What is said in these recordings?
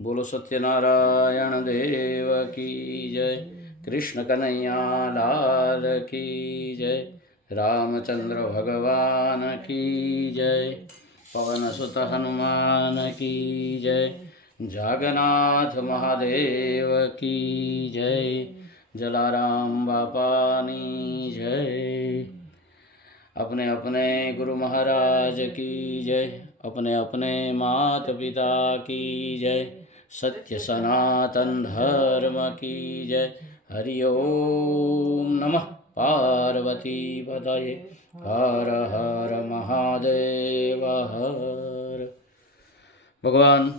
बोलो सत्यनारायण देव की जय। कृष्ण कन्हैया लाल की जय। रामचंद्र भगवान की जय। पवन सुत हनुमान की जय। जगन्नाथ महादेव की जय। जलाराम बापानी जय। अपने अपने गुरु महाराज की जय। अपने अपने माता पिता की जय। सत्य सनातन धर्म की जय। हरि ओम नमः पार्वती पतये। हर हर महादेव हर। भगवान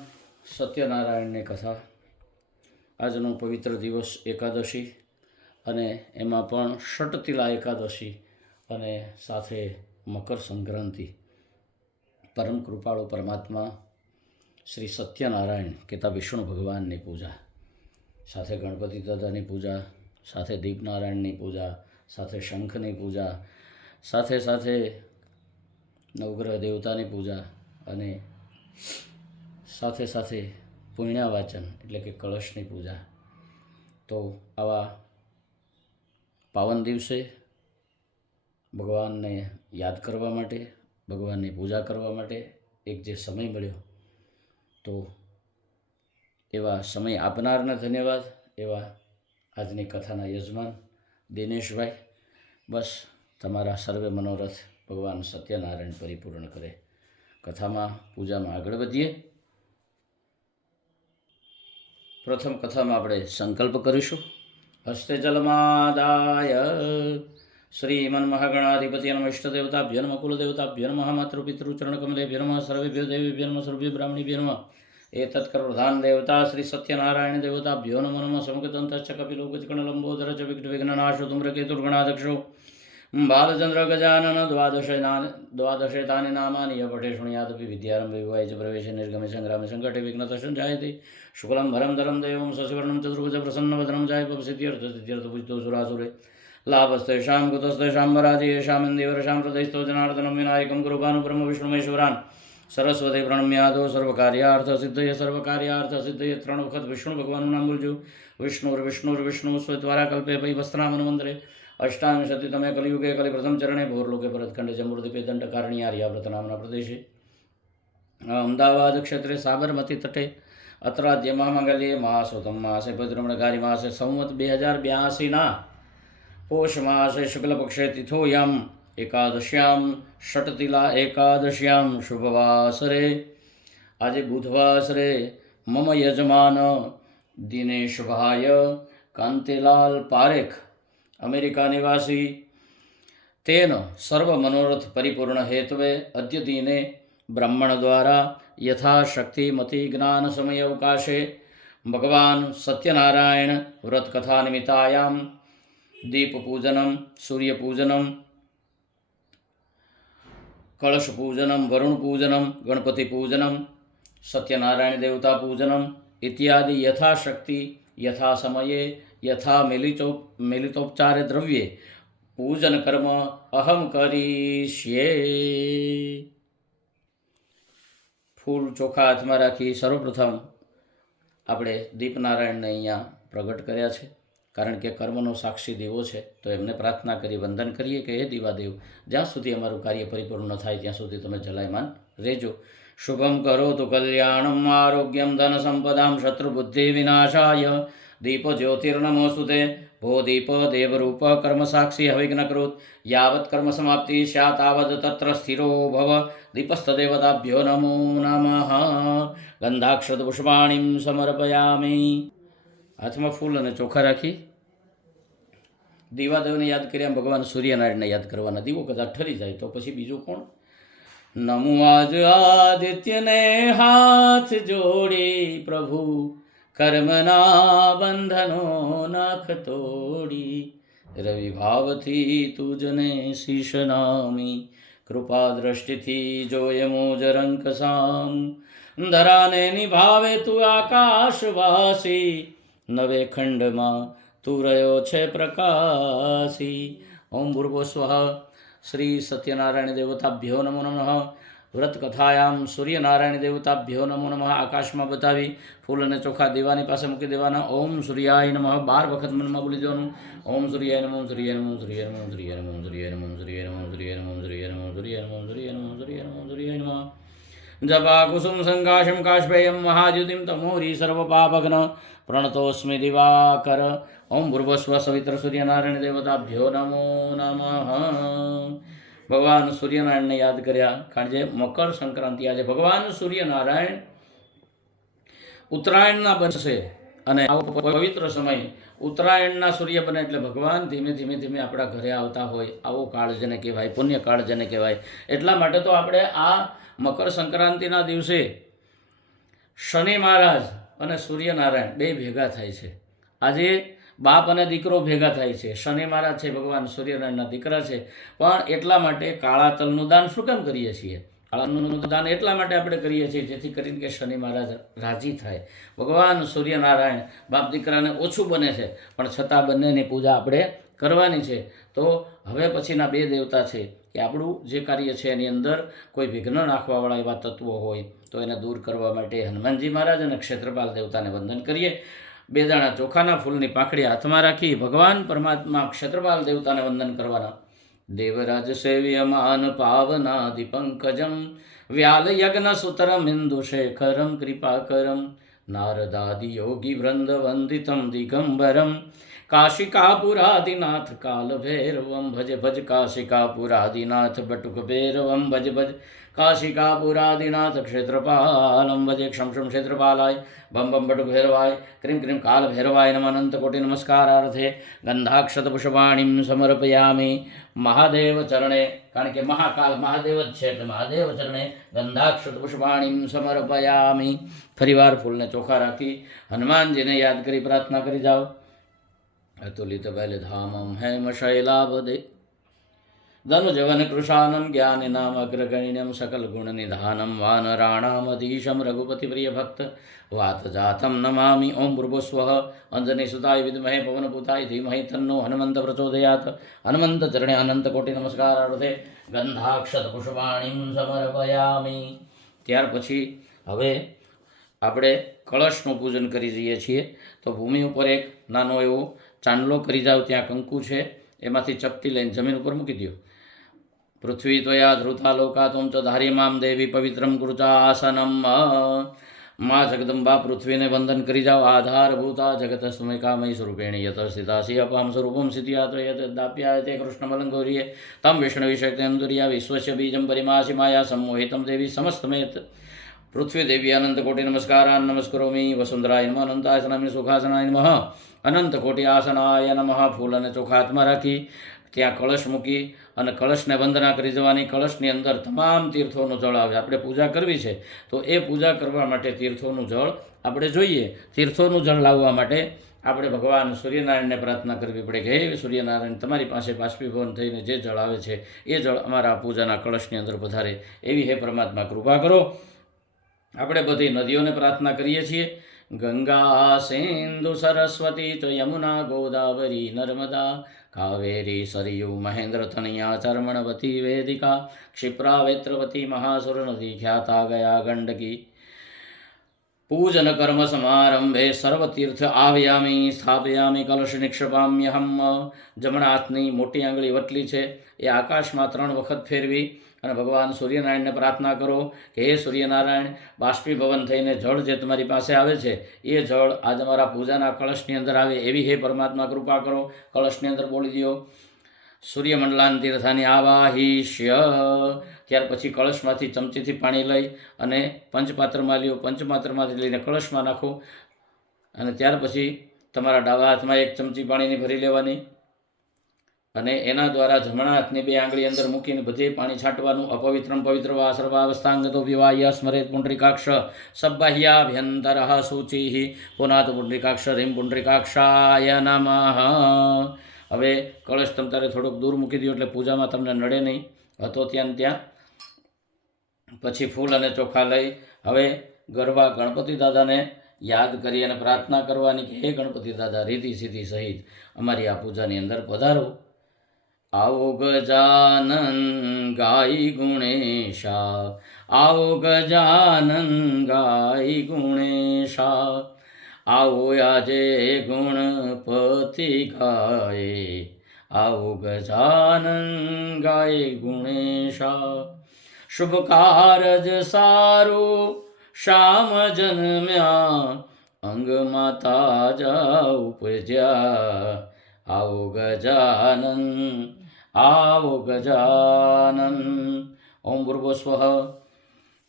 સત્યનારાયણની કથા। આજનો પવિત્ર દિવસ એકાદશી અને એમાં પણ ષટતિલા એકાદશી અને સાથે મકર સંક્રાંતિ। પરમ કૃપાળુ પરમાત્મા શ્રી સત્યનારાયણ કહેતા વિષ્ણુ ભગવાનની પૂજા, સાથે ગણપતિ દાદાની પૂજા, સાથે દીપનારાયણની પૂજા, સાથે શંખની પૂજા, સાથે સાથે નવગ્રહ દેવતાની પૂજા અને સાથે સાથે પુણ્યવાચન એટલે કે કળશની પૂજા। તો આવા પાવન દિવસે ભગવાનને યાદ કરવા માટે, ભગવાનની પૂજા કરવા માટે એક જે સમય મળ્યો, તો એવા સમય આપનારને ધન્યવાદ। એવા આજની કથાના યજમાન દિનેશભાઈ, બસ તમારા સર્વે મનોરથ ભગવાન સત્યનારાયણ પરિપૂર્ણ કરે। કથામાં પૂજામાં આગળ વધીએ। પ્રથમ કથામાં આપણે સંકલ્પ કરીશું। હસ્તે જલમાદાય શ્રીમન્મહાગણાધિપતિ નમઃ ઇષ્ટદેવતાભ્યો નમઃ કુલદેવતાભ્યો નમઃ માતૃપિતૃચરણકમલેભ્યો નમઃ સર્વેભ્યો દેવીભ્યો નમઃ સર્વેભ્યો બ્રાહ્મણેભ્યો નમઃ। એતત્કર્મપ્રધાન દેવતા શ્રી સત્યનારાયણ દેવતાભ્યો નમઃ નમઃ। સમુખદંતશ્ચ કપિલો ગજકર્ણલંબોદર ચ વિઘ્નનાશો ધૂમ્રકેતુર્ગણાધક્ષો बालचंद्र गजानन द्वादशेतानि नामानि य पठे शृणुयादपि विद्यारम्भे विवाहे च प्रवेशे निर्गमे संग्रामे संकटे विघ्नतः जायते। शुक्लं भरं धरं देवं शशिवर्णं चतुर्भुज प्रसन्नवदनं जायपसिद्ध्यर्थसिद्ध्यर्थपूजितो सुरासुरे लाभस्तेषां कुतस्तेषां वराजि येषामिन्देवरषां हृदयस्थो जनार्दनं विनायकं गुरुभानुब्रह्म विष्णुमहेश्वरान् सरस्वती प्रणम्यादो सर्वकार्यार्थसिद्धये सर्वकार्यार्थसिद्धये। 3 વખત વિષ્ણુ ભગવાનનું નામ બોલજો। વિષ્ણુર્વિષ્ણુર્વિષ્ણુ સ્વદ્વારા કલ્પે પૈ વસ્ત્રામન્વંતરે अष्टाविंशतितमे कलियुगे कलिप्रथम चरणे भोरलोके भरतखंडे जम्बूद्वीपे दंडकारण्ये आर्याव्रत नामना प्रदेशे अहमदाबाद क्षेत्रे साबरमती तटे अत्राद्य महामंगल्ये मासोत्तम मासे पवित्रमणगारी मासे संवत 2082 पोष मासे शुक्लपक्षे तिथोयाम एकादश्याम षटतिला एकादश्याम शुभवासरे आज बुधवासरे मम यजमान दिनेश भाई कांतिलाल पारेख अमेरिका निवासी तेन सर्व मनोरथ परिपूर्ण हेतवे अद्य दिने ब्राह्मण द्वारा यथाशक्ति मति ज्ञान समय अवकाशे भगवान सत्यनारायण व्रत कथा निमित्तायां दीप पूजनम, सूर्य पूजनम, कलश पूजनम, वरुण पूजनम, गणपति पूजनम, सत्यनारायण देवता पूजनम इत्यादि यथाशक्ति यथा समये यथा मिलितोपचारे द्रव्ये पूजन कर्म अहम करीश्ये। फूल चोखा हाथमां राखी सर्वप्रथम આપણે દીપનારાયણને અહીંયા પ્રગટ કર્યા છે, કારણ કે કર્મનો સાક્ષી દેવો છે। તો એમને પ્રાર્થના કરી વંદન કરીએ કે હે દીવાદેવ, જ્યાં સુધી અમારું કાર્ય પરિપૂર્ણ ન થાય ત્યાં સુધી તમે જલાયમાન રહેજો। શુભમ કરોતુ કલ્યાણમ આરોગ્યમ ધન સંપદામ શત્રુબુદ્ધિ વિનાશાય। दीप ज्योतिर्नमोस्तुते भो दीप देवरूप कर्म साक्षी हविघ्नकृत यावत् कर्म समाप्ति स्यात् तावत् तत्र स्थिरो भव। दीपस्थदेवताभ्यो नमो नमः। गंधाक्षत पुष्पाणिं समर्पयामि। हाथमां फूल अने चोखा राखी दीवादेवने याद कर्या। भगवान सूर्यनारायणने याद करवाना। दीवो कदाच ठरी जाय तो पछी बीजो कोण? नमो आज आदित्यने हाथ जोड़ी प्रभु कर्मना बंधनो नख तोड़ी। रवि भावथी तुजने शीश नामी कृपा दृष्टि थी जोय मोज रंक साम। धराने निभावे तू आकाशवासी नवे खंड मां तू रयो छे प्रकाशी। ओम भूर्भुवः स्वः। श्री सत्यनारायण देवताभ्यो नमो नमः। વ્રત કથાયામ સૂર્યનારાયણ દેવતાભ્યો નમો નમઃ આકાશમાં બતાવી ફૂલ અને ચોખા દીવાની પાસે મૂકી દેવાના. ઓમ સૂર્યાય નમઃ 12 વખત મનમાં બોલી દેવાનું. ઓમ સૂર્યાય નમઃ, સૂર્યાય નમઃ, સૂર્યાય નમઃ, સૂર્યાય નમઃ, સૂર્યાય નમઃ, સૂર્યાય નમઃ, સૂર્યાય નમઃ, સૂર્યાય નમઃ, સૂર્યાય નમઃ, સૂર્યાય નમઃ, સૂર્યાય નમઃ, સૂર્યાય નમઃ. જપા કુસુમ સંકાશમ કાશ્મેયમ મહાજ્યોતિમ તમોરી સર્વપાપઘ્ન પ્રણતોસ્મિ દિવાકર. ઓમ ભૂર્ભુવસ્વ સવિત્ર સૂર્યનારાયણ દેવતાભ્યો નમો નમઃ. ભગવાન સૂર્યનારાયણને યાદ કર્યા, કારણ કે મકર સંક્રાંતિ આજે ભગવાન સૂર્યનારાયણ ઉત્તરાયણના બનશે અને આવો પવિત્ર સમય ઉત્તરાયણના સૂર્ય બને એટલે ભગવાન ધીમે ધીમે ધીમે આપણા ઘરે આવતા હોય. આવો કાળ જેને કહેવાય, પુણ્ય કાળ જેને કહેવાય. એટલા માટે તો આપણે આ મકર સંક્રાંતિના દિવસે શનિ મહારાજ અને સૂર્યનારાયણ બે ભેગા થાય છે. આજે બાપ અને દીકરો ભેગા થાય છે. શનિ મહારાજ છે ભગવાન સૂર્યનારાયણના દીકરા છે. પણ એટલા માટે કાળા તલનું દાન શું કામ કરીએ છીએ? કાળા તલનું દાન એટલા માટે આપણે કરીએ છીએ જેથી કરીને કે શનિ મહારાજ રાજી થાય. ભગવાન સૂર્યનારાયણ બાપ દીકરાને ઓછું બને છે, પણ છતાં બંનેની પૂજા આપણે કરવાની છે. તો હવે પછીના બે દેવતા છે કે આપણું જે કાર્ય છે એની અંદર કોઈ વિઘ્ન નાખવાવાળા એવા તત્વો હોય તો એને દૂર કરવા માટે હનુમાનજી મહારાજ અને ક્ષેત્રપાલ દેવતાને વંદન કરીએ. 2 દાણા ચોખાના ફૂલની પાંખડી હાથમાં રાખી ભગવાન પરમાત્મા ક્ષેત્રપાલ દેવતાને વંદન કરવાના. દેવરાજ સેવ્યમાન પાવનાદિ પંકજમ વ્યાલ યજ્ઞ સુતરમ ઇન્દુ શેખરમ કૃપાકરમ નારદાદિ યોગી વૃંદ વંદિતમ દિગંબરમ કાશિકાપુરાદિનાથ કાલભૈરવમ ભજ ભજ કાશિકાપુરાદિનાથ બટુક ભૈરવમ ભજ ભજ કાશિકાપુરાદિનાથ ક્ષેત્રપાલમ ભજે ક્ષમ ક્ષમ ક્ષેત્રપાલાય બમ બમ બટુક ભૈરવાય ક્રીમ ક્રીમ કાલ ભૈરવાય નમઃ. અનંત કોટી નમસ્કારાર્થે ગંધાક્ષત પુષ્પાણીમ સમર્પયામિ મહાદેવ ચરણે. કારણ કે મહાકાલ મહાદેવ જ છે એટલે મહાદેવ ચરણે ગંધાક્ષત પુષ્પાણીમ સમર્પયામિ. ફરીવાર ફૂલને ચોખા રાખી હનુમાનજીને યાદ કરી પ્રાર્થના કરી જાઓ. અતુલિત બલધામમ હેમ શૈલાભદે ધનુજવન કૃશાનમ જ્ઞાનિનામ અગ્રગણ્યમ સકલ ગુણ નિધાનમ વાનરાણામધીશમ રઘુપતિ પ્રિય ભક્ત વાતજાતમ નમામિ. ઓમ ભૂર્ભુવસ્વ અંજની સુતાય વિદ્મહે પવનપુતાય ધીમહિ તન્નો હનુમંત પ્રચોદયાત. હનુમંત ચરણે અનંત કોટી નમસ્કારાર્થે ગંધાક્ષત પુષ્પાણીમ સમર્પયામિ. ત્યાર પછી હવે આપણે કળશનું પૂજન કરી જઈએ છીએ. તો ભૂમિ ઉપર એક નાનો એવો ચાંદલો કરી જાઓ, ત્યાં કંકુ છે, એમાંથી ચપટી લઈને જમીન ઉપર મૂકી દો. પૃથ્વી ત્વયા ધૃતા લોકા તુમ ચ ધારીમામ દેવી પવિત્રમ કૃતાસનમ. મા જગદંબા પૃથ્વીને વંદન કરી જાઓ. આધારભૂતા જગત સ્મયકામય સ્વરૂપેણી યત સ્થિતા સિંહ અપામ સ્વરૂપમ સ્થિતિયાત્ર યત દાપ્યાય તે કૃષ્ણમલંગોરીએ તમ વિષ્ણુવિષયક્તેન્દુર્યા વિશ્વસ્ય બીજમ પરિમાસી માયા सम्मोहितं દેવી સમસ્તમેત. પૃથ્વી દેવી અનંત કોટી નમસ્કારાન નમસ્કરોમિ. વસુંધરાય નમઃ અનંતાસનામિ સુખાસનાય નમઃ અનંત કોટી આસનાય નમઃ. ફૂલ અને ચોખા હાથમાં રાખી ત્યાં કળશ મૂકી અને કળશને વંદના કરી જવાની. કળશની અંદર તમામ તીર્થોનું જળ આવે. આપણે પૂજા કરવી છે તો એ પૂજા કરવા માટે તીર્થોનું જળ આપણે જોઈએ. તીર્થોનું જળ લાવવા માટે આપણે ભગવાન સૂર્યનારાયણને પ્રાર્થના કરવી પડે કે હે સૂર્યનારાયણ, તમારી પાસે બાષ્પીભવન થઈને જે જળ આવે છે એ જળ અમારા પૂજાના કળશની અંદર પધારે એવી હે પરમાત્મા કૃપા કરો. આપણે બધી નદીઓને પ્રાર્થના કરીએ છીએ. ગંગા સિંધુ સરસ્વતી ચ યમુના ગોદાવરી નર્મદા કાવેરી સરયુ મહેન્દ્ર તનયા ચર્મણવતી વેદિકા ક્ષિપ્રા વેત્રવતી મહાસુર નદી ખ્યાતા ગયા ગંડકી. પૂજન કર્મ સમારંભે સર્વતીર્થ આવ્યામી સ્થાપયામી કલશ નિક્ષપામ્યહમ. જમણા હાથની મોટી આંગળી વટલી છે એ આકાશમાં 3 વખત ફેરવી અને ભગવાન સૂર્યનારાયણને પ્રાર્થના કરો કે હે સૂર્યનારાયણ, બાષ્પીભવન થઈને જળ જે તમારી પાસે આવે છે એ જળ આજ અમારા પૂજાના કળશની અંદર આવે એવી હે પરમાત્મા કૃપા કરો. કળશની અંદર બોલી દો સૂર્યમંડલાન તીર્થાની આવાહિષ્ય. ત્યાર પછી કળશમાંથી ચમચીથી પાણી લઈ અને પંચપાત્રમાં લ્યો. પંચપાત્રમાંથી લઈને કળશમાં નાખો અને ત્યાર પછી તમારા ડાબા હાથમાં 1 ચમચી પાણીની ભરી લેવાની અને એના દ્વારા જમણા હાથની 2 આંગળી અંદર મૂકીને બધે પાણી છાંટવાનું. અપવિત્રમ પવિત્ર વા સર્વાવસ્થાંગતો વિવાહ્ય સ્મરેત પુંડરીકાક્ષ સબ્બાહ્યાભ્યંતરઃ શુચિઃ પુનાત પુંડરીકાક્ષ રીમ પુંડરીકાક્ષાય નમઃ. હવે કળશ તમ તારે થોડોક દૂર મૂકી દો એટલે પૂજામાં તમને નડે નહીં. હતો ત્યાં ત્યાં પછી ફૂલ અને ચોખા લઈ હવે ગરબા ગણપતિ દાદાને યાદ કરી અને પ્રાર્થના કરવાની કે હે ગણપતિ દાદા, રીતિ સિદ્ધિ સહિત અમારી આ પૂજાની અંદર પધારો. આવો ગજાનન ગાઈ ગુણેશા આવો ગજાનન ગાય ગુણેશા, આવો આજે ગુણપતિ ગાય, આવો ગજાનન ગાય ગુણેશા. શુભ કારજ સારું શ્યામ જન્મ્યા, અંગમાં તાજા ઉપજ્યા, આવો ગજાનન, આવો ગજાનન. ઓમ ભૂર્ભુવઃ સ્વઃ.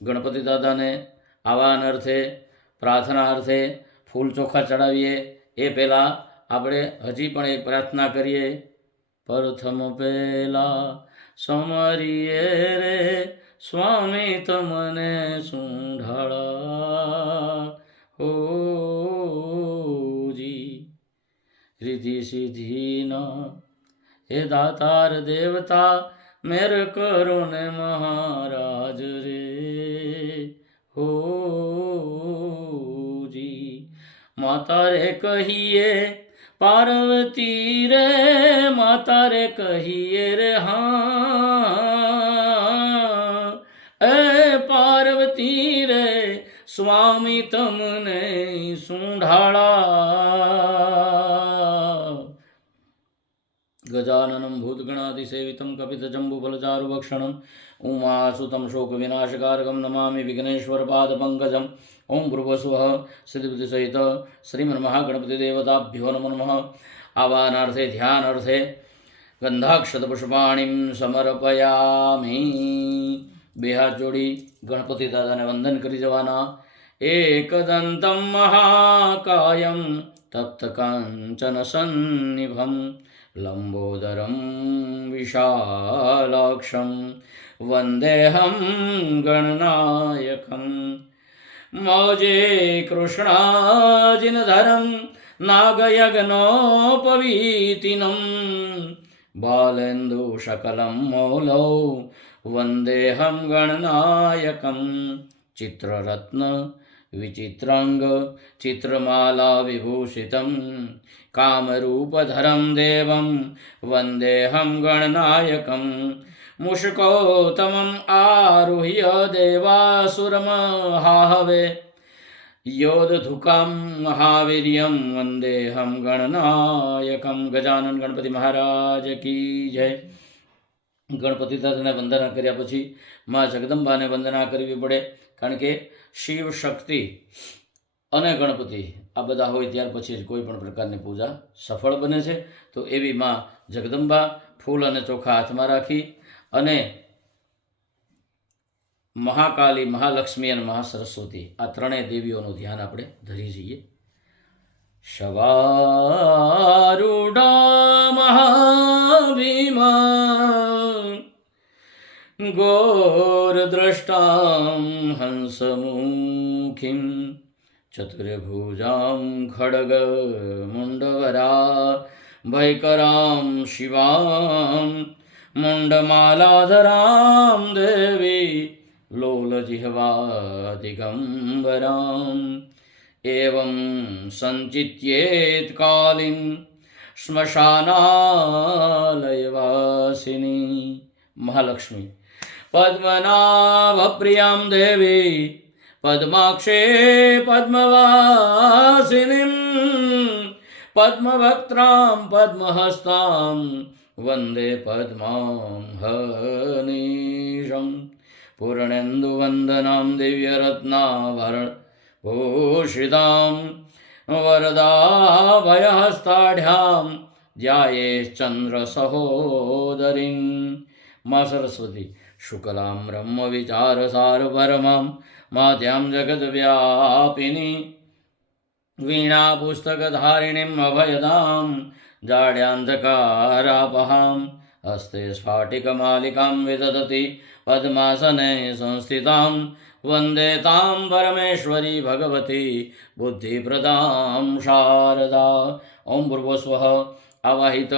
ગણપતિ દાદાને આવાહન અર્થે, પ્રાર્થના અર્થે ફૂલ ચોખા ચડાવીએ એ પહેલાં આપણે હજી પણ એક પ્રાર્થના કરીએ. પ્રથમ પહેલા સમરીએ રે સ્વામી તમને સુંઢાળા, હોજી રિધિ સિદ્ધિના હે દાતાર દેવતા, મેર કરો ને મહારાજ રે, હોજી. માતા રે કહીએ પાર્વતી રે, માતા રે કહીએ રે હા, એ પાર્વતી રે સ્વામી તમને સુંઢાળા. ગજાનનમ ભૂતગણાતિસેવિતમ કપિતજંબુફલચારુભક્ષણમ ઉમાસુતમ શોકવિનાશકારકમ નમામિ વિઘ્નેશ્વરપાદપંકજમ. ઓમ ભૂર્ભુવઃ સ્વઃ. સિદ્ધિબુદ્ધિસહિત શ્રીમન્મહાગણપતિદેવતાભ્યો નમો નમઃ. આવાહનાર્થે ધ્યાનાર્થે ગંધાક્ષતપુષ્પાણીમ સમર્પયામિ. બે હાથ જોડી ગણપતિ દાદાને વંદન કરી જવાના. એકદંતમ મહાકાયમ તપ્તકાંચન સન્નિભમ, લંબોદરમ વિશાલાક્ષમ વંદેહમ ગણનાયકમ. મૌજે કૃષ્ણાજિનધરમ નાગયજ્ઞોપવીતિનમ, બાલેન્દુશકલમ મૌલૌ વંદેહમ ગણનાયકમ. ચિત્રરત્ન વિચિત્રાંગ ચિત્રમાલા વિભૂષિતમ, કામરૂપધરમ દેવમ વંદેહમ ગણનાયકમ. મુષકોત્તમમ આરુહ્ય દેવાસુરમહાહવે, યોદધુકમ મહાવીર્યમ વંદેહમ ગણનાયકમ. ગજાનન ગણપતિ મહારાજ કી જય. ગણપતિ દાદાને વંદના કર્યા પછી મા જગદંબાને વંદના કરવી પડે, કારણ કે શિવ, શક્તિ અને ગણપતિ આ બધા હોય ત્યાર પછી જ કોઈ પણ પ્રકારની પૂજા સફળ બને છે. તો એવી મા જગદંબા ફૂલ અને ચોખા હાથમાં રાખી અને મહાકાલી, મહાલક્ષ્મી અને મહાસરસ્વતી આ ત્રણેય દેવીઓનું ધ્યાન આપણે ધરી જઈએ. શવારૂઢા મહાભીમા ગોરદ્રષ્ટાં હંસમુખીં, ચતુર્ભુજાં ખડગમુંડવરા ભયકરાં શિવાં, મુંડમાલાધરાં દેવી લોલજિહ્વા એવં સંચિત્યેત કાલીન શ્મશાનાલયવાસિની. મહાલક્ષ્મી પદ્મનાભપ્રિયાં દેવી પદ્માક્ષે પદ્મવાસિનીં, પદ્મવક્ત્રાં પદ્મહસ્તાં વંદે પદ્માં હનીશં. પૂર્ણેન્દુવંદનાં દિવ્યરત્નાભરણ ભૂષિતાં વરદાભયહસ્તાઢ્યાં ધ્યાયેશ્ચંદ્ર સહોદરીં. મા સરસ્વતી શુક્લાં બ્રહ્મ વિચારસાર પરમાં માધ્યાં જગદ્વ્યાપિની, વીણા પુસ્તકધારિણીં અભયદાં જાડ્યાંધકારાપહાં. હસ્તે સ્ફાટિકમાલિકાં વિદધતી પદ્માસને સંસ્થિતાં, વંદે તાં પરમેશ્વરી ભગવતી બુદ્ધિપ્રદાં શારદા. ઓમ ભૂર્ભુવઃ સ્વઃ. આવાહિત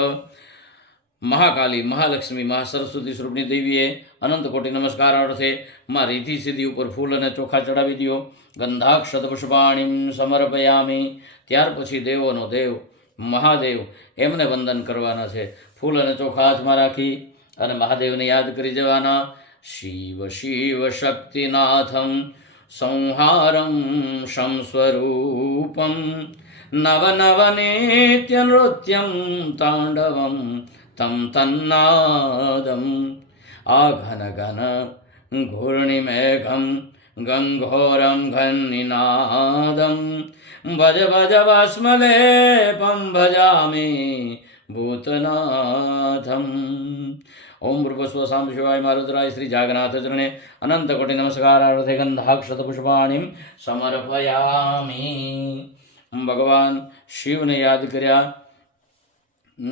મહાકાલી, મહાલક્ષ્મી, મહાસરસ્વતી સ્વરૂપની દેવીએ અનંત કોટી નમસ્કાર અર્થે માં રીધિ સિદ્ધિ ઉપર ફૂલ અને ચોખા ચડાવી દો. ગંધાક્ષત પુષ્પાણીમ સમર્પયામી. ત્યાર પછી દેવોનો દેવ મહાદેવ એમને વંદન કરવાના છે. ફૂલ અને ચોખા હાથમાં રાખી અને મહાદેવને યાદ કરી જવાના. शिव शिव शक्तिनाथं संहारं संस्वरूपं नवनवनेत्यनृत्यं ताण्डवं तं तन्नादम् आघनघन घूर्णिमेघं गङ्घोरं घन्निनादं भज भज भस्मलेपं भजामि भूतनाथम्। ओम भूर्भुवस्व साम शिवाय मारुद्राय श्री जागन्नाथ चरणे अनंत कोटि नमस्कारार्थे गंधाक्षत पुष्पाणि समर्पयामि। भगवान शिवने યાદ કર્યા,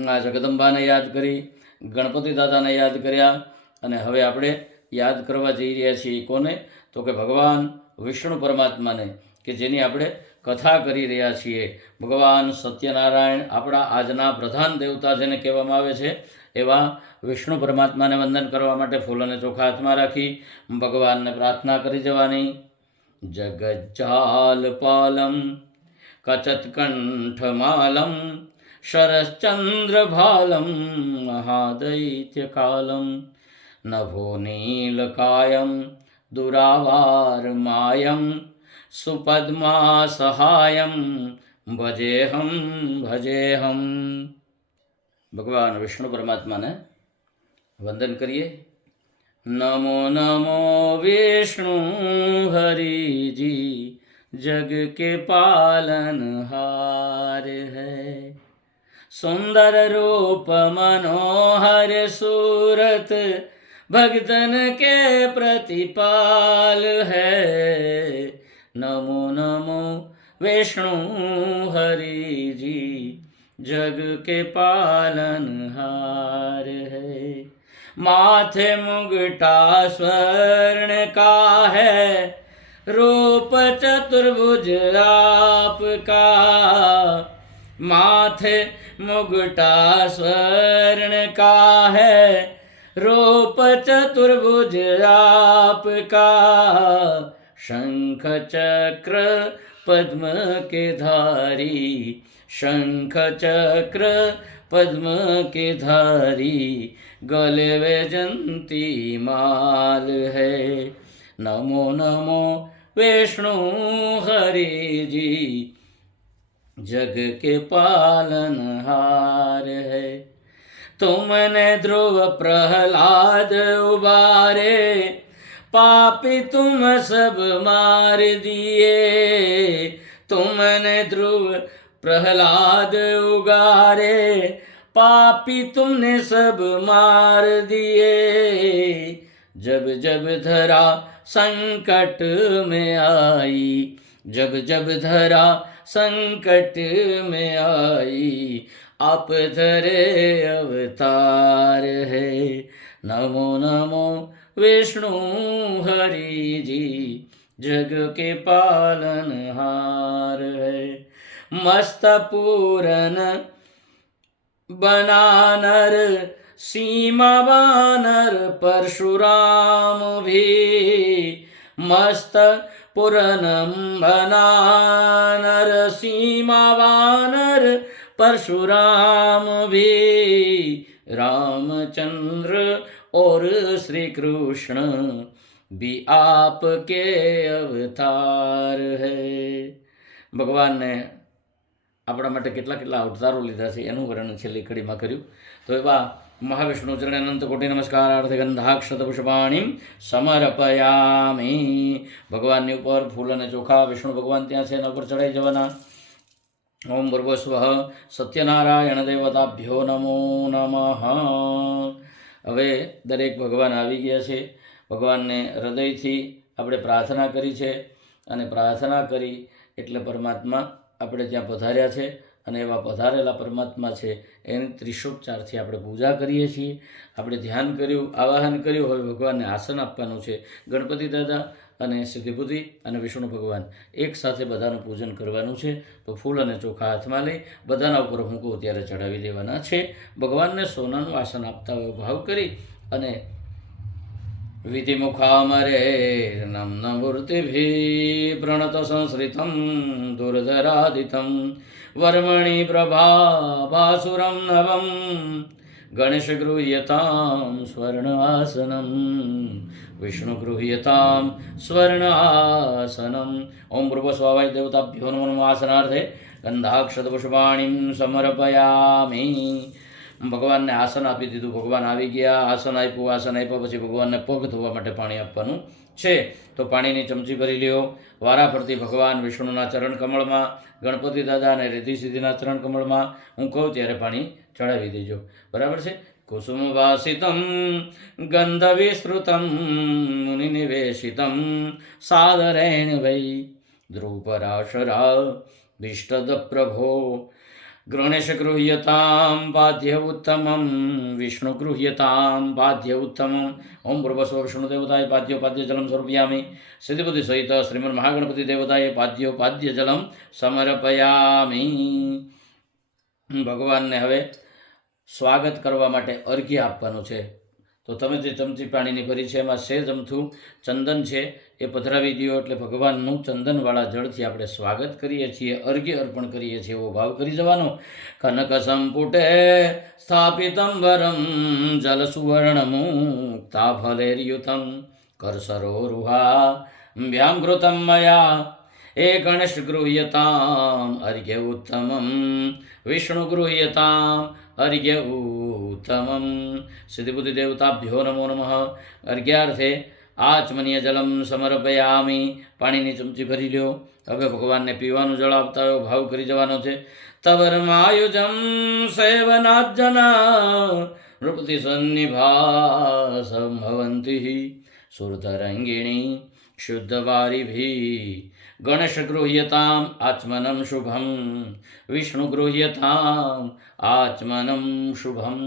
આ જગદંબાને યાદ કરી, ગણપતિ દાદાને યાદ કર્યા અને હવે આપણે યાદ કરવા જઈ રહ્યા છીએ કોને? તો કે ભગવાન વિષ્ણુ પરમાત્માને, કે જેની આપણે કથા કરી રહ્યા છીએ। ભગવાન સત્યનારાયણ આપણા આજના પ્રધાન દેવતા જેને કહેવામાં આવે છે એવા વિષ્ણુ પરમાત્માને વંદન કરવા માટે ફૂલ અને ચોખા હાથમાં રાખી ભગવાનને પ્રાર્થના કરી જવાની। જગજ્જાલપાલમ कचत्कण्ठमालं शरश्चन्द्रभालं महादैत्यकालं नभोनीलकायं दुरावारमायं सुपद्मासहायं भजेहं भजेहं। भगवान विष्णु परमात्मा ने वंदन करिए। नमो नमो विष्णु हरि जी, जग के पालनहार है। सुंदर रूप मनोहर सूरत, भक्तन के प्रतिपाल है। नमो नमो विष्णु हरि जी, जग के पालनहार है। माथे मुगटा स्वर्ण का है, रूप चतुर्भुज आपका। माथे मुगटा स्वर्ण का है, रूप चतुर्भुज आपका। शंख चक्र पद्म के धारी, शंख चक्र पद्म के धारी, गले वैजंती माल है। नमो नमो विष्णु हरि जी, जग के पालनहार है। तुमने ध्रुव प्रहलाद उबारे, पापी तुम सब मार दिए। तुमने ध्रुव प्रहलाद उगारे, पापी तुमने सब मार दिए। जब जब धरा संकट में आई, जब जब धरा संकट में आई, आप धरे अवतार है। नमो नमो विष्णु हरि जी, जग के पालनहार है। मस्त पूरन बनानर, सीमा वानर परशुराम भी। मस्त पुरनम बनानर, सीमा वानर परशुराम भी। रामचंद्र और श्री कृष्ण भी आपके अवतार है। भगवान ने આપણા માટે કેટલા કેટલા અવતારો લીધા છે એનું વર્ણન છેલ્લી કડીમાં કર્યું। તો એવા મહાવિષ્ણુ ચરણે અનંત કોટી નમસ્કારાર્થે ગંધાક્ષત પુષ્પાણીમ સમર્પયામિ। ભગવાનની ઉપર ફૂલ અને ચોખા વિષ્ણુ ભગવાન ત્યાં છે એના ઉપર ચડાઈ જવાના। ઓમ ભૂર્ભુવસ્વ સત્યનારાયણ દેવતાભ્યો નમો નમઃ। હવે દરેક ભગવાન આવી ગયા છે, ભગવાનને હૃદયથી આપણે પ્રાર્થના કરી છે અને પ્રાર્થના કરી એટલે પરમાત્મા આપણે ત્યાં પધાર્યા છે અને એવા પધારેલા પરમાત્મા છે એની ત્રિશોપચારથી આપણે પૂજા કરીએ છીએ। આપણે ધ્યાન કર્યું, આવાહન કર્યું, હવે ભગવાનને આસન આપવાનું છે। ગણપતિ દાદા અને સિદ્ધિબુદ્ધિ અને વિષ્ણુ ભગવાન એક સાથે બધાનું પૂજન કરવાનું છે। તો ફૂલ અને ચોખા હાથમાં લઈ બધાના ઉપર મૂકો ત્યારે ચડાવી દેવાના છે। ભગવાનને સોનાનું આસન આપતા હોય ભાવ કરી અને विधिमुखामरे नम्न मूर्तिभिः प्रणत संसृतं दुर्धरादितं वर्मणि प्रभाभासुरं नवं ગણેશ ગૃહ્યતામ સ્વર્ણાસનમ વિષ્ણુ ગૃહ્યતામ સ્વર્ણાસનમ. ઓમ ભૂર્ભુવસ્વાય દેવતાભ્યો નમઃ. આસનાર્થે ગંધાક્ષતપુષ્પાણીમ સમર્પયામિ. ભગવાનને આસન આપી દીધું, ભગવાન આવી ગયા, આસન આપ્યા પછી ભગવાનને પગ ધોવા માટે પાણી આપવાનું છે. તો પાણીની ચમચી ભરી લ્યો. વારા ફરતી ભગવાન વિષ્ણુના ચરણ કમળમાં, ગણપતિ દાદા અને રિદ્ધિ સિદ્ધિના ચરણ કમળમાં હું કહું ત્યારે પાણી ચડાવી દેજો. બરાબર છે. કુસુમ વાસિતમ ગંધ વિસ્તૃતમ મુનિનિવેશિતમ સાદરેણ વૈ ધ્રુપરાશરા ભીષ્ટદ પ્રભો. ગણેશ ગૃહ્યતામ પાદ્ય ઉત્તમમ વિષ્ણુ ગૃહ્યતામ પાદ્ય ઉત્તમમ. ઓમ ભૂર્ભુવસ્વ વિષ્ણુ દેવતાય પાદ્યો પાદ્ય જલમ સમર્પયામિ. સિદ્ધિબુદ્ધિ સહિત શ્રીમદ મહાગણપતિ દેવતાએ પાદ્યો પાદ્ય જલમ સમર્પયામિ. ભગવાનને હવે સ્વાગત કરવા માટે અર્ઘ્ય આપવાનું છે. તો તમે જે ચમચી પાણીની ભરી છે એમાં સેજ અમથું ચંદન છે એ પધરાવી દો, એટલે ભગવાનનું ચંદનવાળા જળથી આપણે સ્વાગત કરીએ છીએ, અર્ઘ્ય અર્પણ કરીએ છીએ એવો ભાવ કરી જવાનો. કનક સંપુટે સ્થાપિતમ વરમ જલ સુવર્ણમુક્તાફલેર્યુતમ કરસરોરુહા વ્યામૃતમ મયા. એ ગણેશ ગૃહ્યતામ અર્ઘ્ય ઉત્તમમ વિષ્ણુ ગૃહ્યતામ અર્ઘ્ય ઉત્તમમ. સિદ્ધિબુદ્ધિ દેવતાભ્યો નમો નમઃ. અર્ઘ્યાર્થે આચમનીય જલમ સમર્પયામિ. પાણીની ચમચી ભરી લ્યો. હવે ભગવાનને પીવાનું જળ આપતા હોય ભાવ કરી જવાનો છે. તવરમાયુજમ સેવનાજ્જના નૃપતિ સન્નિભા સંભવંતિ સુરતરંગિણી શુદ્ધવારિભી. ગણેશ ગૃહ્યતામ આચમનમ શુભમ વિષ્ણુ ગૃહ્યતામ આચમનમ શુભમ.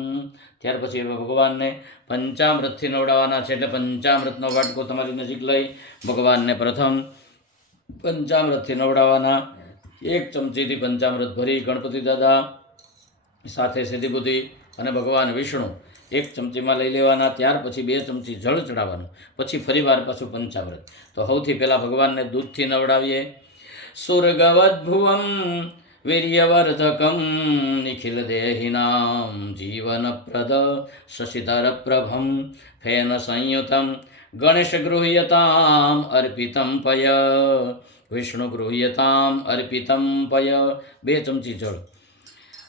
ત્યાર પછી હવે ભગવાનને પંચામૃતથી નવડાવવાના છે, એટલે પંચામૃતનો વાટકો તમારી નજીક લઈ ભગવાનને પ્રથમ પંચામૃતથી નવડાવવાના. એક ચમચીથી પંચામૃત ભરી ગણપતિ દાદા સાથે સિદ્ધિબુદ્ધિ અને ભગવાન વિષ્ણુ એક ચમચીમાં લઈ લેવાના. ત્યાર પછી 2 ચમચી જળ ચડાવવાનું, પછી ફરીવાર પાછું પંચામૃત. તો સૌથી પહેલાં ભગવાનને દૂધથી નવડાવીએ. સુરગવદ્ભુવમ વીર્યવર્ધકમ નિખિલ દેહિનામ જીવનપ્રદ શશિધર પ્રભમ ફેન સંયુતમ ગણેશ ગૃહ્યતામ અર્પિતમ પય વિષ્ણુ ગૃહ્યતામ અર્પિતમ પય. 2 ચમચી જળ.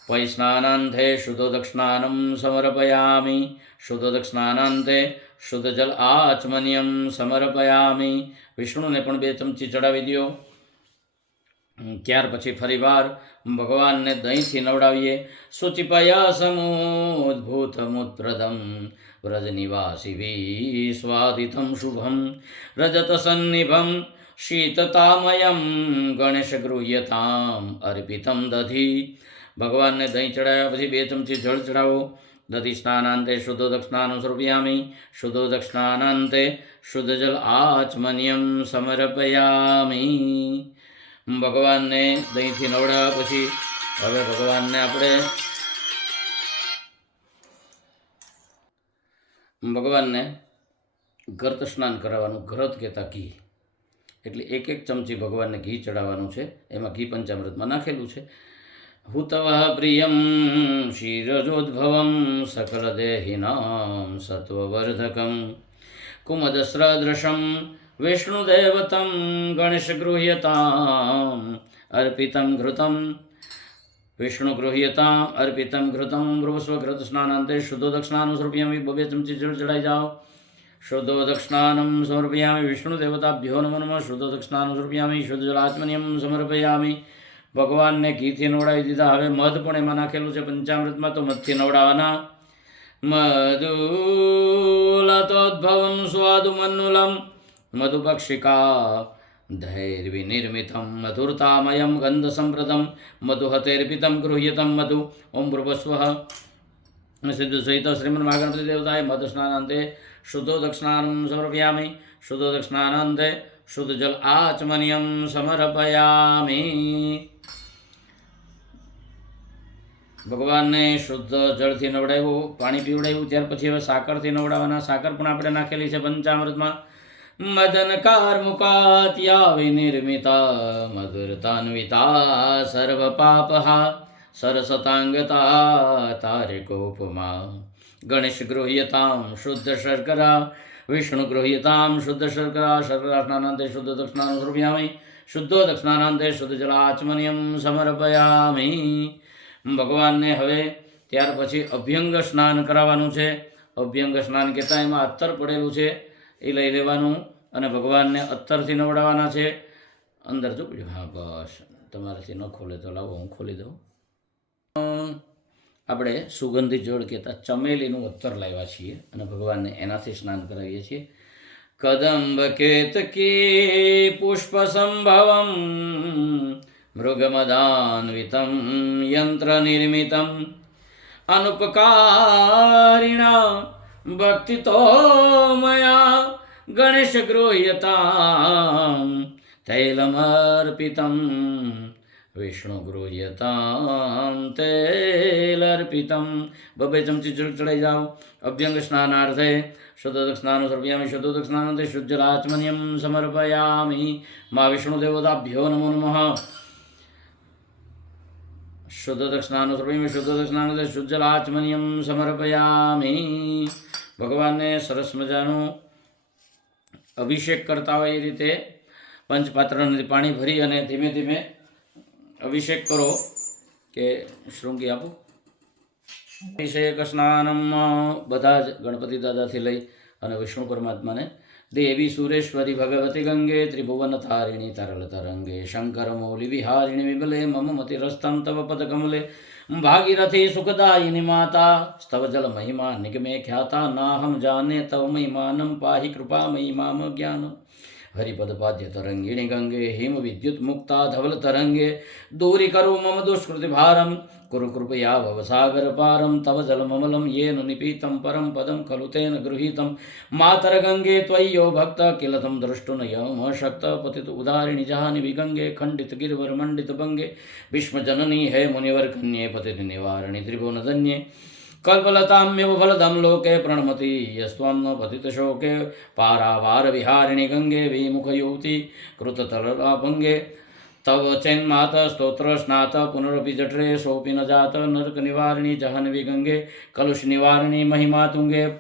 પૈ સ્નાનાંતે શુદ્ધોદકસ્નાનમ સમર્પયામિ. શુદ્ધોદકસ્નાનાંતે શુદ્ધ જલ આચમન્યમ સમર્પયામિ. વિષ્ણુને પણ 2 ચમચી ચડાવી દો. ત્યાર પછી ફરીવાર ભગવાનને દહીંથી નવડાવીએ. શુચિપયા સમોદ્ભૂતમુત્પ્રદમ વ્રજનિવાસિભી સ્વાદિતમ શુભમ રજત સન્નિભમ શીતતામયમ ગણેશ ગૃહ્યતામ અર્પિતમ દધી. ભગવાનને દહીં ચડાવ્યા પછી 2 ચમચી જળ ચડાવો. દધી સ્નાનાંતે શુદ્ધોદક સ્નાનમ સમર્પયામિ. શુદ્ધોદક સ્નાનાંતે શુદ્ધ જલ આચમન્યમ સમર્પયામિ. ભગવાનને દહીંથી નવડાવ્યા પછી હવે ભગવાનને ઘરત સ્નાન કરાવવાનું. ઘરત કહેતા ઘી, એટલે 1 ચમચી ભગવાનને ઘી ચડાવવાનું છે. એમાં ઘી પંચામૃતમાં નાખેલું છે. હુતવ પ્રિયમ ક્ષીરજોદ્ભવમ સકલદેહિનામ સત્વવર્ધકમ કુમદસ્રદૃશમ વિષ્ણુદેવતમ ગણેશ ગૃહ્યતામ અર્પિતમ ઘૃતમ વિષ્ણુ ગૃહ્યતામ અર્પિતમ ઘૃતમ. ભ્રુવસ્વ ઘૃત સ્નાનાંતે શુદ્ધોદક સ્નાનમ સમર્પયામિ. 2 ચમચી જળ ચડાઈ જાઓ. શુદ્ધોદક સ્નાનમ સમર્પયામિ. વિષ્ણુ દેવતાભ્યો નમો નમઃ. શુદ્ધોદક સ્નાનમ સમર્પયામિ. શુદ્ધ જલાચમન્યમ સમર્પયામિ. ભગવાનને ઘીથી નવડાવી દીધા. હવે મધ પણ એમાં નાખેલું છે પંચામૃતમાં, તો મધથી નવડાવવાના. મધુલતોદ્ભવમ સ્વાદુમન્નુલમ મધુપક્ષિકા ધૈર્વિનિર્મિતમ મધુરતામયમ ગંધસંપ્રદમ મધુહતેર્પિતમ ગૃહ્યતમ મધુ. ઓમ ભૂર્ભુવસ્વઃ સિદ્ધ સહિત શ્રીમદ મહાગણપતિ દેવતાય મધ સ્નાનાંતે શુદ્ધોદક સ્નાનમ સમર્પયામિ. શુદ્ધોદક સ્નાનાંતે શુદ્ધ જલ આચમન્યમ સમર્પયામિ. ભગવાનને શુદ્ધ જળથી નવડાવ્યું, પાણી પીવડાવ્યું. ત્યાર પછી હવે સાકરથી નવડાવવાના. સાકર પણ આપણે નાખેલી છે પંચામૃતમાં. મદન કાર્મુકાત્યા વિનિર્મિતા મધુરતાન્વિતા સર્વ પાપહા સરસતાંગતા તારે કોપમા ગણેશ ગૃહ્યતામ શુદ્ધ શર્કરા વિષ્ણુ ગૃહ્યતામ શુદ્ધ શર્કરા શર્કરા સ્નાનાંતે શુદ્ધ દક્ષિણાનું સમર્પયામિ શુદ્ધો દક્ષિણાનાંતે શુદ્ધ જલાચમનિયમ સમર્પયામિ. ભગવાનને હવે ત્યાર પછી અભ્યંગ સ્નાન કરાવવાનું છે. અભ્યંગ સ્નાન કહેતા એમાં અત્તર પડેલું છે એ લઈ લેવાનું અને ભગવાનને અત્તરથી નવડાવવાના છે. અંદર જો પડ્યું, હા બસ તમારાથી ન ખોલે તો લાવો હું ખોલી દઉં. આપણે સુગંધિત જળ કહેતા ચમેલીનું અત્તર લાવ્યા છીએ અને ભગવાનને એનાથી સ્નાન કરાવીએ છીએ. કદંબ કેતકી પુષ્પ સંભવમ મૃગમદાન્વિતમ યંત્ર નિર્મિતમ અનુપકારિણા ભક્તિતો મયા ગણેશ ગૃહ્યતામ તૈલમર્પિતમ વિષ્ણુ ગૃહ્યતામ તૈલર્પિતમ. બબે ચમચી જળ ચડાઈ જાઓ. અભ્યંગ સ્નાનાર્થે શુદ્ધોદક સ્નાન સમર્પયામિ શુદ્ધોદક સ્નાનાંતે શુદ્ધલાચમનિયમ સમર્પયામિ. મા વિષ્ણુ દેવતાભ્યો નમો નમઃ. શુદ્ધોદક સ્નાન સમર્પયામિ શુદ્ધોદક સ્નાનાંતે શુદ્ધલાચમનિયમ સમર્પયામિ. ભગવાનને સરસ મજાનું અભિષેક કરતા હોય એ રીતે પંચપાત્રથી પાણી ભરી અને ધીમે ધીમે અભિષેક કરો કે શૃંગી આપો. અભિષેક સ્નાનમ બધા જ ગણપતિ દાદાથી લઈ અને વિષ્ણુ પરમાત્માને દેવી સુરેશ્વરી ભગવતી ગંગે ત્રિભુવન તારિણી તરલ તરંગે શંકર મૌલી વિહારિણી વિમલે મમ મતિરસ્તમ તવ પદ કમલે ભાગીરથી સુખદાયિની માતા સ્તવ જલ મહિમા નિગમે ખ્યાતા નાહમ જાને તવ મહિમાનમ પાહિ કૃપા મહિમામ જ્ઞાન. હરિપદ પાદ્ય તરંગિણી ગંગે હિમ વિદ્યુત મુક્તા ધવલ તરંગે દૂરી કરો મમ દુષ્કૃતિ ભારમ કુરુ કૃપયા ભવસાગર પારમ તવ જલમમલમ યેન નિપીતમ પરમ પદમ ખલુ તેન ગૃહીતમ માતર ગંગે ત્વય્યો ભક્ત કિલતમ દ્રષ્ટુન યમ શક્ત પતિત ઉદારિણી જહાની વિગંગે ખંડિત ગિરવર મંડિત ભંગે ભીષ્મ જનની હે મુનિવર કન્યે પતિત નિવારણી ત્રિભુવન ધન્યે કલ્પલતામ્યવ ફલદમ લોકે પ્રણમતી યસ્ત્વમ પતિત શોકે પારાવાર વિહારિણી ગંગે વિમુખયુવતી કૃતતલલા ભંગે તવ ચૈન્માત સ્તોત્ર સ્નાત પુનરપી જઠરે સોપી ન જાત નરક નિવારિણી જહન્વી ગંગે કલુષ નિવારિણી મહિમા તુંગે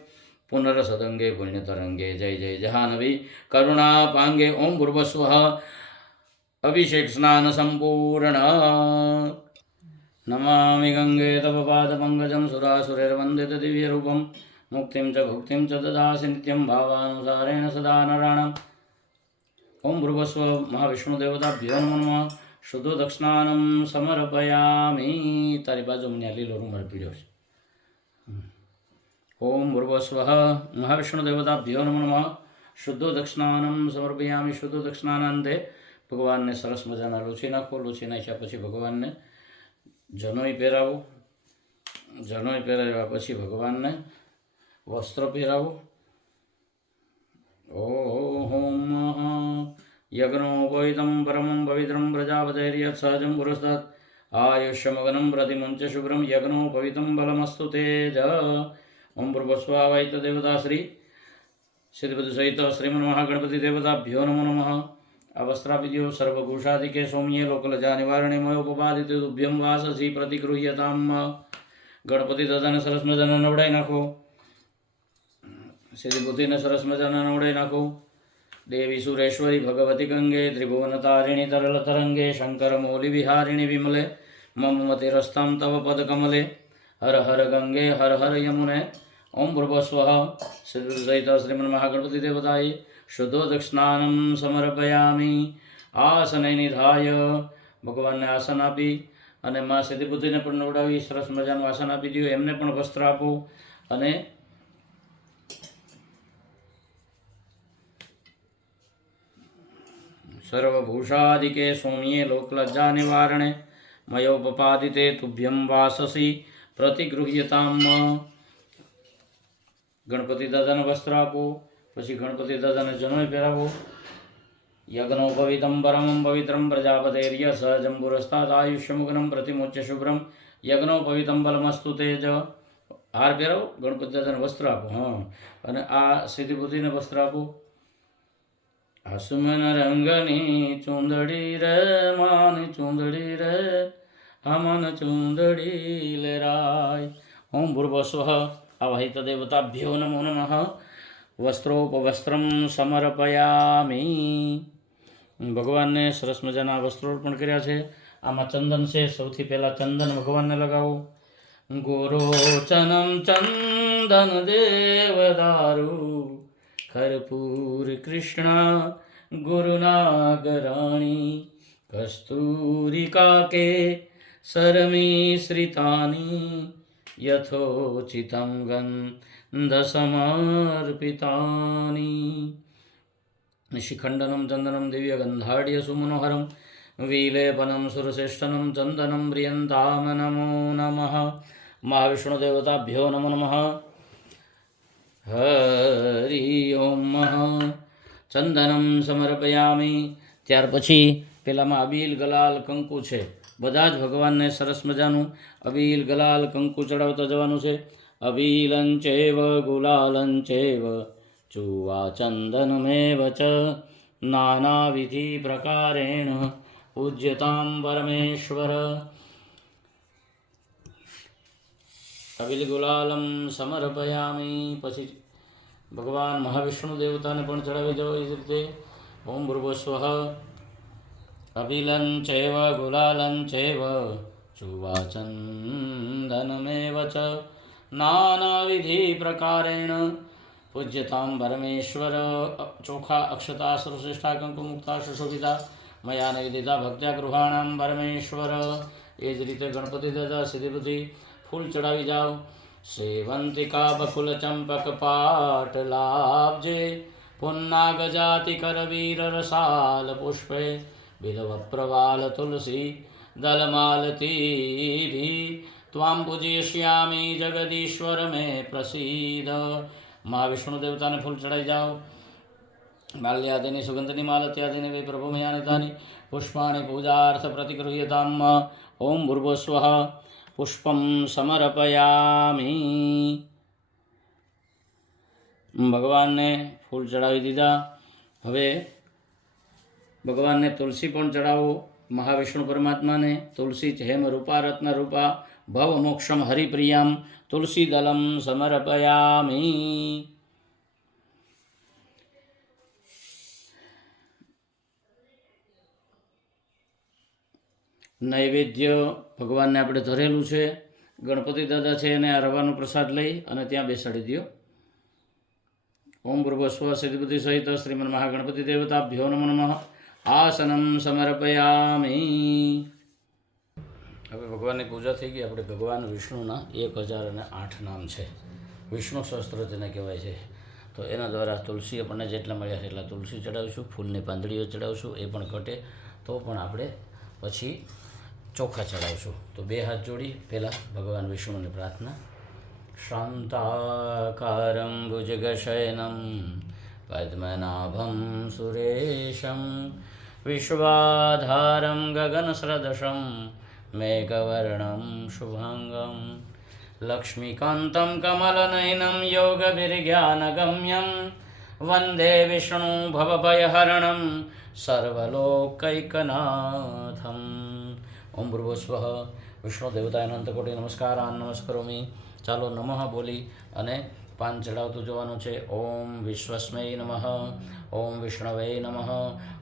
પુનરસદંગે પુણ્ય તરંગે જય જય જહાનવી કરુણા પાંગે. ઓમ ભૂર્ભસ્વ. અભિષેક સ્નાન સંપૂર્ણ. નમામિ ગંગે તવ પાદ પંકજમ સુરાસુરૈર્વંદિત દિવ્યરૂપમ મુક્તિમ ચ ભુક્તિમ ચ દદાસि નિત્યમ ભાવાનુસારેણ સદા નરાણામ. ઓમ ભૃવસ્વ. મહાવિષ્ણુ દેવતાભ્યો નમઃ. શુદ્ધો દક્ષિણાનમ સમર્પયામિ. તારી બાજુ મને લીલો રૂમાલ પીડ્યો છે. ઓમ ભૃવસ્વ. મહાવિષ્ણુ દેવતાભ્યો નમઃ. શુદ્ધો દક્ષિણાનમ સમર્પયામિ શુદ્ધો દક્ષિણાનંદે. ભગવાનને સરસ મજાના લૂછી નાખો. લૂછી નાખ્યા પછી ભગવાનને જનોઈ પહેરાવો. જનોઈ પહેરાવ્યા પછી ભગવાનને વસ્ત્ર પહેરાવો. ઓમ યજ્ઞોપવિતમ પરમં પવિત્રમ પ્રજાપતૈર્યત સહજં પુરસ્તાદ આયુષ્યમગનમ પ્રતિમુંચ શુભ્રમ યજ્ઞોપવિતમ બલમસ્તુ તેજ. ઓમ ભૂર્ભસ્વાવૈત દેવતા શ્રી સિદ્ધબુદ્ધ સહિત શ્રીમન મહાગણપતિ દેવતાભ્યો નમો નમઃ. અવસ્ત્રાપિદ્યો સર્વભૂષાદિકે સૌમ્યે લોકલજા નિવારણે મયોપપાદિત તુભ્યમ વાસસી પ્રતિગૃહ્યતામ. ગણપતિ દાદાને સરસ મજાના નવડાઈ નાખો. સિદ્ધિ બુદ્ધિને સરસ મજાના નવડાઈ નાખો. દેવી સુરેશ્વરી ભગવતી ગંગે ત્રિભુવન તારિણી તરલ તરંગે શંકર મૌલી વિહારિણી વિમલે મમ મતિરસ્તમ તવ પદ કમલે હર હર ગંગે હર હર યમુને. ઓમ ભૂર્ભસ્વ. સહિત શ્રીમન મહાગણપતિ દેવતાએ શુદ્ધો દક્ષિણાનમ સમર્પયામિ. આસને નિધાય. ભગવાનને આસન આપી અને મા સિદ્ધિ બુદ્ધિને પણ નવડાવી સરસ મજાનું આસન આપી દો. એમને પણ વસ્ત્ર આપો અને સર્વભૂષાદિકે સૌમ્યે લોકલજ્જા નિવારણે મયોપપાદિતે તુભ્યમ વાસસી પ્રતિગૃહ્યતામ. ગણપતિ દાદાને વસ્ત્ર આપો. પછી ગણપતિ દાદાને જનોઈ પહેરાવો. યજ્ઞોપવિતમ પરમં પવિત્રમ પ્રજાપતૈર્ય સહજં પુરસ્તાદ આયુષ્યમુગ્નમ પ્રતિમુચ્ય શુભ્રમ યજ્ઞોપવિતમ બલમસ્તુ તેજ. હાર પહેરાવો. ગણપતિ દાદાને વસ્ત્ર આપો. હા, અને આ સિદ્ધિ બુદ્ધિને વસ્ત્ર આપો. આસુમન રંગની ચૂંદડી રે માની ચૂંદડી રે हमन चूंदड़ी लहराय। ओम भूर्भुवस्वः आवाहित देवताभ्यो नमो नमः। વસ્ત્રોપવસ્ત્રમ સમર્પયામિ. ભગવાનને સરસ મજાના વસ્ત્રો અર્પણ કર્યા છે. આમાં ચંદન છે. સૌથી પહેલાં ચંદન ભગવાનને લગાવો. ગોરોચનમ ચંદન દેવદારુ કર્પૂર કૃષ્ણ ગુરુનાગરાણી કસ્તુરિકા કે સરમિશ્રિતાની યથોચિતમ ગંધસમર્પિતાની. શિખંડનમ ચંદનમ દિવ્યગંધાઢ્ય સુમનોહરમ વિલેપનમ સુરશ્રેષ્ઠનમ ચંદનમ પ્રિયંતામ નમો નમઃ. મહાવિષ્ણુદેવતાભ્યો નમો નમઃ. હરિ ઓમ. ચંદનમ સમર્પયામિ. ત્યાર પછી પેલામાં અબીલ ગલાલ કંકુ છે. બધા જ ભગવાનને સરસ મજાનું અબીલ ગલાલ કંકુ ચડાવતા જવાનું છે. અબીલંચેવ ગુલાલંચેવ ચુવા ચંદનમેવ ચ નાનાવિધિ પ્રકારેણ પૂજ્યતામ પરમેશ્વર. અબીલ ગુલાલમ સમર્પયામિ. પછી ભગવાન મહાવિષ્ણુ દેવતાને પણ ચડાવી દો એ જ રીતે. ઓમ ભૂર્ભુવસ્વઃ અબીલંચેવ ગુલાલંચેવ ચુવા ચંદનમેવ ચ નાનાવિધિ પ્રકારેણ પૂજ્યતામ પરમેશ્વર. ચોખા અક્ષતા સર્વશ્રેષ્ઠા કંકુ મુક્તા સુશોભિતા મયા નૈવેદિતા ભક્ત્યા ગૃહાણામ પરમેશ્વર. એ જ રીતે ગણપતિ દાદા સિદ્ધિબુદ્ધિ ફૂલ ચડાવી જાઓ. સેવંતિકા બકુલ ચંપક પાટલાબ્જે પુન્નાગ જાતિ કરવીર રસાલ પુષ્પે બિલવ પ્રવાલ તુલસી દલમાલતી ત્વામ પૂજયશ્યામિ જગદીશ્વર મેં પ્રસિદ્ધ. મહાવિષ્ણુ દેવતાને ફૂલ ચડાઈ જાઓ. માલ્યાદિની સુગંધની માલત્યાદિની વે પ્રભુમયાનિતાની પુષ્પાણી પૂજાર્થ પ્રતિગૃહ્યતામ. ઓમ ભૂર્ભુવસ્વઃ પુષ્પમ સમર્પયામિ. ભગવાનને ફૂલ ચડાવી દીધા. હવે ભગવાનને તુલસી પણ ચડાવો. મહાવિષ્ણુ પરમાત્માને તુલસી હેમ રૂપા રત્ન રૂપા ભવ મોક્ષમ હરિપ્રિયામ તુલસી દલમ સમર્પયામિ. નૈવેદ્ય ભગવાનને આપણે ધરેલું છે. ગણપતિ દાદા છે એને આ રવાનો પ્રસાદ લઈ અને ત્યાં બેસાડી દો. ઓમ ભૂર્ભુવસ્વઃ સિદ્ધિબુદ્ધિ સહિત શ્રીમન્ મહાગણપતિ દેવતાભ્યો નમો નમઃ. આસનમ સમર્પયામિ. હવે ભગવાનની પૂજા થઈ ગઈ. આપણે ભગવાન વિષ્ણુના 1008 નામ છે. વિષ્ણુ સહસ્ત્ર જેને કહેવાય છે. તો એના દ્વારા તુલસી આપણને જેટલા મળ્યા છે એટલા તુલસી ચડાવીશું. ફૂલની પાંદડીઓ ચડાવશું. એ પણ ઘટે તો પણ આપણે પછી ચોખા ચડાવશું. તો બે હાથ જોડી પહેલાં ભગવાન વિષ્ણુની પ્રાર્થના. શાંતાકારમ ભુજગશયનમ પદ્મનાભમ સુરેશમ વિશ્વાધારમ ગગનસદૃશમ મેઘવર્ણમ શુભાંગમ લક્ષ્મીકાંતમ કમલનયનમ યોગવિર્જ્ઞાનગમ્યમ વંદે વિષ્ણુ ભવભયહરણમ સર્વલોકૈકનાથમ. ઓમ ભૂર્ભુવસ્વઃ વિષ્ણુ દેવતાય અનંતકોટિ નમસ્કારાન નમસ્કરોમિ. ચાલો નમઃ બોલી અને પાન ચડાવતું જવાનું છે. ઓમ વિશ્વસ્મય નમઃ. ઓમ વિષ્ણવે નમઃ.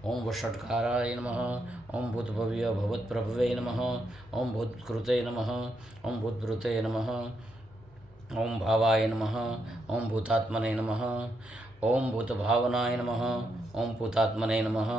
ઓમ વષટ્કારાય નમઃ. ઓમ ભૂતભવ્ય ભવત્પ્રભવે નમઃ. ઓમ ભૂતકૃતે નમઃ. ઓમ ભૂતભૃતે નમઃ. ઓમ ભાવાય નમઃ. ઓમ ભૂતાત્મને નમઃ. ઓમ ભૂતભાવનાય નમઃ. ઓમ ભૂતાત્મને નમઃ.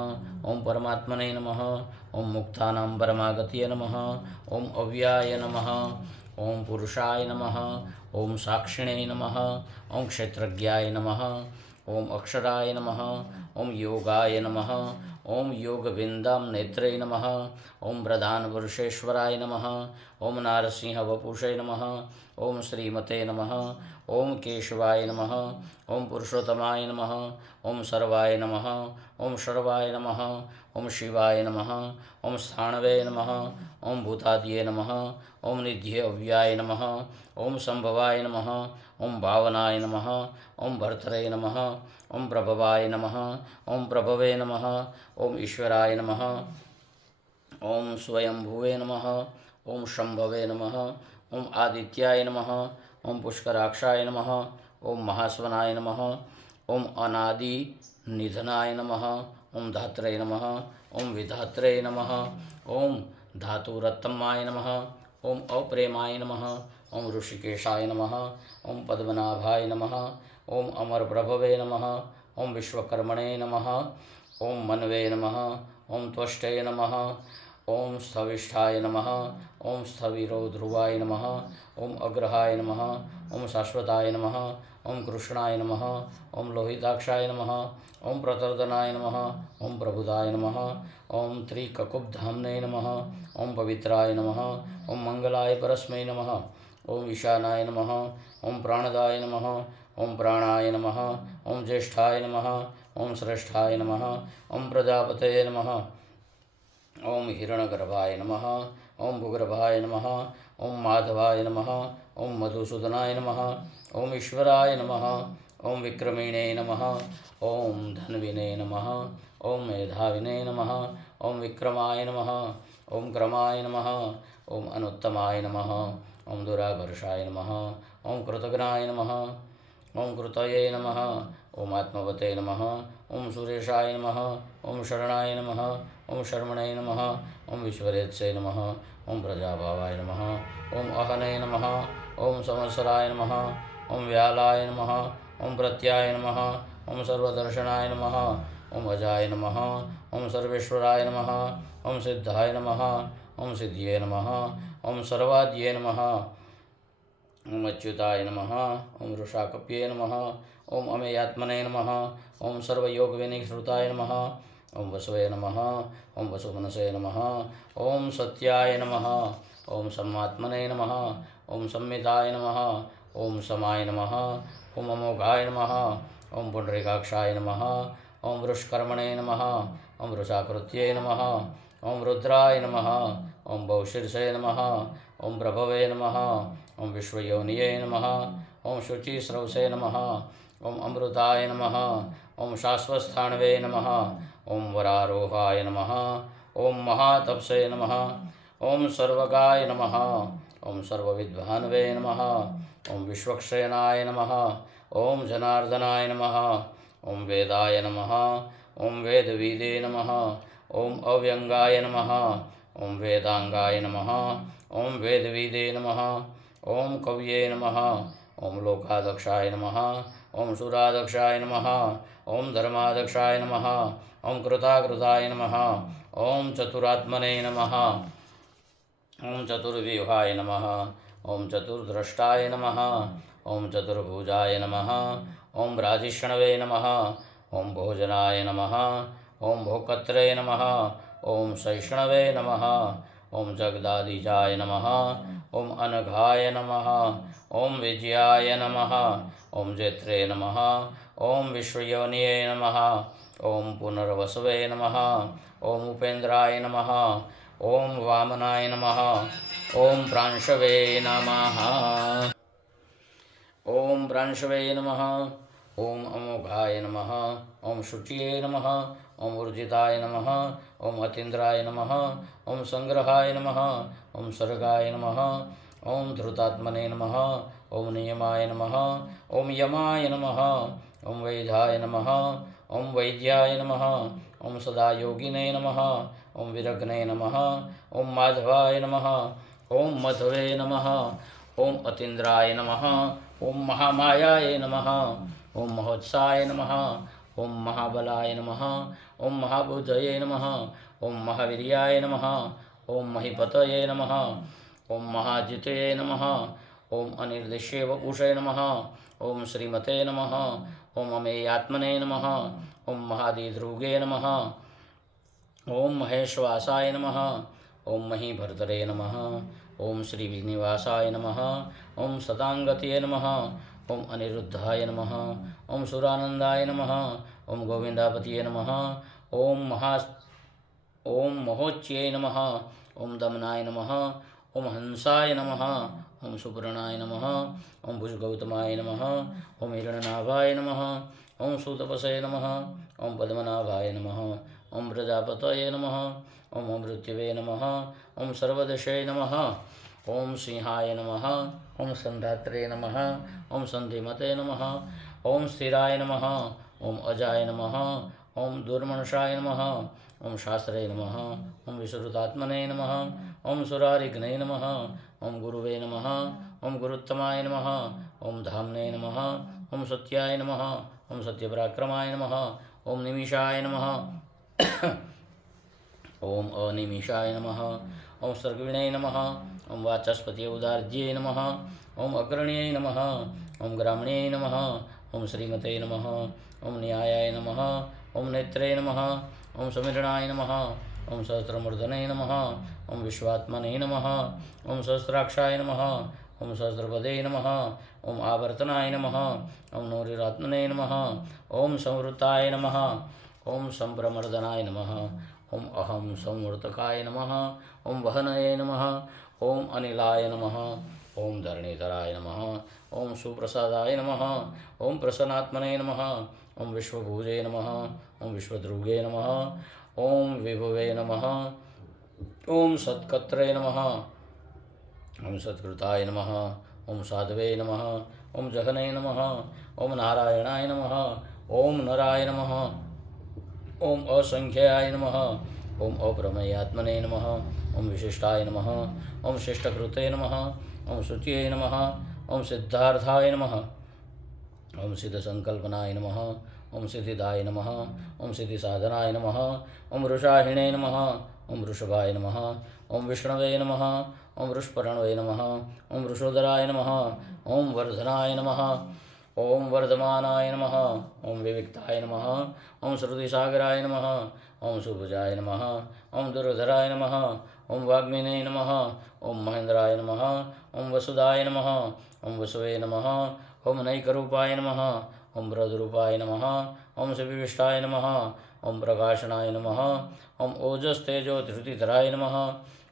ઓમ પરમાત્મને નમઃ. ઓમ મુક્તાનાં પરમાગત્ય નમઃ. ઓમ અવ્યાય નમઃ. ઓમ પુરુષાય નમઃ. ઓમ સાક્ષિણે નમઃ. ઓમ ક્ષેત્રજ્ઞાય નમઃ. ઓમ અક્ષરાય નમઃ. ઓમ યોગાય નમઃ. ઓમ યોગવિંદામ નેત્રે નમઃ. ઓમ પ્રધાનપુરુષેશ્વરાય નમઃ. ઓમ નારસિંહ વપુષે નમઃ. ઓમ શ્રીમતે નમઃ. ઓમ કેશવાય નમઃ. ઓમ પુરુષોત્તમાય નમઃ. ઓમ સર્વાય નમઃ. ઓમ સર્વાય નમઃ. ઓમ શિવાય નમઃ. ઓમ સ્થાણવે નમઃ. ઓમ ભૂતાદિએ નમઃ. ઓમ નિધ્ય અવ્યાય નમઃ. ઓમ સંભવાય નમઃ. ઓમ ભાવનાય નમઃ. ઓમ ભર્તરે નમઃ. ઓમ પ્રભવાય નમઃ. ઓમ પ્રભવે નમઃ. ઓમ ઈશ્વરાય નમઃ. ઓમ સ્વયંભુવે નમઃ. ओम शंभवे नमः। ओम आदित्याय नमः। ओम पुष्कराक्षाय नमः। ओम महास्वनाय नमः। ओम अनादि निधनाय नमः। ओम धात्रे नमः। ओम विधात्रे नमः। ओम धातुरत्तमाय नमः। ओम अप्रेमाय नमः। ओम ऋषिकेशाय नमः। ओम पद्मनाभाय नमः। ओम अमरप्रभवे नमः। ओम विश्वकर्मणे नमः। ओम मनवे नमः। ओम त्वष्टे नमः। ओम स्थविष्ठाय नमः। ओम स्थविरो ध्रुवाय नमः। ओम अग्रहाय नमः। ओम शाश्वताय नमः। ओम कृष्णाय नमः। ओम लोहिताक्षाय नमः। ओम प्रतर्दनाय नमः। ओम प्रबुधाय नमः। ओम त्रिककुब्धाम्ने नमः। ओम पवित्राय नमः। ओम मंगलाय परस्मै नमः। ओम ईशानाय नमः। ओम प्राणदाय नमः। ओम प्राणाय नमः। ओम ज्येष्ठाय नमः। ओम श्रेष्ठाय नमः। ओम प्रजापतये नमः। ओम हिरण्यगर्भाय नमः। ओम भूगर्भाय नमः। ओम माधवाय नमः। ओम मधुसूदनाय नमः। ओम ईश्वराय नमः। ओम विक्रमिणे नमः। ओम धन्विने नमः। ओम मेधाविने नमः। ओम विक्रमाय नमः। ओम क्रमाय नमः। ओम अनुत्तमाय नमः। ओम दुराभर्षाय नमः। ओम कृतघ्नाय नमः। ओम कृतये नमः। ओम आत्मवते नमः। ओम सुरेशाय नमः। ओम शरणाय नमः। ओम शर्मणे नमः। ओम विश्वरेत्से नमः। ओम प्रजाभावाय नमः। ओम अहने नमः। ओम संवत्सराय नमः। ओम व्यालाय नमः। ओम प्रत्याय नमः। ओम सर्वदर्शनाय नमः। ओम अजाय नमः। ओम सर्वेश्वराय नमः। ओम सिद्धाय नमः। ओम सिद्धिये नमः। ओम सर्वाद्ये नमः। ओम अच्युताय नमः। ओम ऋषाकप्ये नमः। ओम अमेयात्मने नमः। ओम सर्वयोगविनिश्रुताय नमः। ओम वसवे नमः। ओम वसुमनसे नमः। ओम सत्याय नमः। ओम सम्मात्मने नमः। ओम संमिताय नमः। ओम समाय नमः। ओम अमोघाय नमः। ओम पुंडरीकाक्षाय नमः। ओम वृषकर्मणे नमः। ओम वृषाकृत्ये नमः। ओम रुद्राय नमः। ओम बहुशीर्षे नमः। ओम प्रभवे नमः। ओम विश्वयोनिये नमः। ओम शुचिस्रवसे नमः। ओम अमृताय नमः। ओम शाश्वस्थाणवे नमः। ओम वरारोहाय नमः। ओम महातपसे नमः। ओम सर्वगाय नमः। ओम सर्वविद्भान्वे नमः। ओम विश्वक्षेनाय नमः। ओम जनार्दनाय नमः। ओम वेदाय नमः। ओम वेदवीदे नमः। ओम अव्यंगाय नमः। ओम वेदांगाय नमः। ओम वेदवीदे नमः। ओम कवये नमः। ओम लोकादक्षाय नमः। ओम सुरादक्षाय नमः। ओम धर्मादक्षाय नमः। ओम कृताकृताय नमः। ओम चतुरात्मने नमः। ओम चतुर्व्यूहाय नमः। ओम चतुर्द्रष्टाय नमः। ओम चतुर्भुजाय नमः। ओम राजिष्णवे नमः। ओम भोजनाय नमः। ओम भोक्त्रे नमः। ओम सैष्णवे नमः। ओम जगदादिजाय नमः। ओम अनघाय नमः। ओम विजयाय नमः। ओम जेत्रे नमः। ओम विश्वयोनिये नमः। ओम पुनर्वसवे नमः। ओम उपेन्द्राय नमः। ओम वामनाय नमः। ओम प्रांशवे नमः। ओम प्रांशवे नमः। ओम अमोघाय नमः। ओम शुचिये नमः। ओम ऊर्जिताय नमः। ओम अतीन्द्राय नमः। ओम संग्रहाय नमः। ओम सर्गाय नमः। ओम धृतात्मने नमः। ओम नियमाय नमः। ओम यमाय नमः। ओम वैधाय नमः। ओम वैद्याय नमः। ओम सदा योगिने नमः। ओम विरग्ने नमः। ओम माधवाय नमः। ओम मधवे नमः। ओम अतीन्द्राय नमः। ओम महामायाय नमः। ओम महोत्साय नमः। ओम महाबलाय नमः। ओम महाबुद्धये नमः। ओम महावीर्याय नमः। ओम महीपतये नमः। ओम महाजितये नमः। ओम अनिर्दिश्ये वपुषे नमः। ओम श्रीमते नमः। ओम अमेयात्मने नमः। ओम महादिध्रुगे नमः। ओम महेश्वासाय नमः। ओम महीभर्तरे नमः। ओम श्रीनिवासाय नमः। ओम सदांगतये नमः। ओम अनिरुद्धाय नमः। ओम सुरानंदाय नमः। ओम गोविंदापतये नमः। ओम महोच्ये नमः। ओम दमनाय नमः। ओम हंसाय नमः। ओम सुपर्णाय नमः। ओम भुजगौतमाय नमः। ओम हिरण्यनाभाय नमः। ओम सूतपसे नमः। ओम पद्मनाभाय नमः। ओम प्रजापतये नमः। ओम मृत्युवे नमः। ओम सर्वदशे नमः। ओम सिंहाय नमः। ओम संधात्रे नमः। ओम संधिमते नमः। ओम स्थिराय नमः। ओम अजाय नमः। ओम दुर्मनषाय नमः। ओम शास्त्रे नमः। ओम विश्रुतात्मने नमः। ओम सुरारिघ्ने नमः। ओम गुरुवे नमः। ओम गुरुत्तमाय नमः। ओम धाम्ने नमः। ओम सत्याय नमः। ओम सत्यपराक्रमाय नमः। ओम निमिषाय नमः। ओम अनिमिषाय नमः। ओम सर्गिणे नमः। ओम वाचस्पति उदार्ज्ये नमः। ओम अग्रण्ये नमः। ओम ग्रामण्ये नमः। ओम श्रीमते नमः। ओम न्यायाय नमः। ओम नेत्रे नमः। ओम समीरणाय नमः। ओम सहस्रमूर्धने नमः। ओम विश्वात्मने नमः। ओम सहस्राक्षाय नमः। ओम सहस्रपदे नमः। ओम आवर्तनाय नमः। ओम नूरिरात्मने नमः। ओम संवृत्ताय नमः। ओम संप्रमर्दनाय नमः। ओम अहम संवर्तकाय नमः। ओम वहनये नमः। ओम अनिलाय नमः। ओम धरणीधराय नमः। ओम सुप्रसादाय नमः। ओम प्रसन्नात्मने नमः। ओम विश्वभुजे नमः। ओम विश्वध्रुगे नमः। ओम विभुवे नमः। ओम सत्कत्रे नमः। ओम सत्कृताय नमः। ओम साधवे नमः। ओम जघने नमः। ओम नारायणाय नमः। ओम नराय नमः। ओम असंख्याय नमः। ओम अप्रमेयात्मने नमः। ओम विशिष्टाय नमः। ओम शिष्टकृते नमः। ओम शुच्ये नमः। ओम सिद्धार्थाय नमः। ओम सिद्धसंकल्पनाय नमः। ओम सिद्धिदाय नमः। ओम सिद्धिसाधनाय नमः। ओम वृषाहिणे नमः। ओम वृषभाय नमः। ओम विष्णवे नमः। ओम वृषपर्णवे नमः। ओम वृषोदराय नमः। ओम वर्धनाय नमः। ओम वर्धमानाय नमः। ओम विविक्ताय नमः। ओम श्रुतिसागराय नमः। ओम सुभुजाय नमः। ओम दुर्धराय नमः। ओम वाग्मिने नमः। ओम महेंद्राय नमः। ओम वसुदाय नमः। ओम वसुवे नमः। ओम नैकरूपाय नमः। ओम वृद्रूपाय नमः। ओम शिविष्टाय नमः। ओम प्रकाशनाय नमः। ओम ओजस्तेजो धृतिधराय नमः।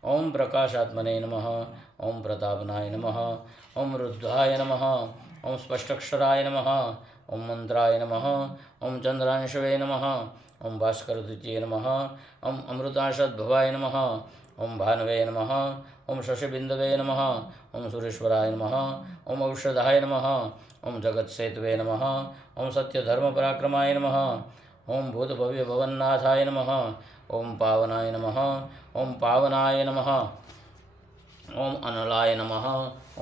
ओम प्रकाशात्मने नमः। ओम प्रतापनाय नमः। ओम रुद्धाय नमः। ओम स्पष्टक्षराय नमः। ओम मंत्राय नमः। ओम चंद्रांशवे नमः। ओम भास्करद्वितीये नमः। ओम अमृताशद्भवाय नमः। ओम भानवे नमः। ओम शशिबिंदवे नमः। ओम सुरेश्वराय नमः। ओम औषधाय नमः। ओम जगत्सेतवे नमः। ओम सत्यधर्मपराक्रमाय नमः। ओम भूतभव्यभवन्नाथाय नमः। ओम पावनाय नमः। ओम पावनाय नमः। ओम अनलाय नमः।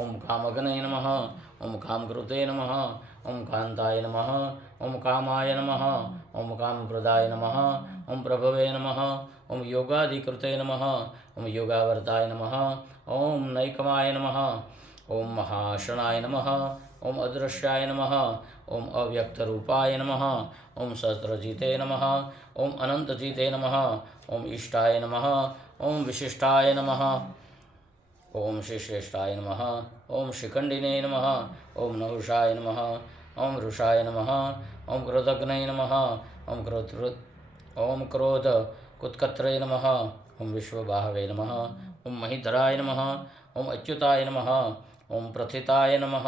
ओम कामगने नमः। ओम कामकृते नमः। ओम कांताय नमः। ओम कामाय नमः। ओम कामप्रदाय नमः। ओम प्रभवे नमः। ओम योगाधिकृते नमः। ओम योगावर्ताय नमः। ओम नैकमाय नमः। ओम महाशनाय नमः। ओम अदृश्याय नमः। ओम अव्यक्तरूपाय नमः। ओम सहस्रजीते नमः। ओम अनंतजीते नमः। ओम इष्टाय नमः। ओम विशिष्टाय नमः। ओम श्रीश्रेष्ठाय नमः। ओम शिखंडिने नमः। ओम नहुषाय नमः। ओम रुषाय नमः। ओम क्रोधग्ने नमः। ओम क्रोध कुत्कत्रे नमः। ओम विश्वबाहवे नमः। ओम महिधराय नमः। ओम अच्युताय नमः। ओम प्रथिताय नमः।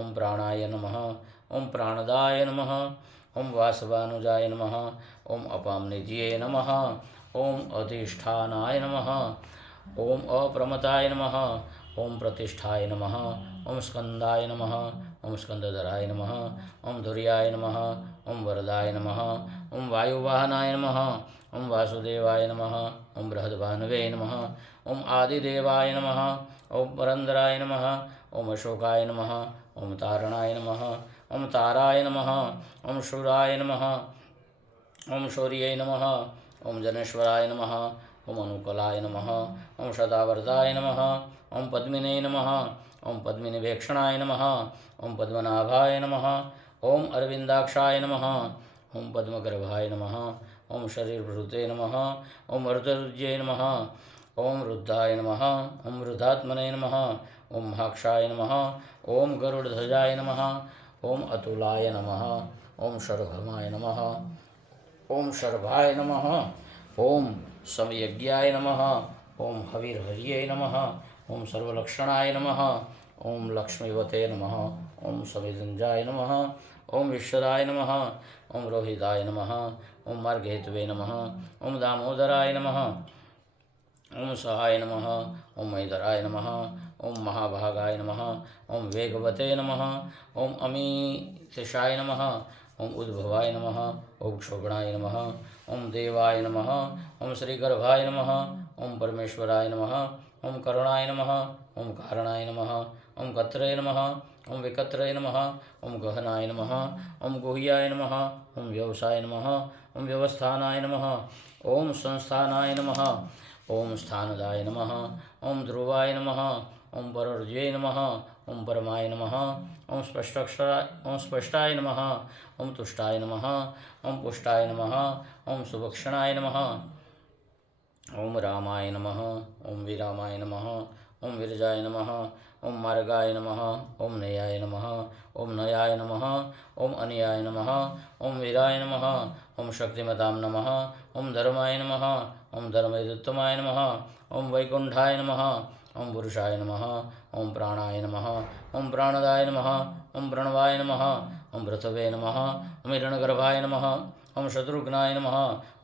ओम प्राणाय नमः। ओम प्राणदाय नमः। ओम वासवानुजाय नमः। ओम अपामनिधिये नमः। ओम अधिष्ठानाय नमः। ओम अप्रमताय नमः। ओम प्रतिष्ठाय नमः। ओम स्कंदाय नमः। ओम स्कंदधराय नमः। ओम धुर्याय नमः। ओम वरदाय नमः। ओम वायुवाहनाय नमः। ओम वासुदेवाय नमः। ओम बृहद्भानवे नमः। ओम आदिदेवाय नमः। ओम पुरंदराय नमः। ओम अशोकाय नमः। ओम तारणाय नमः। ओम ताराय नमः। ओम शूराय नमः। ओम शौर्ये नमः। ओम जनेश्वराय नमः। ओम अनुकलाय नमः। ओम शतावर्ताय नमः। ओम पद्मिने नमः। ओम पद्मिनीभेक्षणाय नमः। ओम पद्मनाभाय नमः। ओम अरविंदाक्षाय नमः। ओम पद्मगर्भाय नमः। ओम शरीरभृते नमः। ओम अर्धरुज्ये नमः। ओम रुद्धाय नमः। ओम रुद्धात्मने नमः। ओम महाक्षाय नमः। ओम गरुड़ध्वजाय नमः। ओम अतुलाय नमः। ओम शर्भमाय नमः। ओम शर्भाय नमः। ओम समयज्ञाय नमः। ओम हविर्हर्ये नमः। ओम सर्वलक्षणाय नमः। ओम लक्ष्मीवते नमः। ओम समिधुंजाय नमः। ओम विश्वदाय नमः। ओम रोहिताय नमः। ओम मार्गहेतवे नमः। ओम दामोदराय नमः। ओम सहाय नमः। ओम मैदराय नमः। ओम महाभागाय नमः। ओम वेगवते नमः। ओम अमीतिशाय नमः। ओम उद्भवाय नमः। ओम क्षोभणाय नमः। ओम देवाय नमः। ओम श्रीगर्भाय नमः। ओम परमेश्वराय नमः। ओम करुणाय नमः। ओम कारणाय नमः। ओम कत्रे नमः। ओम विकत्रे नमः। ओम गहनाय नमः। ओम गुह्याय नमः। ओम व्यवसाय नमः। ओम व्यवस्थानाय नमः। ओम संस्थानाय नमः। ओम स्थानदाय नमः। ओम ध्रुवाय नमः। ओम परर्ज्ये नमः। ओम परमाय नमः। ओम स्पष्टाय नमः। ओम तुष्टाय नमः। ओम पुष्टाय नमः। ओम सुभक्षणाय नमः। ओम रामाय नमः। ओम विरामाय नमः। ओम विरजाय नमः। ओम मार्गाय नमः। ओम नयाय नमः। ओम नयाय नमः। ओम अनियाय नमः। ओम वीराय नमः। ओम शक्तिमतां नमः। ओम धर्माय नमः। ओम धर्मयुतमाय नमः। ओम वैकुंठाय नमः। ओम पुरुषाय नमः। ओम प्राणाय नमः। ओम प्राणदाय नमः। ओम प्रणवाय नमः। ओम पृथवे नमः। ओम हिरण्यगर्भाय नमः। ओम शत्रुघ्नाय नमः।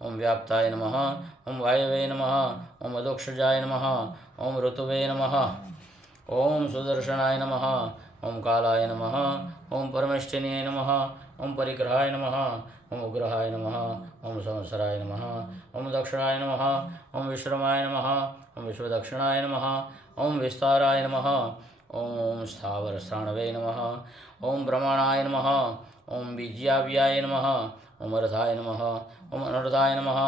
ओम व्याप्ताय नमः। ओम वायवे नमः। ओम अदोक्षजाय नमः। ओम ऋतवे नमः। ओम सुदर्शनाय नमः। ओम कालाय नमः। ओम परमेष्ठिन्ये नमः। ओम परिग्रहाय नमः। ओम उग्रहाय नमः। ओम संवत्सराय नमः। ओम दक्षिणाय नमः। ओम विश्रमाय नमः। ओम विश्वदक्षिणाय नमः। ओम विस्ताराय नमः। ओम स्थावरस्थाणवे नमः। ओम ब्रह्मणाय नमः। ओम बीज्याव्याय नमः। ओम अर्थाय नमः। ओम अनर्थाय नमः।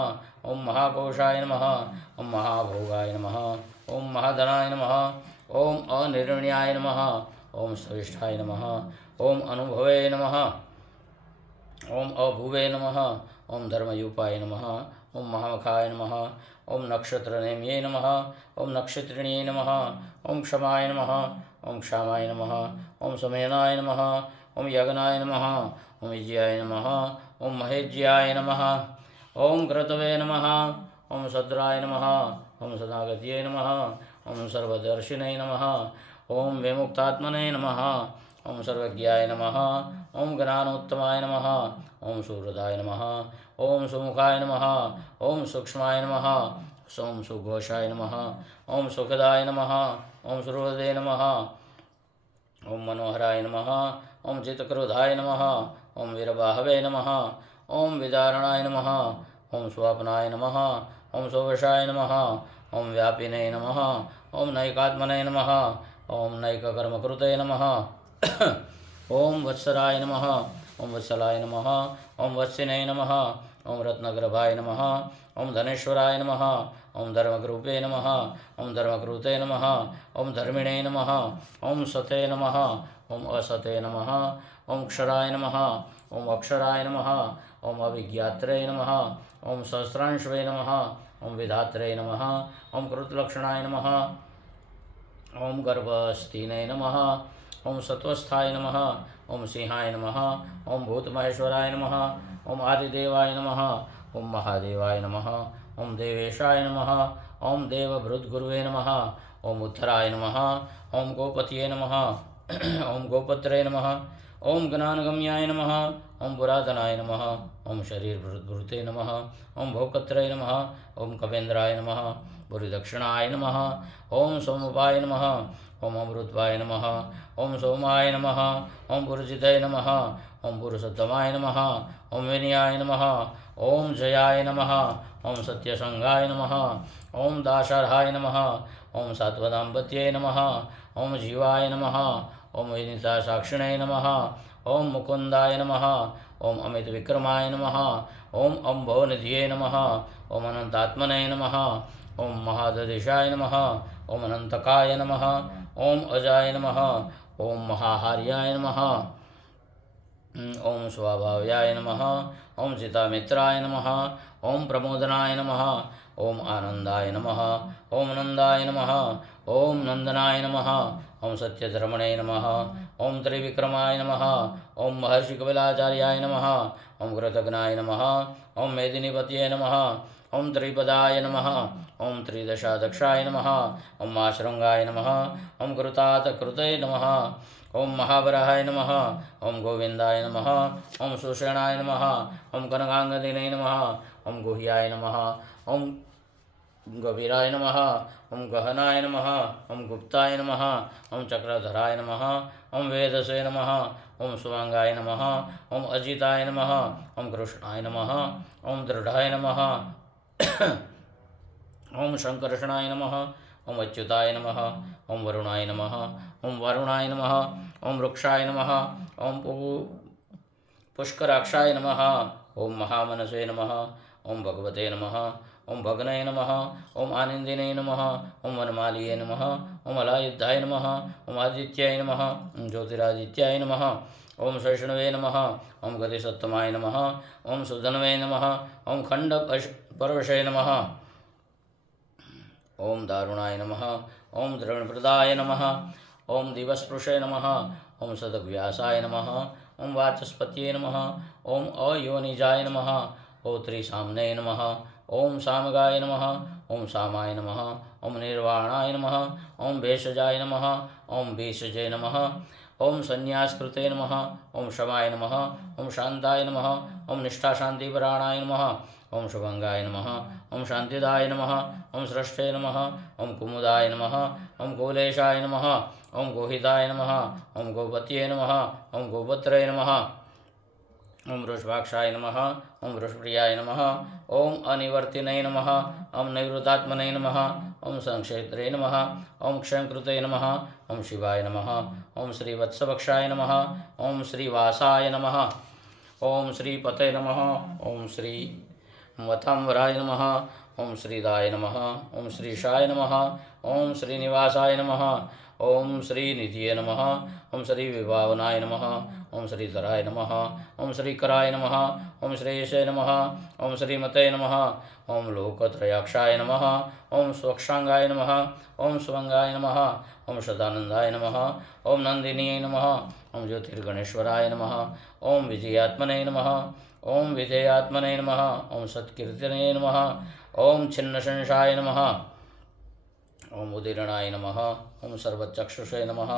ओम महाकोशाय नमः। ओम महाभोगाय नमः। ओम महाधनाय नमः। ओम अनिर्ण्याय नमः। ओम सविष्ठाय नमः। ओम अनुभवे नमः। ओम अभुवे नमः। ओम धर्मयूपाय नमः। ओम महामखाय नमः। ओम नक्षत्रनेम्ये नमः। ओम नक्षत्रिण्ये नमः। ओम क्षमाय नमः। ओम क्षामाय नमः। ओम समेनाय नमः। ओम यज्ञनाय नमः। ओम विजयाय नमः। ओम महेज्याय नमः। ओम क्रतवे नमः। ओम सद्राय नमः। ओम सदागत्यै नमः। ओम सर्वदर्शिने नमः। ओम विमुक्तात्मने नमः। ओम सर्वज्ञाय नमः। ओम ज्ञानोत्तमाय नमः। ओम सुहृदाय नमः। ओम सुमुखाय नमः। ओम सूक्ष्माय नमः। ओम सुघोषाय नमः। ओम सुखदाय नमः। ओम सुहृदे नमः। ओम मनोहराय नमः। ओम चित्तक्रोधाय नमः। ओम वीरबाहवे नमः। ओम विदारणाय नमः। ओम स्वप्नाय नमः। ओम सोवशाय नमः। ओम व्यापिने नमः। ओम नैकात्मने नमः। ओम नैककर्मकृते नमः। ओम वत्सराय नमः। ओम वत्सलाय नमः। ओम वत्सिने नमः। ओम रत्नगर्भाय नमः। ओम धनेश्वराय नमः। ओम धर्मग्रूपे नमः। ओम धर्मकृते नमः। ओम धर्मिणे नमः। ओम सते नमः। ओम असते नमः। ओम क्षराय नमः। ओम अक्षराय नमः। ओम अभिज्ञात्रे नमः। ओम सहस्रांशवे नमः। ओम विधात्रे नमः। ओम कृतलक्षणाय नमः। ओम गर्भस्थिने नमः। ओम सत्वस्थाय नमः। ओम सिंहाय नमः। ओम भूतमहेश्वराय नमः। ओम आदिदेवाय नमः। ओम महादेवाय नमः। ओम देवेशाय नमः। ओम देवभृद्गुरुवे नमः। ओम उत्तराय नमः। ओम गोपतये नमः। ओम गोपत्रे नमः। ओम ज्ञानगम्याय नमः। ओम पुरातनाय नमः। ओम शरीरभृते नमः। ओम भोकत्रे नमः। ओम कवेन्द्राय नमः। भूरिदक्षिणाय नमः। ओम सोमपाय नमः। ओम अमृतवाय नमः। ओम सोमाय नमः। ओम पुरजिताय नमः। ओम पुरुषोत्तमाय नमः। ओम विनयाय नमः। ओम जयाय नमः। ओम सत्यसंगाय नमः। ओम दाशार्हाय नमः। ओम सात्वदाम्पत्ये नमः। ओम जीवाय नमः। ओम विनीता साक्षिणे नमः। ओम मुकुंदाय नमः। ओम अमित विक्रमाय नमः। ओम अम्भोनिधिये नमः। ओम अनंतात्मने नमः। ओम महाददेशाय नमः। ओम अनंतकाय नमः। ओम अजाय नमः। ओम महाहार्याय नमः। ओम स्वाभाव्याय नमः। ओम चितामित्राय नमः। ओम प्रमोदनाय नमः। ओम आनंदाय नमः। ओम नंदाय नमः। ओम नंदनाय नमः। ओम सत्यधर्मणे नमः। ओम त्रिविक्रमाय नमः। ओम महर्षि कपिलाचार्याय नमः। ओम कृतघ्नाय नमः। ओम मेदिनीपतये नमः। ओम त्रिपदाय नमः। ओम त्रिदशादक्षाय नमः। ओम माशृंगाय नमः। ओम कृतातकृते नमः। ओम महावराहाय नमः। ओम गोविंदाय नमः। ओम सुषेणाय नमः। ओम कनकांगदिने नमः। ओम गुह्याय नमः। ओम गभीराय नमः। ओम गहनाय नमः। ओम गुप्ताय नमः। ओम चक्रधराय नमः। ओम वेदसे नमः। ओम सुवांगाय नमः। ओम अजिताय नमः। ओम कृष्णाय नमः। ओम दृढ़ाय नमः। ओम शंकर्षणाय नमः। ओम अच्युताय नमः। ओम वरुणाय नमः। ओम वरुणाय नमः। ओम वृक्षाय नमः। ओम पुष्कराक्षाय नमः। ओम महामनसे नमः। ओम भगवते नमः। ओम भगनये नमः। ओम आनंदिने नमः। ओम वनमालिये नमः। ओम अलायुद्धाय नमः। ओम आदित्याय नमः। ओम ज्योतिरादित्याय नमः। ओम शैष्णवे नमः। ओम गतिसत्तमाय नमः। ओम सुधन्वे नमः। ओम खंड परवशे नमः। ओम दारुणाय नमः। ओम द्रवणप्रदाय नमः। ओम दिवस्पृशे नमः। ओम सदव्यासाय नमः। ओम वाचस्पत्ये नमः। ओम अयोनिजाय नमः। ओम त्रिसाम्ने नमः। ओम सामगाय नमः। ओम सामाय नमः। ओम निर्वाणाय नमः। ओम भेषजाय नमः। ओम भेषजे नमः। ओम संन्यासकृते नमः। ओम शमाय नमः। ओम शांताय नमः। ओम निष्ठाशांतिपरायणाय नमः। ओम शुभंगाय नमः। ओम शांतिदाय नमः। ओम सृष्टे नमः। ओम कुमुदाय नमः। ओम गोलेशाय नमः। ओम गोहिताय नमः। ओम गोपत्ये नमः। ओम गोपत्रे नमः। ओम वृषभाक्षाय नमः। ओम वृषप्रियाय नमः। ओम अनिवर्तिने नमः। ओम नैवृतात्मने नमः। ओम संक्षेत्रे नमः। ओम क्षयकृते नमः। ओम शिवाय नमः। ओम श्रीवत्सवक्षाय नमः। ओम श्रीवासाय नमः। ओम श्रीपते नमः। ओम श्री वतांबराय नमः। ओम श्रीदाय नमः। ओम श्रीशाय नमः। ओम श्रीनिवासाय नमः। ओम श्रीनिधिये नमः। ओम श्रीविभावनाय नमः। ओम श्रीधराय नमः। ओम श्रीकराय नमः। ओम श्रेयसे नमः। ओम श्रीमते नमः। ओम लोकत्रयाक्षाय नमः। ओम स्वक्षांगाय नमः। ओम स्वंगाय नमः। ओम सदानंदाय नमः। ओम नंदिनीय नमः। ओम ज्योतिर्गणेश्वराय नमः। ओम विजयात्मने नमः। ओम विधेयात्मने नमः। ओम सत्कीर्तने नमः। ओम छिन्नशंसाय नमः। ओम उदीरणाय नमः। ओम सर्वचक्षुषे नमः।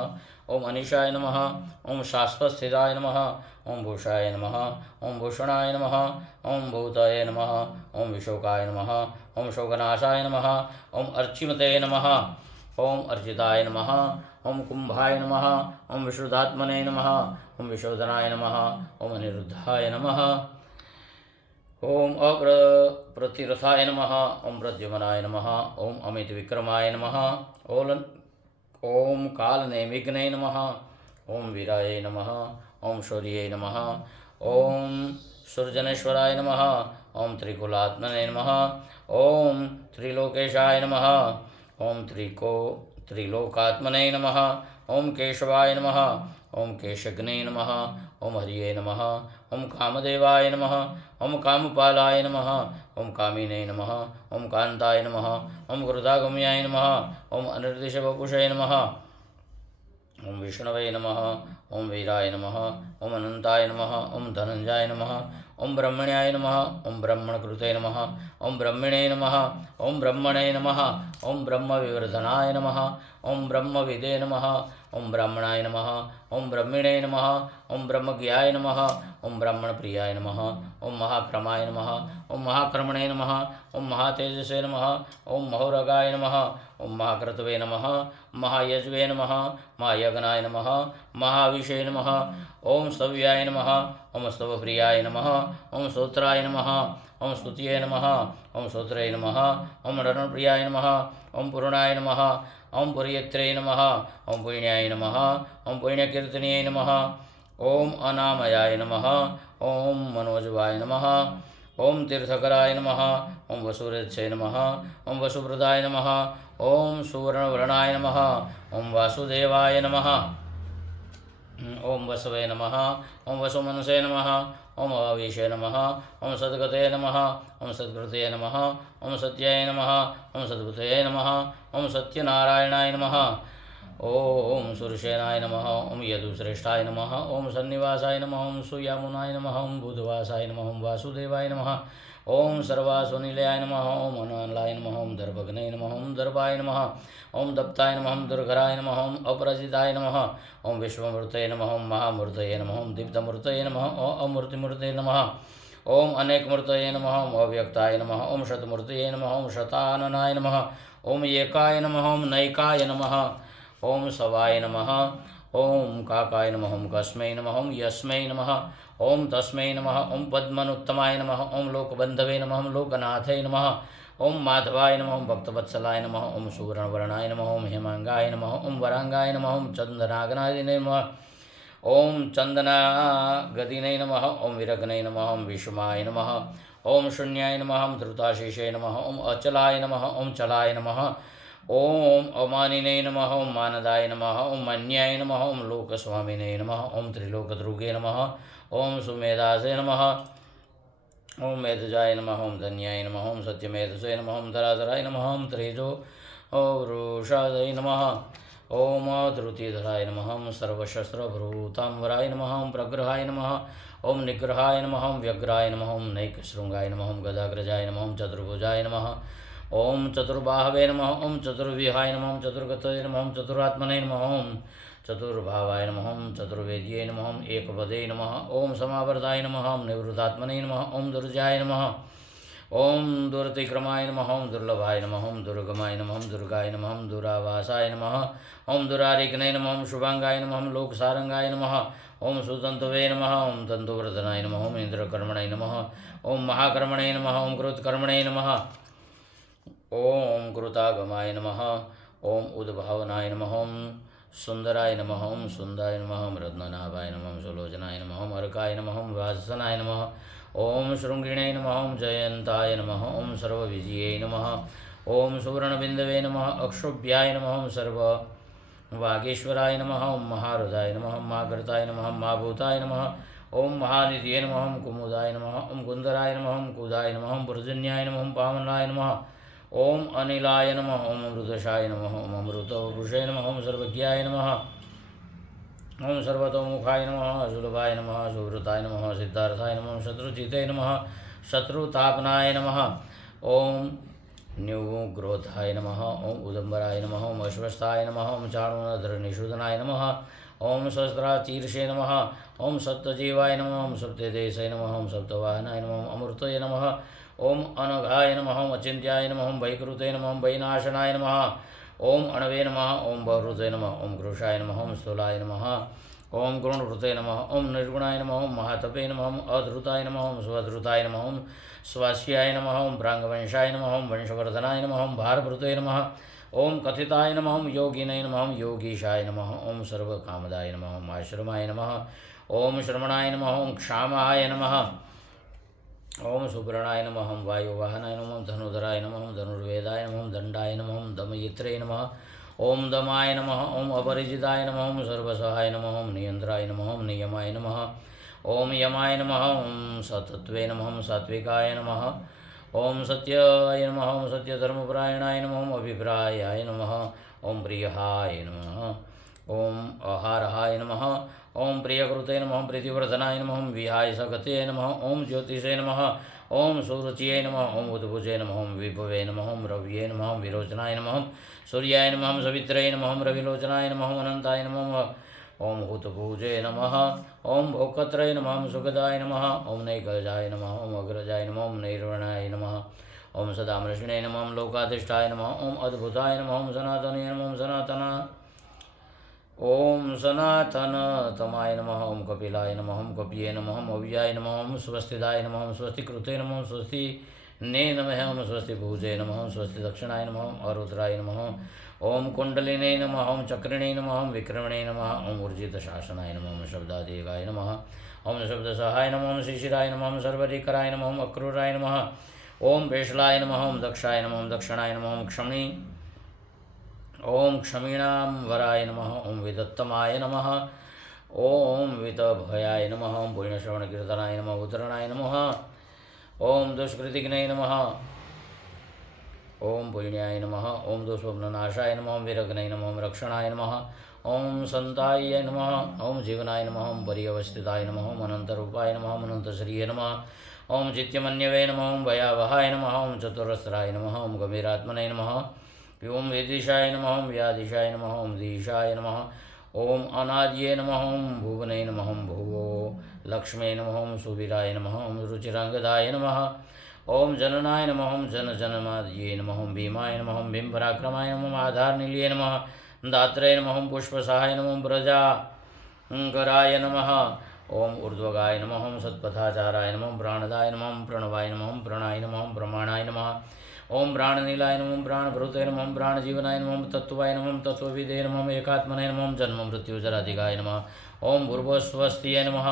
ओम अनिशाय नमः। ओम शाश्वतस्थिताय नमः। ओम भूषाय नमः। ओम भूषणाय नमः। ओम भूताय नमः। ओम विशोकाय नमः। ओम शोकनाशाय नमः। ओम अर्चिमते नमः। ओम अर्चिताय नमः। ओम कुंभाय नमः। ओम विशुद्धात्मने नमः। ओम विशोधनाय नमः। ओम अनिरुद्धाय नमः। ओम अप्रतिरथाय नमः। ओम प्रद्युमनाय नमः। ओम अमित विक्रमाय नमः। ओम कालनेमिघ्ने नमः। ओम वीराय नमः। ओम शौर्ये नमः। ओम सुरजनेश्वराय नमः। ओम त्रिकुलात्मने नमः। ओम त्रिलोकेशाय नमः। ओम त्रिलोकात्मने नमः। ओम केशवाय नमः। ओम केशग्ने नमः। ओम हरिये नमः। ओम कामदेवाय नमः। ओम कामपालाय नमः। ओम कामिने नमः। ओम कांताय नमः। ओम क्रोधागम्याय नमः। ओम अनिर्दिशवपुषे नमः। ओम विष्णवे नमः। ओम वीराय नमः। ओम अनंताय नमः। ओम धनंजयाय नमः। ओम ब्रह्मण्याय नमः। ओम ब्रह्मणकृते नमः। ओम ब्रह्मणे नमः। ओम ब्रह्मणे नमः। ओम ब्रह्मविवर्धनाय नमः। ओम ब्रह्मविदे नमः। ओम ब्राह्मणाय नमः। ओम ब्रह्मिणे नमः। ओम ब्रह्मज्ञाय नमः। ओम ब्राह्मणप्रियाय नमः। ओम महाक्रमाय नमः। ओम महाक्रमणे नमः। ओम महातेजसे नमः। ओम महोरगाय नमः। ओम महाक्रतवे नमः। महायज्वे नमः। महायज्ञाय नमः। महाविषे नमः। ओम स्तव्याय नमः। ओम स्तवप्रियाय नमः। ओम स्तोत्राय नमः। ओम स्तुतिये नमः। ओम स्तोत्रे नमः। ओम रणप्रियाय नमः। ओम पूर्णाय नमः। ओम पुर्यत्रे नमः। ओम पुण्याय नमः। ओम पुण्यकीर्तनीय नमः। ओम अनामयाय नमः। ओम मनोजवाय नमः। ओम तीर्थकराय नमः। ओम वसुरथे नमः। ओम वसुप्रदाय नमः। ओम सुवर्णवर्णाय नमः। ओम वासुदेवाय नमः। ओम वसवे नमः। ओम वसुमनसे नमः। ओम अवीशे नमः। ओम सद्गते नमः। ओम सद्कृते नमः। ओम सत्याय नमः। ओम सद्भुतये नमः। ओम सत्यनारायणाय नमः। ओम सुरसेनाय नमः। ओम यदुश्रेष्ठाय नमः। ओम सन्निवासाय नमः। ओम सुयामुनाय नमः। ओम बुधवासाय नमः। ओम वासुदेवाय नमः। ओम सर्वासुनिलयाय नमः ओम अनलाय नमः ओम दर्भग्नय नमः ओम दर्भाय नमः ओम दप्ताय नमः ओम दुर्घराय नमः ओम अपराजिताय नमः ओम विश्वमूर्तये नमः ओम महामूर्तये नमः ओम दीप्तमूर्तये नमः ओम अमूर्तिमूर्तये नमः ओम अनेकमूर्तये नमः ओम अव्यक्ताय नमः ओम शतमूर्तये नमः ओम शताननाय नमः ओम एकाय नमः ओम नैकाय नमः ओम सवाय नमः ओम काकाय नमः ओम कस्मै नमः ओम यस्मै नमः ओम तस्मै नमः ओम पद्मनुत्तमाय नमः ओम लोकबंधवे नमः ओम लोकनाथय नमः ओम माधवाय नमः ओम भक्तवत्सलाय नमः ओम सुवर्णवर्णाय नमः ओम हेमांगाय नमः ओम वरांगाय नमः ओम चंदनागनाय नमः ओम चंदनागदिने नमः ओम विरग्ने नमः ओम विषमाय नमः ओम शून्याय नमः ओम धृताशेषे नमः ओम अचलाय नमः ओम चलाय नमः ओम अमानिने नमः ओम मानदाय नमः ओम मन्याय नमः ओम लोकस्वामिने नमः ओम त्रिलोकध्रुगे नमः ओम सुमेधासे नमः ओम मेधजाय नमः ओम धन्याय नमः ओम सत्यमेधसे नमः ओम धराधराय नमः ओम त्रेजो वृषादय नमः ओम धृतिधराय नमः ओम सर्वशस्त्रभूताम्बराय नमः ओम प्रग्रहाय नमः ओम निग्रहाय नमः ओम व्यग्राय नमः ओम नैकशृंगाय नमः ओम गदाग्रजाय नमः ओम चतुर्भुजाय नमः ओम चतुर्बाहवे नमः ओम चतुर्विहाय नमः ओम चतुर्गतये नमः ओम चतुरात्मने नमः ओम चतुर्भावाय नमः ओम चतुर्वेद्ये नमः ओम एकपदे नमः ओम समावर्ताय नमः ओम निवृत्तात्मने नमः ओम दुर्जाय नमः ओम दुर्तिक्रमाय नमः ओम दुर्लभाय नमः ओम दुर्गमाय नमः ओम दुर्गाय नमः ओम दुरावासाय नमः ओम दुरारिकने नमः ओम शुभांगाय नमः ओम लोकसारंगाय नमः ओम सुतंतवे नमः ओम तंतुवर्धनाय नमः ओम इंद्रकर्मणे नमः ओम महाकर्मणे नमः ओम कृतकर्मणे नमः ओम कृतागमाय नमः ओम उद्भावनाय नमः ओम सुंदराय नमः ओम सुंदाय नमः ओम रत्ननाभाय नमः ओम सुलोचनाय नमः ओम अर्काय नमः ओम वासनाय नमः ओम शृंगिणे नमः ओम जयंताय नमः ओम सर्वविजये नमः ओम सुवर्णबिंदवे नमः अक्षोभ्याय नमः ओम सर्व वागेश्वराय नमः ओम महारुदाय नमः ओम महाकृताय नमः ओम महाभूताय नमः ओम महानिधिये नमः ओम कुमुदाय नमः ओम कुंदराय नमः ओम कुदाय नमः ओम पुरजन्याय नमः ओम पावनाय नमः ओम अनिलाय नमः ओम अमृतशाय नमः ओम अमृतवपुषे नमः ओम सर्वज्ञाय नमः ओम सर्वतोमुखाय नमः सुलभाय नमः सुवृताय नमः सिद्धार्थाय नमः शत्रुजिते नमः शत्रुतापनाय नमः ओम न्यूग्रोधाय नमः ओम उदंबराय नमः ओम अश्वस्थाय नमः ओम चाणूरधरनिषूदनाय नमः ओम सहस्राचीर्षे नमः ओम सप्तजीवाय नमः ओम सप्तदेशय नमः ओम सप्तवाहनाय नमः ओम अमृतये नमः ओम अनघाय नमः ओम अचिंत्याय नमः ओम वैकृते नमः ओम वैनाशनाय नमः ओम अणवे नमः ओम बहुरुते नमः ओम कृशाय नमः ओम स्थूलाय नमः ओम गुणवृते नमः ओम निर्गुणाय नमः ओम महातपे नमः ओम अधृताय नमः ओम स्वधृताय नमः ओम स्वास्याय नमः ओम प्रांगवंशाय नमः ओम वंशवर्धनाय नमः ओम भारभृते नमः ओम कथिताय नमः ओम योगिने नमः ओम योगीशाय नमः ओम सर्वकामदाय नमः ओम आश्रमाय नमः ओम श्रमणाय नमः ओम क्षामाय नमः ओम सुब्रणाय नमः ओम वायुवाहनाय नमः ओम धनुधराय नमः ओम धनुर्वेदाय नमः ओम दंडाय नमः ओम दमयित्रे नमः ओम दमाय नमः ओम अपरिजिताय नमः ओम सर्वसहाय नमः ओम नियंत्राय नमः ओम नियमाय नमः ओम यमाय नमः ओम सतत्वे नमः ओम सात्विकाय नमः ओम सत्याय नमः ओम सत्यधर्मपरायणाय नमः ओम अभिप्रायाय नमः ओम प्रियहाय नमः ओम आहारहाय नमः ओम प्रियकृते नमः ओम प्रीतिवर्धनाय नमः ओम विहाय सगते नमः ओम ज्योतिषे नमः ओम सुरुचिये नमः ओम उद्भुजे नमः ओम विभवे नमः ओम रव्ये नमः ओम विरोचनाय नमः ओम सूर्याय नमः ओम सवित्रे नमः ओम रविलोचनाय नमः ओम अनंताय नमः ओम हुतभुजे नमः ओम भोकत्रय नमः ओम सुगदाय नमः ओम नैकजाय नमः ओम अग्रजाय नमः ओम नैर्वणाय नमः ओम सदामृष्णे नमः ओम लोकाधिष्ठाय नमः ओम अद्भुताय नमः ओम सनातने नमः ओम सनातन ओम सनातन तमाय नमः ओम कपिलाय नमः ओम कपिये नमः ओम अव्याय नमः ओम स्वस्तिदाय नमः ओम स्वस्तिकृते नमः ओम स्वस्ति ने नमः ओम स्वस्ति भुजे नमः ओम स्वस्ति दक्षिणाय नमः ओम अरुद्राय नमः ओम कुंडलिने नमः ओम चक्रिणे नमः ओम विक्रमणे नमः ओम ऊर्जित शासनाय नमः ओम शब्दादेगाय नमः ओम शब्दसहाय नमः ओम शिशिराय नमः ओम सर्वरीकराय नमः ओम अक्रूराय नमः ओम भेषलाय नमः ओम दक्षाय नमः ओम दक्षिणाय नमः ओम क्षमणी ओम क्षमीणां वराय नमः ओम विदत्तमाय नमः ओम वितभयाय नमः ओम पुण्यश्रवणकीर्तनाय नमः उत्तरणाय नमः ओम दुष्कृतिघ्ने नमः ओम पुण्याय नमः ओम दुष्स्वप्ननाशाय नमः ओम विरग्ने नमः ओम रक्षणाय नमः ओम संताय नमः ओम जीवनाय नमः ओम पर्यवस्थिताय नमः ओम अनंतरूपाय नमः ओम अनंतश्रिये नमः ઓમ ચિત્યમન્યવે નમઃ ઓમ ભયાવહાય નમઃ ઓમ ચતુરસ્રાય નમઃ ઓમ ગંભીરાત્મને નમઃ ઓમ વેદિશાય નમઃ ઓમ વ્યાધિશાય નમઃ ઓમ દીશાય નમઃ ઓમ અનાદ્યે નમઃ ઓમ ભુવને નમઃ ઓમ ભુવો લક્ષ્મે નમઃ ઓમ સુવીરાય નમઃ ઓમ રુચિરાંગદાય નમઃ ઓમ જનનાય નમઃ ઓમ જનજનમાદ્યે નમઃ ઓમ ભીમાય નમઃ ઓમ ભીમ પરાક્રમાય નમઃ આધારનિલયે નમઃ દાત્રય નમઃ ઓમ પુષ્પસહાય નમઃ ઓમ પ્રજાકરાય નમઃ ઓમ ઉર્ધ્વગાય નમઃ ઓમ સત્પથાચારાય નમઃ ઓમ પ્રાણદાય નમઃ ઓમ પ્રણવાય નમઃ ઓમ પ્રણાય નમઃ ઓમ પ્રમાણાય નમઃ ઓમ પ્રાણનીલાય નમઃ ઓમ પ્રાણભૃતે નમઃ ઓમ પ્રાણજીવનાય નમઃ ઓમ તત્વાય નમઃ ઓમ તત્વવિદે નમઃ ઓમ એકાત્મને નમઃ ઓમ જન્મ મૃત્યુ જરાધિકાય નમઃ ઓમ ભૂર્ભુવસ્વસ્તિય નમઃ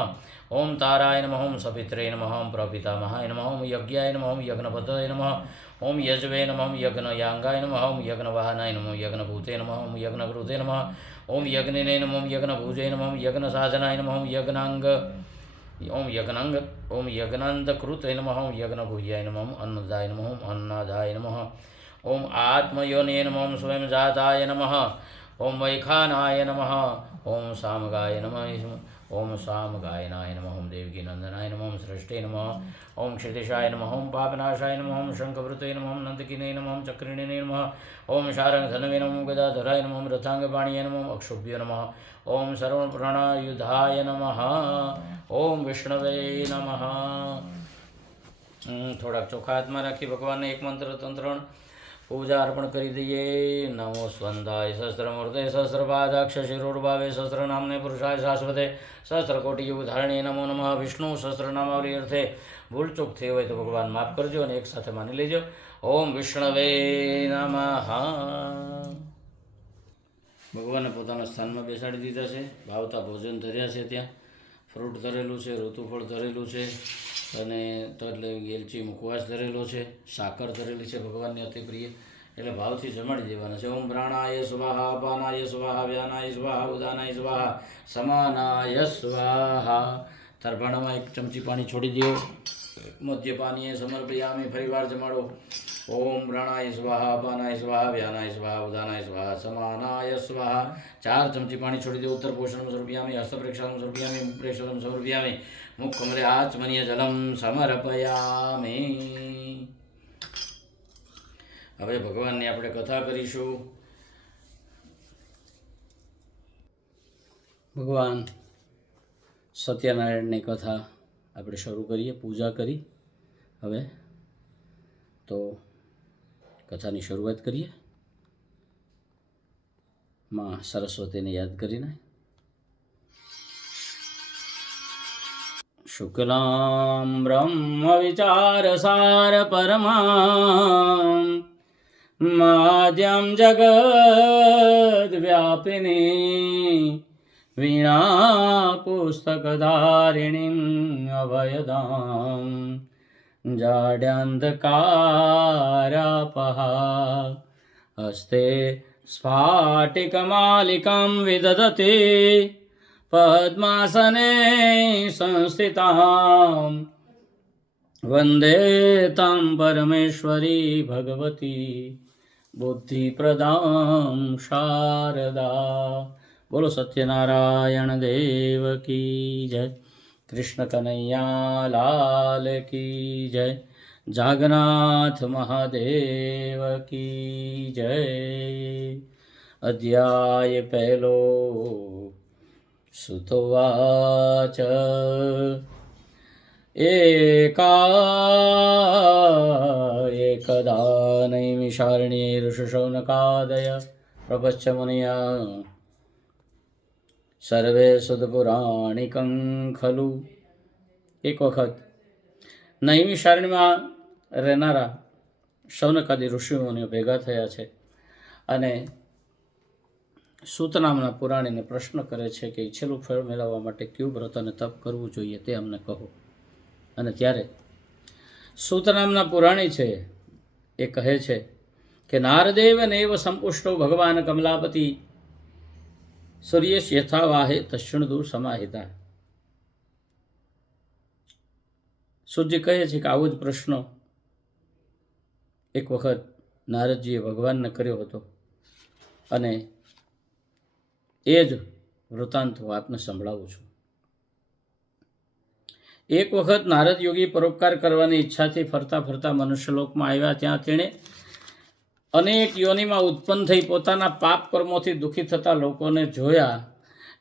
ઓમ તારાય નમઃ ઓમ સપિત્રે નમઃ ઓમ પ્રપિતામહાય નમઃ ઓમ યજ્ઞાય નમઃ ઓમ યજ્ઞપતये નમઃ ઓમ યજવે નમઃ ઓમ યજ્ઞયાંગાય નમઃ ઓમ યજ્ઞવાહનાય નમઃ યજ્ઞભૂતે નમઃ ઓમ યજ્ઞકૃતે નમઃ ઓમ યજ્ઞિને નમઃ ઓમ યજ્ઞભુજે નમઃ ઓમ યજ્ઞસાધનાય નમઃ ઓમ યજ્ઞાંગ ઓમ યજ્ઞાંતકૃતે નમઃ ઓમ યજ્ઞભૂયાય નમઃ ઓમ અન્નદાય નમઃ ઓમ અન્નાદાય નમઃ ઓમ આત્મયોનિએ નમઃ ઓમ સ્વયંજાતાય નમઃ ઓમ વૈખાનાય નમઃ ઓમ સામગાય નમઃ ઓમ સામગાયનાય નમઃ ઓમ દેવકીનંદનાય નમઃ ઓમ સૃષ્ટે નમઃ ઓમ ક્ષિતિશાય નમઃ ઓમ પાપનાશાય નમઃ ઓમ શંખવૃતે નમઃ ઓમ નંદકિને નમઃ ઓમ ચક્રિણીને નમઃ ઓમ શારંગધનવે નમઃ ઓમ ગદાધરાય નમઃ ઓમ રથાંગપાણીય નમઃ ઓમ અક્ષુભ્ય નમઃ ઓમ સર્વપ્રણયુધાય નમઃ ઓમ વિષ્ણવે નમઃ. થોડાક ચોખ્ખા હાથમાં રાખી ભગવાનને એક મંત્ર તંત્રણ પૂજા અર્પણ કરી દઈએ. નમો સ્વંદાય સહસ્રમૂર્તે સહસ્રપાદાક્ષ શિરોર્ભાવે સહસ્રનામને પુરુષાય શાશ્વતે સહસ્રકોટિ યુગ ધારણીય નમો નમઃ. વિષ્ણુ સહસ્રનામાવલી અર્થે ભૂલચૂક થઈ હોય તો ભગવાન માફ કરજો અને એક સાથે માની લેજો. ઓમ વિષ્ણવે નમઃ. ભગવાનને પોતાના સ્થાનમાં બેસાડી દીધા છે. ભાવતા ભોજન ધર્યા છે. ત્યાં ફ્રૂટ ધરેલું છે, ઋતુફળ ધરેલું છે અને તલ એલચી મુખવાસ ધરેલો છે, સાકર ધરેલી છે ભગવાનની અતિ પ્રિય, એટલે ભાવથી જમાડી દેવાના છે. ઓમ પ્રાણાય સ્વાહા, અપાનાય સ્વાહા, વ્યાનાય સ્વાહા, ઉદાનાય સ્વાહા, સમાનાય સ્વાહા. તરભાણામાં એક ચમચી પાણી છોડી દો. મદ્યપાનીએ સમર્પયામી, ફરીવાર જમાડો. ઓમ પ્રાણાય સ્વાહા, અપાનાય સ્વાહા, વ્યાનાય સ્વાહા, ઉદાનાય સ્વાહા, સમાનાય સ્વાહા. 4 ચમચી પાણી છોડી દો. ઉત્તર પોષણમ સમર્પયામી, હસ્તપ્રેક્ષણમ સમર્પયામી, મુખપ્રેક્ષણમ સમર્પયામી, મુખકમલે આચમનીય જલમ સમર્પયામી. હવે ભગવાનની આપણે કથા કરીશું. ભગવાન સત્યનારાયણની કથા આપણે શરૂ કરીએ. પૂજા કરી હવે તો કથાની શરૂઆત કરીએ. માં સરસ્વતીને યાદ કરીને. શુક્લાં બ્રહ્મ વિચારસાર પરમાં માદ્યમ જગદ વ્યાપિની વીણા પુસ્તકધારિણીં અભયદાં જાડ્યાંધકારાપહા હસ્તે સ્ફાટિકમાલિકાં વિદધતે પદ્માસને સંસ્થિતાં વંદે તાં પરમેશ્વરી ભગવતી બુદ્ધિપ્રદાં શારદા. બોલો સત્યનારાયણ દેવ કી જય. કૃષ્ણ કનૈયા લાલ કી જય. જાગન્નાથ મહાદેવ કી જય. અધ્યાય પહેલો. સુતોવાચ એકદા નૈમિષારણ્યે ઋષિશૌનકાદય પ્રપશ્ચ મુનિયા સર્વે સુદપુરાણિકં ખલુ. એક વખત નૈમિષારણ્યમાં રહેનારા શૌનકાદી ઋષિમુનિઓ ભેગા થયા છે અને સૂત નામના પુરાણીને પ્રશ્ન કરે છે કે ઈચ્છેલું ફળ મેળવવા માટે કયું વ્રત અને તપ કરવું જોઈએ તે અમને કહો. અને ત્યારે સૂત નામના પુરાણી છે એ કહે છે કે નારદેવ નૈવ સંપુષ્ટો ભગવાન કમલાપતિ સૂર્યેશ યથાવાહે તક્ષણદુ સમાહિતા. સૂર્યજી કહે છે કે આવો જ પ્રશ્ન એક વખત નારદજીએ ભગવાનને કર્યો હતો અને એ જ વૃત્તાંત હું આપને સંભળાવું છું. એક વખત નારદ યોગી પરોપકાર કરવાની ઈચ્છાથી ફરતા ફરતા મનુષ્યલોકમાં આવ્યા. ત્યાં તેણે અનેક યોનિમાં ઉત્પન્ન થઈ પોતાના પાપ કર્મોથી દુઃખી થતા લોકોને જોયા.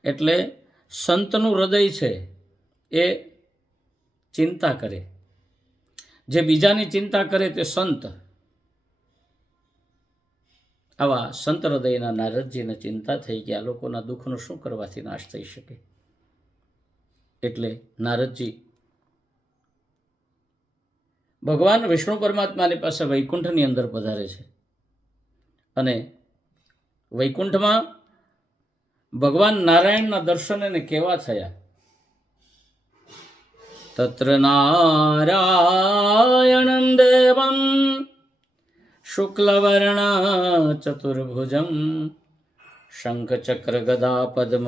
એટલે સંતનું હૃદય છે એ ચિંતા કરે. જે બીજાની ચિંતા કરે તે સંત. આવા સંત હૃદયના નારદજીને ચિંતા થઈ કે આ લોકોના દુઃખનો શું કરવાથી નાશ થઈ શકે. એટલે નારદજી ભગવાન વિષ્ણુ પરમાત્માની પાસે વૈકુંઠની અંદર પધારે છે. અને વૈકુંઠમાં ભગવાન નારાયણના દર્શન એને કેવા થયા? તત્ર નારાયણં દેવં શુક્લવર્ણ ચતુર્ભુજં શંખચક્ર ગદા પદ્મ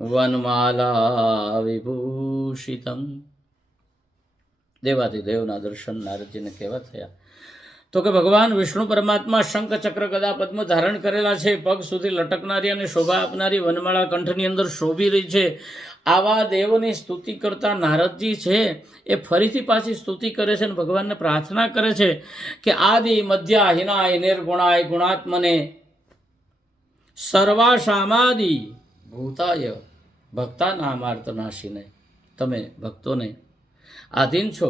વનમાલા વિભૂષિતમ. દેવાધિદેવના દર્શન નારદજીને કેવા થયા? તો કે ભગવાન વિષ્ણુ પરમાત્મા શંખ ચક્ર ગદા પદ્મ ધારણ કરેલા છે, પગ સુધી લટકનારી અને શોભા આપનારી વનમાળા કંઠની અંદર શોભી રહી છે. આવા દેવની સ્તુતિ કરતા નારદજી છે એ ફરીથી પાછી સ્તુતિ કરે છે અને ભગવાનને પ્રાર્થના કરે છે કે આદિ મધ્યા હિનાય નિર્ગુણાય ગુણાત્મને સર્વાશામાદિ ભૂતાય ભક્તા નામાર્ત નાશીને. તમે ભક્તોને આધીન છો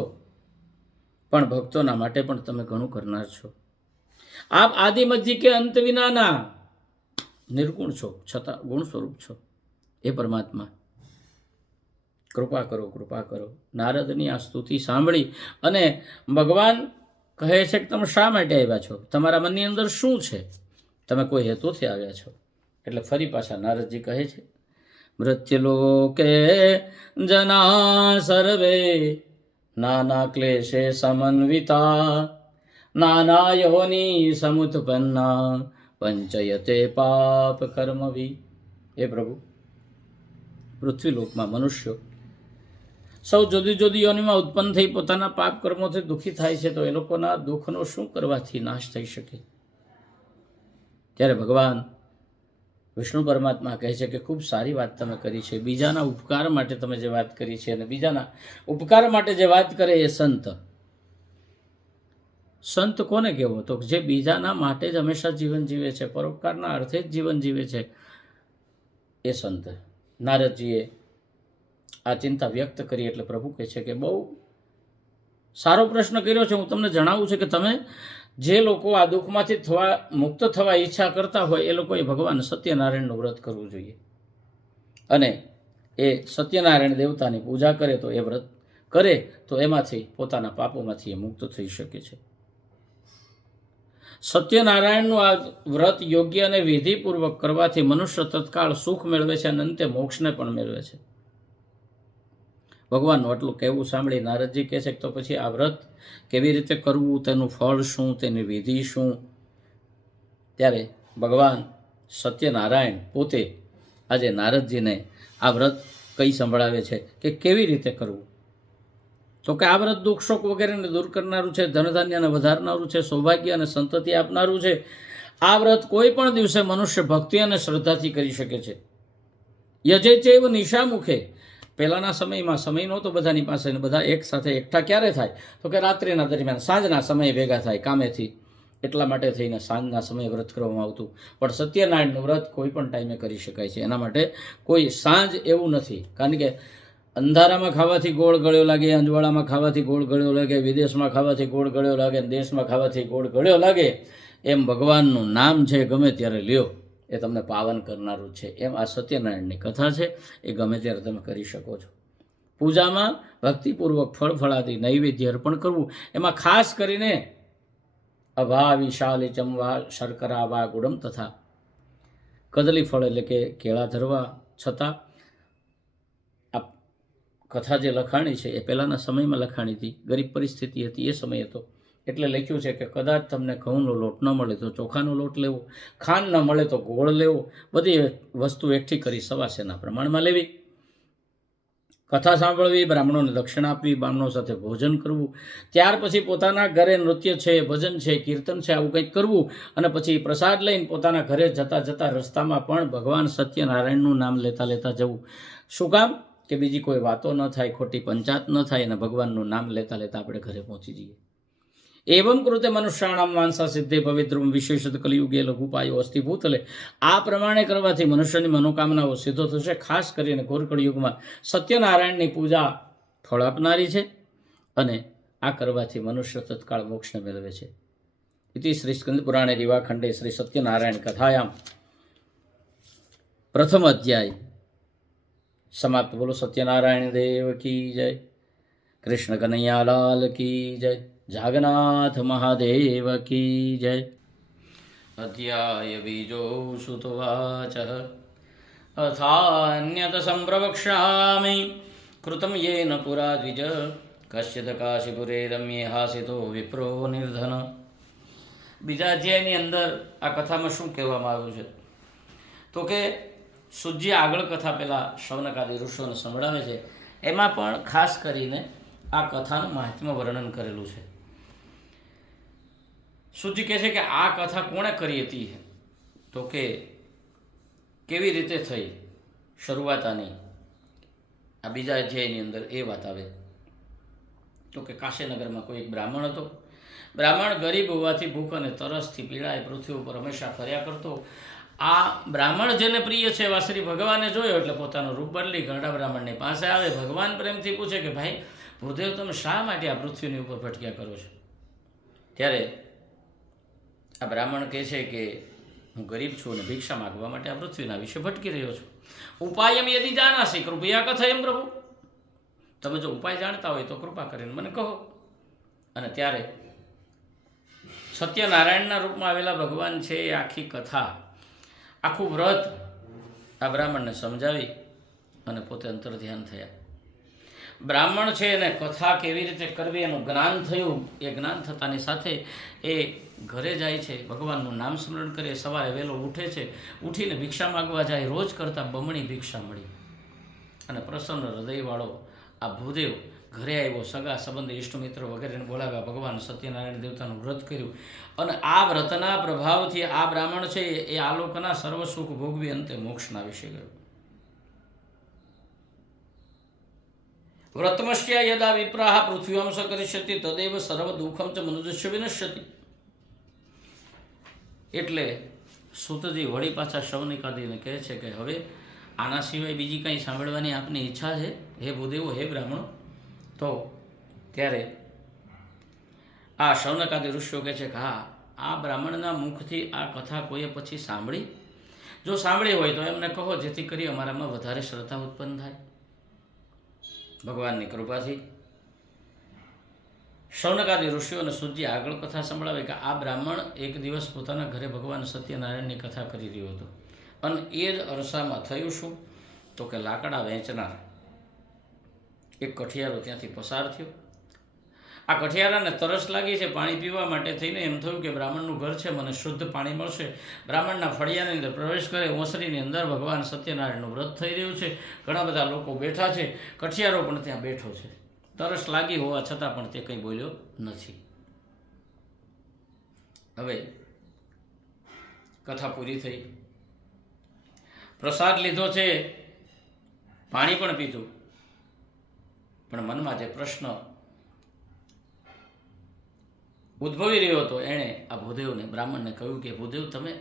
પણ ભક્તોના માટે પણ તમે ઘણું કરનાર છો. આપ આદિ મધ્ય કે અંત વિનાના નિર્ગુણ છો છતાં ગુણ સ્વરૂપ છો. એ પરમાત્મા કૃપા કરો, કૃપા કરો. નારદની આ સ્તુતિ સાંભળી અને ભગવાન કહે છે કે તમે શા માટે આવ્યા છો? તમારા મનની અંદર શું છે? તમે કોઈ હેતુથી આવ્યા છો? એટલે ફરી પાછા નારદજી કહે છે મૃત્યુલોકે જના સર્વે નાના ક્લેશે સમન્વિતા નાના યોની સમુત્પન્ના પંચયતે પાપ કર્મવી. એ પ્રભુ, પૃથ્વીલોકમાં મનુષ્યો સૌ જુદી જુદી યોનિમાં ઉત્પન્ન થઈ પોતાના પાપ કર્મોથી દુઃખી થાય છે. તો એ લોકોના દુઃખનો શું કરવાથી નાશ થઈ શકે? ત્યારે ભગવાન વિષ્ણુ પરમાત્મા કહે છે કે ખૂબ સારી વાત તમે કરી છે. બીજાના ઉપકાર માટે તમે જે વાત કરી છે અને બીજાના ઉપકાર માટે જે વાત કરે એ સંત. સંત કોને કહેવો? તો જે બીજાના માટે જ હંમેશા જીવન જીવે છે, પરોપકારના અર્થે જ જીવન જીવે છે, એ સંત. નારદજીએ આ ચિંતા વ્યક્ત કરી એટલે પ્રભુ કહે છે કે બહુ સારો પ્રશ્ન કર્યો છે. હું તમને જણાવું છું કે તમે જે લોકો આ દુઃખમાંથી મુક્ત થવા ઈચ્છા કરતા હોય એ લોકોએ ભગવાન સત્યનારાયણનું વ્રત કરવું જોઈએ. અને એ સત્યનારાયણ દેવતાની પૂજા કરે તો એ વ્રત કરે તો એમાંથી પોતાના પાપોમાંથી એ મુક્ત થઈ શકે છે. સત્યનારાયણનું આ વ્રત યોગ્ય અને વિધિપૂર્વક કરવાથી મનુષ્ય તત્કાળ સુખ મેળવે છે અને અંતે મોક્ષને પણ મેળવે છે. ભગવાનનું આટલું કહેવું સાંભળી નારદજી કહે છે કે તો પછી આ વ્રત કેવી રીતે કરવું, તેનું ફળ શું, તેની વિધિ શું? ત્યારે ભગવાન સત્યનારાયણ પોતે આજે નારદજીને આ વ્રત કઈ સંભળાવે છે કે કેવી રીતે કરવું. તો કે આ વ્રત દુઃખ શોક વગેરેને દૂર કરનારું છે, ધનધાન્યને વધારનારું છે, સૌભાગ્ય અને સંતતિ આપનારું છે. આ વ્રત કોઈ પણ દિવસે મનુષ્ય ભક્તિ અને શ્રદ્ધાથી કરી શકે છે. યજે ચૈવ નિશામુખે. પહેલાંના સમયમાં સમય નહોતો બધાની પાસે, બધા એક સાથે એકઠા ક્યારે થાય? તો કે રાત્રિના દરમિયાન સાંજના સમયે ભેગા થાય કામેથી. એટલા માટે થઈને સાંજના સમયે વ્રત કરવામાં આવતું. પણ સત્યનારાયણનું વ્રત કોઈ પણ ટાઈમે કરી શકાય છે. એના માટે કોઈ સાંજ એવું નથી. કારણ કે અંધારામાં ખાવાથી ગોળ ગળ્યો લાગે, અંજવાળામાં ખાવાથી ગોળ ગળ્યો લાગે, વિદેશમાં ખાવાથી ગોળ ગળ્યો લાગે, દેશમાં ખાવાથી ગોળ ગળ્યો લાગે, એમ ભગવાનનું નામ છે ગમે ત્યારે લ્યો એ તમને પાવન કરનારું છે. એમ આ સત્યનારાયણની કથા છે, એ ગમે ત્યારે તમે કરી શકો છો. પૂજામાં ભક્તિપૂર્વક ફળફળાદી નૈવેદ્ય અર્પણ કરવું. એમાં ખાસ કરીને અભા વિશાલી ચમવા શર્કરા વા ગુડમ તથા કદલી ફળ એટલે કે કેળા ધરવા છતાં આ કથા જે લખાણી છે એ પહેલાંના સમયમાં લખાણી હતી. ગરીબ પરિસ્થિતિ હતી એ સમયે તો એટલે લખ્યું છે કે કદાચ તમને ઘઉંનો લોટ ન મળે તો ચોખાનો લોટ લેવો, ખાંડ ન મળે તો ગોળ લેવો, બધી વસ્તુ એકઠી કરી સવાસેના પ્રમાણમાં લેવી, કથા સાંભળવી, બ્રાહ્મણોને દક્ષિણા આપવી, બ્રાહ્મણો સાથે ભોજન કરવું, ત્યાર પછી પોતાના ઘરે નૃત્ય છે, ભજન છે, કીર્તન છે, આવું કંઈક કરવું અને પછી પ્રસાદ લઈને પોતાના ઘરે જતાં જતાં રસ્તામાં પણ ભગવાન સત્યનારાયણનું નામ લેતા લેતા જવું. શું કામ? કે બીજી કોઈ વાતો ન થાય, ખોટી પંચાત ન થાય અને ભગવાનનું નામ લેતા લેતા આપણે ઘરે પહોંચી જઈએ. એવમ કૃતે મનુષ્યાણામ વાંસા સિદ્ધે પવિત્રમ વિશેષત કલિયુગે લઘુપાયો અસ્થિભૂતલે. આ પ્રમાણે કરવાથી મનુષ્યની મનોકામનાઓ સિદ્ધો થશે. ખાસ કરીને ઘોર કળિયુગમાં સત્યનારાયણની પૂજા ફળ આપનારી છે અને આ કરવાથી મનુષ્ય તત્કાળ મોક્ષને મેળવે છે. ઇતિ શ્રી સ્કંદ પુરાણે રીવાખંડે શ્રી સત્યનારાયણ કથાયામ પ્રથમ અધ્યાય સમાપ્ત. બોલો સત્યનારાયણ દેવ કી જય. કૃષ્ણ કનૈયાલાલ કી જય. જાગન્નાથ મહાદેવ કી જય. અધ્યાય બીજો સુતવાચ અથાન્યત સંપ્રવક્ષ્યામિ કૃતમ યેન પુરા દ્વિજ કશ્ચિત કાશીપુરે રમ્યે હાસિતો વિપ્રો નિર્ધન. બીજા અધ્યાયની અંદર આ કથામાં શું કહેવામાં આવ્યું છે તો કે સુજી આગળ કથા પેલા શૌનકાદી ઋષિઓને સંભળાવે છે, એમાં પણ ખાસ કરીને આ કથાનું મહાત્મ્ય વર્ણન કરેલું છે. સુજી કહે છે કે આ કથા કોણે કરી હતી તો કે કેવી રીતે થઈ શરૂઆત આની. આ બીજા અધ્યાયની અંદર એ વાત આવે તો કે કાશીનગરમાં કોઈ એક બ્રાહ્મણ હતો. બ્રાહ્મણ ગરીબ હોવાથી ભૂખ અને તરસથી પીડાય પૃથ્વી ઉપર હંમેશા ફર્યા કરતો. આ બ્રાહ્મણ જેને પ્રિય છે એવા શ્રી ભગવાને જોયો એટલે પોતાનું રૂપ બદલી ઘરડા બ્રાહ્મણની પાસે આવે. ભગવાન પ્રેમથી પૂછે કે ભાઈ ભૂદેવ, તમે શા માટે આ પૃથ્વીની ઉપર ભટક્યા કરો છો? ત્યારે આ બ્રાહ્મણ કહે છે કે હું ગરીબ છું અને ભિક્ષા માગવા માટે આ પૃથ્વીના વિશે ભટકી રહ્યો છું. ઉપાયમ યદિ જાનાસી કૃપયા કથયમ પ્રભુ. તમે જો ઉપાય જાણતા હોય તો કૃપા કરીને મને કહો. અને ત્યારે સત્યનારાયણના રૂપમાં આવેલા ભગવાન છે એ આખી કથા, આખું વ્રત આ બ્રાહ્મણને સમજાવી અને પોતે અંતર ધ્યાન થયા. બ્રાહ્મણ છે એને કથા કેવી રીતે કરવી એનું જ્ઞાન થયું. એ જ્ઞાન થતાની સાથે એ ઘરે જાય છે, ભગવાનનું નામ સ્મરણ કરે, સવારે વહેલો ઉઠે છે, ઉઠીને ભિક્ષા માગવા જાય. રોજ કરતાં બમણી ભિક્ષા મળી અને પ્રસન્ન હૃદયવાળો આ ભૂદેવ ઘરે આવ્યો. સગા સંબંધી ઇષ્ટમિત્ર વગેરેને બોલાવ્યા. ભગવાન સત્યનારાયણ દેવતાનું વ્રત કર્યું અને આ વ્રતના પ્રભાવથી આ બ્રાહ્મણ છે એ આલોકના સર્વ સુખ ભોગવી અંતે મોક્ષના વિશે ગયો. વ્રતમસ્યા યદા વિપ્રાહ પૃથ્વીવંશ કરિષ્યતિ તદેવ સર્વ દુઃખમ ચ મનુજસ્ય વિનશ્યતિ. એટલે સૂતજી વળી પાછા શૌનકાદીને કહે છે કે હવે આના સિવાય બીજી કંઈ સાંભળવાની આપની ઈચ્છા છે હે ભૂદેવો, હે બ્રાહ્મણો? તો ત્યારે આ શૌનકાદી ઋષિઓ કહે છે કે હા, આ બ્રાહ્મણના મુખથી આ કથા કોઈએ પછી સાંભળી? જો સાંભળી હોય તો એમને કહો, જેથી કરી અમારામાં વધારે શ્રદ્ધા ઉત્પન્ન થાય. ભગવાનની કૃપાથી શૌનકાદી ઋષિઓને સૂજી આગળ કથા સંભળાવે કે આ બ્રાહ્મણ એક દિવસ પોતાના ઘરે ભગવાન સત્યનારાયણની કથા કરી રહ્યો હતો અને એ જ અરસામાં થયું શું તો કે લાકડા વેચનાર એક કઠિયારો ત્યાંથી પસાર થયો. આ કઠિયારાને તરસ લાગી છે પાણી પીવા માટે થઈને. એમ થયું કે બ્રાહ્મણનું ઘર છે, મને શુદ્ધ પાણી મળશે. બ્રાહ્મણના ફળિયાની અંદર પ્રવેશ કરે. ઓસરીની અંદર ભગવાન સત્યનારાયણનું વ્રત થઈ રહ્યું છે, ઘણા બધા લોકો બેઠા છે, કઠિયારો પણ ત્યાં બેઠો છે. તરસ લાગી હોવા છતાં પણ તે કંઈ બોલ્યો નથી. હવે કથા પૂરી થઈ, પ્રસાદ લીધો છે, પાણી પણ પીધું, પણ મનમાં જે પ્રશ્ન ઉદ્ભવી રહ્યો હતો એણે આ ભૂદેવને બ્રાહ્મણને કહ્યું કે ભૂદેવ, તમે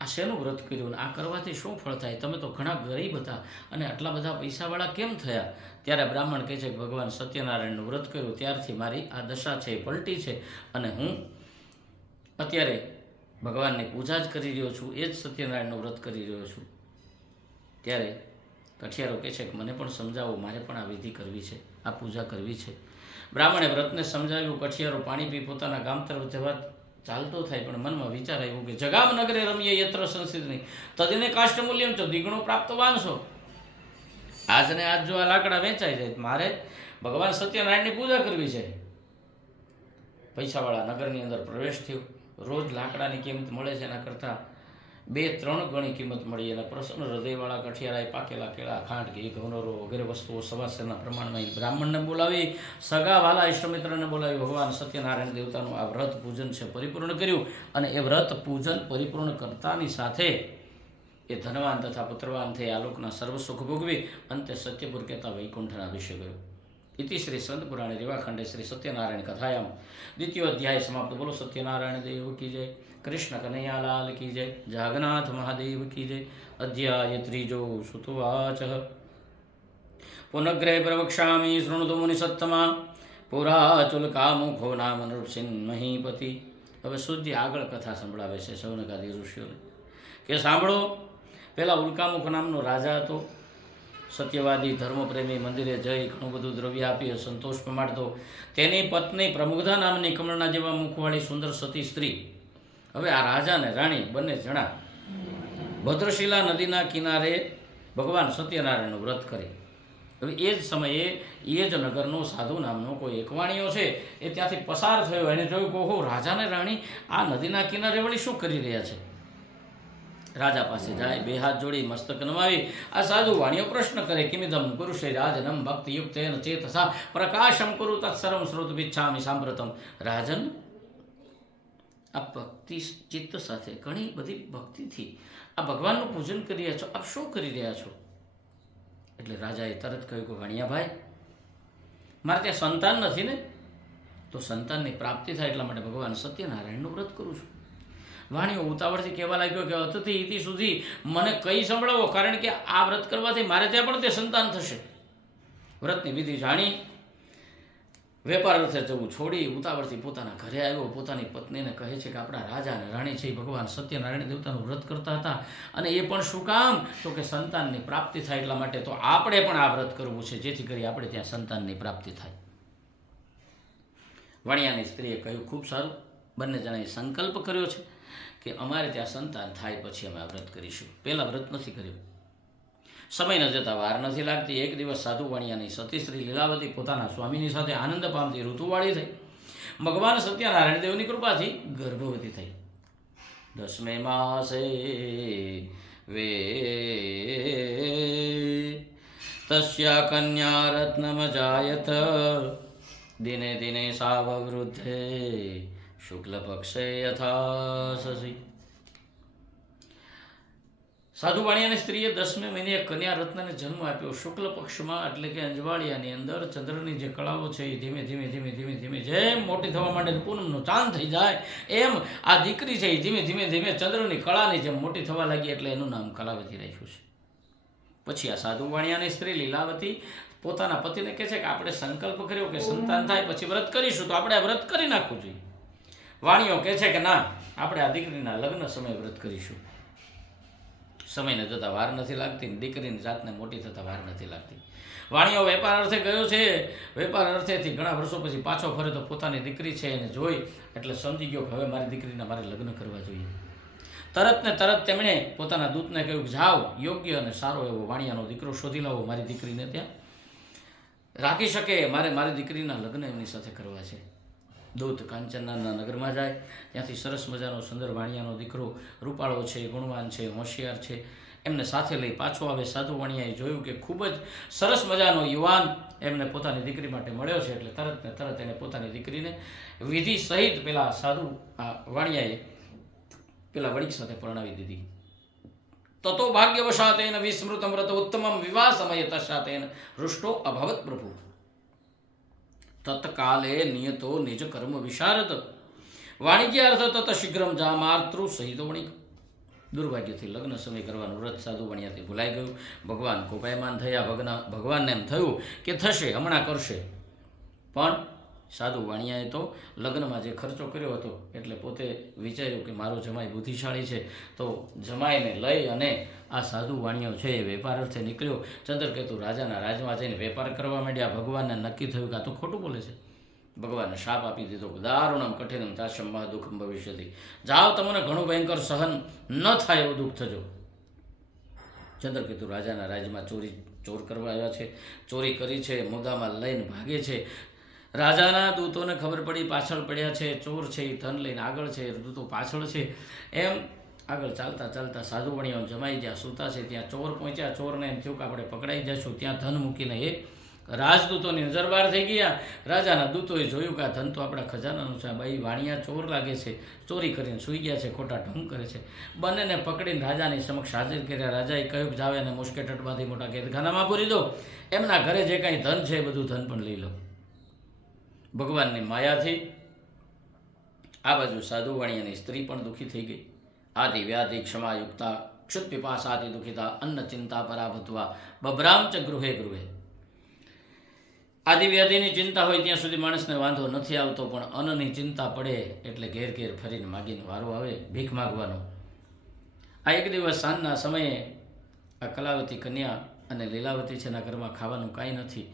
આ શેનું વ્રત કર્યું ને આ કરવાથી શું ફળ થાય? તમે તો ઘણા ગરીબ હતા અને આટલા બધા પૈસાવાળા કેમ થયા? ત્યારે બ્રાહ્મણ કહે છે કે ભગવાન સત્યનારાયણનું વ્રત કર્યું ત્યારથી મારી આ દશા છે એ પલટી છે અને હું અત્યારે ભગવાનની પૂજા જ કરી રહ્યો છું, એ જ સત્યનારાયણનું વ્રત કરી રહ્યો છું. ત્યારે કઠિયારો કહે છે કે મને પણ સમજાવો, મારે પણ આ વિધિ કરવી છે, આ પૂજા કરવી છે. બ્રાહ્મણે વ્રતને સમજાવ્યું. કઠિયારો પાણી પી પોતાના ગામ તરફ જવા ચાલતો થાય, પણ મનમાં વિચાર આવ્યો કે જગામ નગરે રમીએ યત્ર સંસિદ્ધની તદિને કાષ્ટમૂલ્યમ તો દ્વિગણો પ્રાપ્ત વાંશો. આજને આજ જો આ લાકડા વેચાઈ જાય, મારે ભગવાન સત્યનારાયણની પૂજા કરવી છે. પૈસાવાળા નગરની અંદર પ્રવેશ થયો. રોજ લાકડાની કિંમત મળે છે એના કરતાં 2-3 ગણી કિંમત મળી. અને પ્રસન્ન હૃદયવાળા કઠિયારાએ પાકેલા કેળા, ખાંડ, ઘી, ઘઉંરો વગેરે વસ્તુઓ સવાસેના પ્રમાણમાં બ્રાહ્મણને બોલાવી, સગા વાલા ઇષ્ટમિત્રને બોલાવી ભગવાન સત્યનારાયણ દેવતાનું આ વ્રત પૂજન છે પરિપૂર્ણ કર્યું. અને એ વ્રત પૂજન પરિપૂર્ણ કરતાની સાથે એ ધનવાન તથા પુત્રવાન થઈ આ લોકના સર્વ સુખ ભોગવી અંતે સત્યપુર કહેતા વૈકુંઠના વિષય ગયો. ઇતિ શ્રી સંત પુરાણે રેવાખંડે શ્રી સત્યનારાયણ કથાયામ દ્વિતીય અધ્યાય સમાપ્ત. બોલો સત્યનારાયણ દેવ કી જય, કૃષ્ણ કનૈયાલાલ કી જય, જાગન્નાથ મહાદેવ કી જય. અધ્યાય ત્રીજો. સુતવાચ પુનગ્રહે પ્રવક્ષ્યામિ શૃણુતો મુનિસત્તમા પુરાચુલ કામુખો નામ નૃસિંહ મહીપતિ. હવે સુધી આગળ કથા સંભળાવે છે સૌનકાદી ઋષિઓને કે સાંભળો. પહેલા ઉલ્કામુખ નામનો રાજા હતો, સત્યવાદી, ધર્મપ્રેમી, મંદિરે જઈ ઘણું બધું દ્રવ્ય આપી સંતોષ પમાડતો. તેની પત્ની પ્રમુગ્ધા નામની કમળના જેવા મુખવાળી સુંદર સતી સ્ત્રી. હવે આ રાજા અને રાણી બંને જણા ભદ્રશિલા નદીના કિનારે ભગવાન સત્યનારાયણનું વ્રત કરે. હવે એ જ સમયે એ જ નગરનો સાધુ નામનો કોઈ એકવાણીઓ છે એ ત્યાંથી પસાર થયો. એને જોયું કે ઓહો, રાજા ને રાણી આ નદીના કિનારે વળી શું કરી રહ્યા છે. રાજા પાસે જાય, બે હાથ જોડી મસ્તક નમાવી આ સાધુ વાણીઓ પ્રશ્ન કરે. કિમિદમ પુરુષે રાજનમ ભક્તિયુક્તેન ચેતસા પ્રકાશમ કુરુ તત્સર્વં શ્રોતુમિચ્છામિ સાંપ્રતમ. રાજન, આ ભક્તિ ચિત્ત સાથે ઘણી બધી ભક્તિથી આ ભગવાનનું પૂજન કરી રહ્યા છો, આપ શું કરી રહ્યા છો? એટલે રાજાએ તરત કહ્યું કે વાણિયાભાઈ, મારે ત્યાં સંતાન નથી ને, તો સંતાનની પ્રાપ્તિ થાય એટલા માટે ભગવાન સત્યનારાયણનું વ્રત કરું છું. વાણીઓ ઉતાવળથી કહેવા લાગ્યો કે અતથી ઇતિ સુધી મને કઈ સંભળાવો, કારણ કે આ વ્રત કરવાથી મારે ત્યાં પણ તે સંતાન થશે. વ્રતની વિધિ જાણી વેપાર અર્થે જવું છોડી ઉતાવળથી પોતાના ઘરે આવ્યો. પોતાની પત્નીને કહે છે કે આપણા રાજા અને રાણી છે એ ભગવાન સત્યનારાયણ દેવતાનું વ્રત કરતા હતા, અને એ પણ શું કામ, તો કે સંતાનની પ્રાપ્તિ થાય એટલા માટે. તો આપણે પણ આ વ્રત કરવું છે જેથી કરી આપણે ત્યાં સંતાનની પ્રાપ્તિ થાય. વાણિયાની સ્ત્રીએ કહ્યું, ખૂબ સારું. બંને જણાએ સંકલ્પ કર્યો છે કે અમારે ત્યાં સંતાન થાય પછી અમે આ વ્રત કરીશું. પહેલાં વ્રત નથી કર્યું. સમય ન જતાં વાર નથી લાગતી. એક દિવસ સાધુ વાણિયાની સતી સ્ત્રી લીલાવતી પોતાના સ્વામીની સાથે આનંદ પામતી ઋતુવાળી થઈ. ભગવાન સત્યનારાયણ દેવની કૃપાથી ગર્ભવતી થઈ. 10મે માસે વે તસ્યા કન્યા રત્નમજાયત દિને દિને સાવવૃદ્ધે શુક્લ પક્ષે યથા શશી. સાધુ વાણિયાની સ્ત્રીએ 10મે મહિને એક કન્યા રત્નને જન્મ આપ્યો. શુક્લ પક્ષમાં એટલે કે અંજવાળિયાની અંદર ચંદ્રની જે કળાઓ છે એ ધીમે ધીમે ધીમે ધીમે ધીમે જેમ મોટી થવા માંડે પૂનમનો ચાંદ થઈ જાય એમ આ દીકરી છે એ ધીમે ધીમે ધીમે ચંદ્રની કળાની જેમ મોટી થવા લાગી, એટલે એનું નામ કલાવતી રાખ્યું છે. પછી આ સાધુ વાણિયાની સ્ત્રી લીલાવતી પોતાના પતિને કહે છે કે આપણે સંકલ્પ કર્યો કે સંતાન થાય પછી વ્રત કરીશું, તો આપણે આ વ્રત કરી નાખવું જોઈએ. વાણીઓ કહે છે કે ના, આપણે આ દીકરીના લગ્ન સમયે વ્રત કરીશું. સમયને જતાં વાર નથી લાગતી, દીકરીની જાતને મોટી થતાં વાર નથી લાગતી. વાણીઓ વેપાર અર્થે ગયો છે. વેપાર અર્થેથી ઘણા વર્ષો પછી પાછો ફરે તો પોતાની દીકરી છે એને જોઈ એટલે સમજી ગયો કે હવે મારી દીકરીના મારે લગ્ન કરવા જોઈએ. તરત ને તરત તેમણે પોતાના દૂતને કહ્યું કે જાઓ, યોગ્ય અને સારો એવો વાણિયાનો દીકરો શોધી લાવો, મારી દીકરીને ત્યાં રાખી શકે, મારે મારી દીકરીના લગ્ન એમની સાથે કરવા છે. દૂત કાંચનના નગરમાં જાય, ત્યાંથી સરસ મજાનો સુંદર વાણિયાનો દીકરો રૂપાળો છે, ગુણવાન છે, હોશિયાર છે, એમને સાથે લઈ પાછો આવે. સાધુ વાણિયાએ જોયું કે ખૂબ જ સરસ મજાનો યુવાન એમને પોતાની દીકરી માટે મળ્યો છે, એટલે તરત ને તરત એને પોતાની દીકરીને વિધિ સહિત પેલા સાધુ વાણિયાએ પેલા વણિક સાથે પરણાવી દીધી. તતો ભાગ્યવશાતેન વિસ્મૃતમ વ્રત ઉત્તમમ વિવાહ સમય તશાતેન હૃષ્ટો અભવત પ્રભુ તત્કાલે નિયતો નિજ કર્મ વિશારદ વાણિજ્યાર્થ તત શીઘ્રમ જા માતૃ સહિત વણિક. દુર્ભાગ્યથી લગ્ન સમય કરવાનું વ્રત સાધુ વાણિયાથી ભૂલાઈ ગયું. ભગવાન કોપાયમાન થયા. ભગવાનને એમ થયું કે થશે, હમણાં કરશે, પણ સાધુ વાણિયાએ તો લગ્નમાં જે ખર્ચો કર્યો હતો એટલે પોતે વિચાર્યું કે મારો જમાઈ બુદ્ધિશાળી છે, તો જમાઈને લઈ અને આ સાધુ વાણિયો છે એ વેપાર અર્થે નીકળ્યો. ચંદ્રકેતુ રાજાના રાજમાં જઈને વેપાર કરવા માંડ્યા. ભગવાનને નક્કી થયું કે આ તો ખોટું બોલે છે. ભગવાનને શાપ આપી દીધો, દારુણમ કઠિનમ ચાશમ મહાદુઃખમ ભવિષ્યતિ. જાઓ, તમને ઘણું ભયંકર સહન ન થાય એવું દુઃખ થજો. ચંદ્રકેતુ રાજાના રાજમાં ચોર કરવા આવ્યા છે, ચોરી કરી છે, મુદ્દામાં લઈને ભાગે છે. રાજાના દૂતોને ખબર પડી, પાછળ પડ્યા છે, ચોર છે એ ધન લઈને આગળ છે, દૂતો પાછળ છે. એમ આગળ ચાલતા ચાલતા સાધુ વણિયાઓ જમાઈ જ્યાં સૂતા છે ત્યાં ચોર પહોંચ્યા. ચોરને એમ થયું કે આપણે પકડાઈ જઈશું, ત્યાં ધન મૂકીને એ રાજદૂતોની નજર બહાર થઈ ગયા. રાજાના દૂતોએ જોયું કે આ ધન તો આપણા ખજાનાનું છે. ભાઈ વાણિયા ચોર લાગે છે, ચોરી કરીને સૂઈ ગયા છે, ખોટા ઢોંગ કરે છે. બંનેને પકડીને રાજાની સમક્ષ હાજર કર્યા. રાજાએ કહ્યું કે જાવ એને મુશ્કેટમાંથી મોટા કેદખાનામાં પૂરી દો. એમના ઘરે જે કાંઈ ધન છે એ બધું ધન પણ લઈ લો. ભગવાનની માયાથી આ બાજુ સાધુ વાણિયાની સ્ત્રી પણ દુઃખી થઈ ગઈ. આદિ વ્યાધિ ક્ષમાયુક્તા ક્ષુત પિપાસાદિ દુઃખિતા અન્ન ચિંતા પરાભૂત્વા બભ્રામ ચ ગૃહે ગૃહે. આદિવ્યાધિની ચિંતા હોય ત્યાં સુધી માણસને વાંધો નથી આવતો, પણ અન્નની ચિંતા પડે એટલે ઘેર ઘેર ફરીને માગીને વારો આવે ભીખ માગવાનો. આ એક દિવસ સાંજના સમયે આ કલાવતી કન્યા અને લીલાવતી છે એના ઘરમાં ખાવાનું કાંઈ નથી.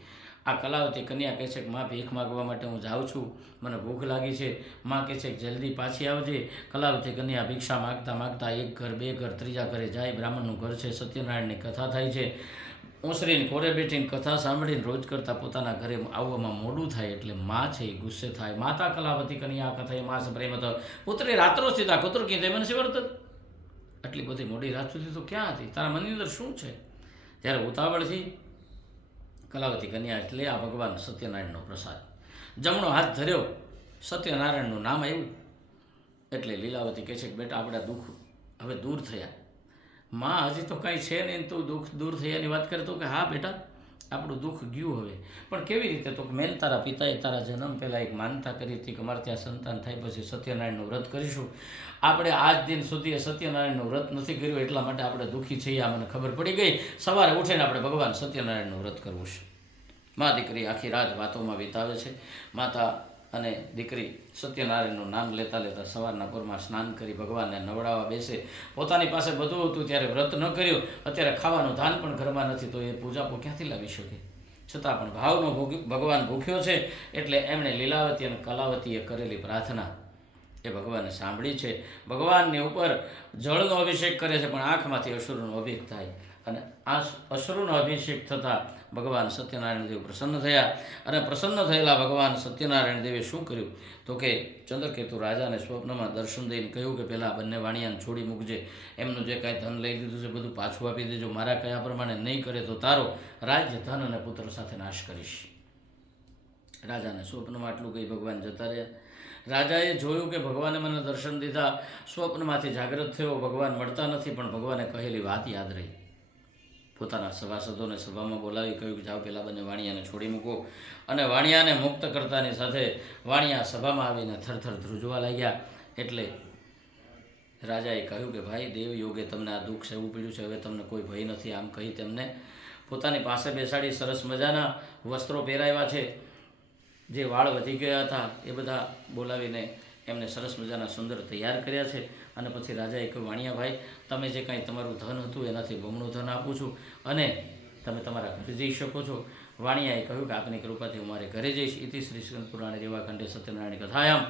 આ કલાવતી કન્યા કહે છે કે માં ભીખ માગવા માટે હું જાઉં છું, મને ભૂખ લાગી છે. માં કહે છે કે જલ્દી પાછી આવજે. કલાવતી કન્યા ભિક્ષા માગતા માગતા એક ઘર, બે ઘર, ત્રીજા ઘરે જાય. બ્રાહ્મણનું ઘર છે, સત્યનારાયણની કથા થાય છે. ઓસરીને કોરે બેઠીને કથા સાંભળીને રોજ કરતાં પોતાના ઘરે આવવામાં મોડું થાય એટલે માં છે એ ગુસ્સે થાય. માતા કલાવતી કન્યા કથા માસ પ્રેમત પુત્રી રાત્રો સીધા કુતર કીધે મને શિવર્ત. આટલી બધી મોડી રાત સુધી તો ક્યાં હતી? તારા મનની અંદર શું છે? ત્યારે ઉતાવળથી કલાવતી કન્યા એટલે આ ભગવાન સત્યનારાયણનો પ્રસાદ જમણો હાથ ધર્યો, સત્યનારાયણનું નામ આવ્યું એટલે લીલાવતી કહે છે કે બેટા આપણા દુઃખ હવે દૂર થયા. માં હજી તો કાંઈ છે નહીં, તું દુઃખ દૂર થયાની વાત કરે તો કે હા બેટા આપણું દુઃખ ગયું હવે. પણ કેવી રીતે? તો મેન તારા પિતાએ તારા જન્મ પહેલાં એક માનતા કરી હતી કે અમારે ત્યાં સંતાન થાય પછી સત્યનારાયણનું વ્રત કરીશું. આપણે આજ દિન સુધી સત્યનારાયણનું વ્રત નથી કર્યું એટલા માટે આપણે દુઃખી છીએ. આ મને ખબર પડી ગઈ. સવારે ઉઠીને આપણે ભગવાન સત્યનારાયણનું વ્રત કરવું છે. મા દીકરી આખી રાત વાતોમાં વિતાવે છે. માતા અને દીકરી સત્યનારાયણનું નામ લેતા લેતા સવારના પોરમાં સ્નાન કરી ભગવાનને નવડાવવા બેસે. પોતાની પાસે બધું હતું ત્યારે વ્રત ન કર્યું, અત્યારે ખાવાનું ધાન પણ ઘરમાં નથી તો એ પૂજા ક્યાંથી લાવી શકે? છતાં પણ ભાવનો ભગવાન ભૂખ્યો છે એટલે એમણે લીલાવતી અને કલાવતીએ કરેલી પ્રાર્થના એ ભગવાને સાંભળી છે. ભગવાનની ઉપર જળનો અભિષેક કરે છે પણ આંખમાંથી અશ્રુનો અભિષેક થાય અને આ અશ્રુનો અભિષેક થતાં ભગવાન સત્યનારાયણ દેવ પ્રસન્ન થયા. અને પ્રસન્ન થયેલા ભગવાન સત્યનારાયણ દેવે શું કર્યું તો કે ચંદ્રકેતુ રાજાને સ્વપ્નમાં દર્શન દઈને કહ્યું કે પહેલાં બંને વાણિયાને છોડી મૂકજે, એમનું જે કાંઈ ધન લઈ લીધું છે બધું પાછું આપી દેજો. મારા કયા પ્રમાણે નહીં કરે તો તારો રાજ્ય, ધન અને પુત્ર સાથે નાશ કરીશ. રાજાને સ્વપ્નમાં આટલું કહી ભગવાન જતા રહ્યા. રાજાએ જોયું કે ભગવાને મને દર્શન દીધા, સ્વપ્નમાંથી જાગૃત થયો, ભગવાન મળતા નથી, પણ ભગવાને કહેલી વાત યાદ રહી. પોતાના સભાસદોને સભામાં બોલાવી કહ્યું કે જાઓ પહેલાં બંને વાણિયાને છોડી મૂકો. અને વાણિયાને મુક્ત કરતાની સાથે વાણિયા સભામાં આવીને થરથર ધ્રુજવા લાગ્યા. એટલે રાજાએ કહ્યું કે ભાઈ દેવ યોગે તમને આ દુઃખ સેવું પડ્યું છે, હવે તમને કોઈ ભય નથી. આમ કહી તેમને પોતાની પાસે બેસાડી સરસ મજાના વસ્ત્રો પહેરાવ્યા છે. જે વાળ વધી ગયા હતા એ બધા બોલાવીને એમને સરસ મજાના સુંદર તૈયાર કર્યા છે. અને પછી રાજાએ કહ્યું વાણિયાભાઈ તમે જે કાંઈ તમારું ધન હતું એનાથી બમણું ધન આપું છું અને તમે તમારા ઘરે જઈ શકો છો. વાણિયાએ કહ્યું કે આપની કૃપાથી હું મારે ઘરે જઈશ. ઇતિ શ્રી સ્કંદ પુરાણે રેવાખંડે સત્યનારાયણ કથાયામ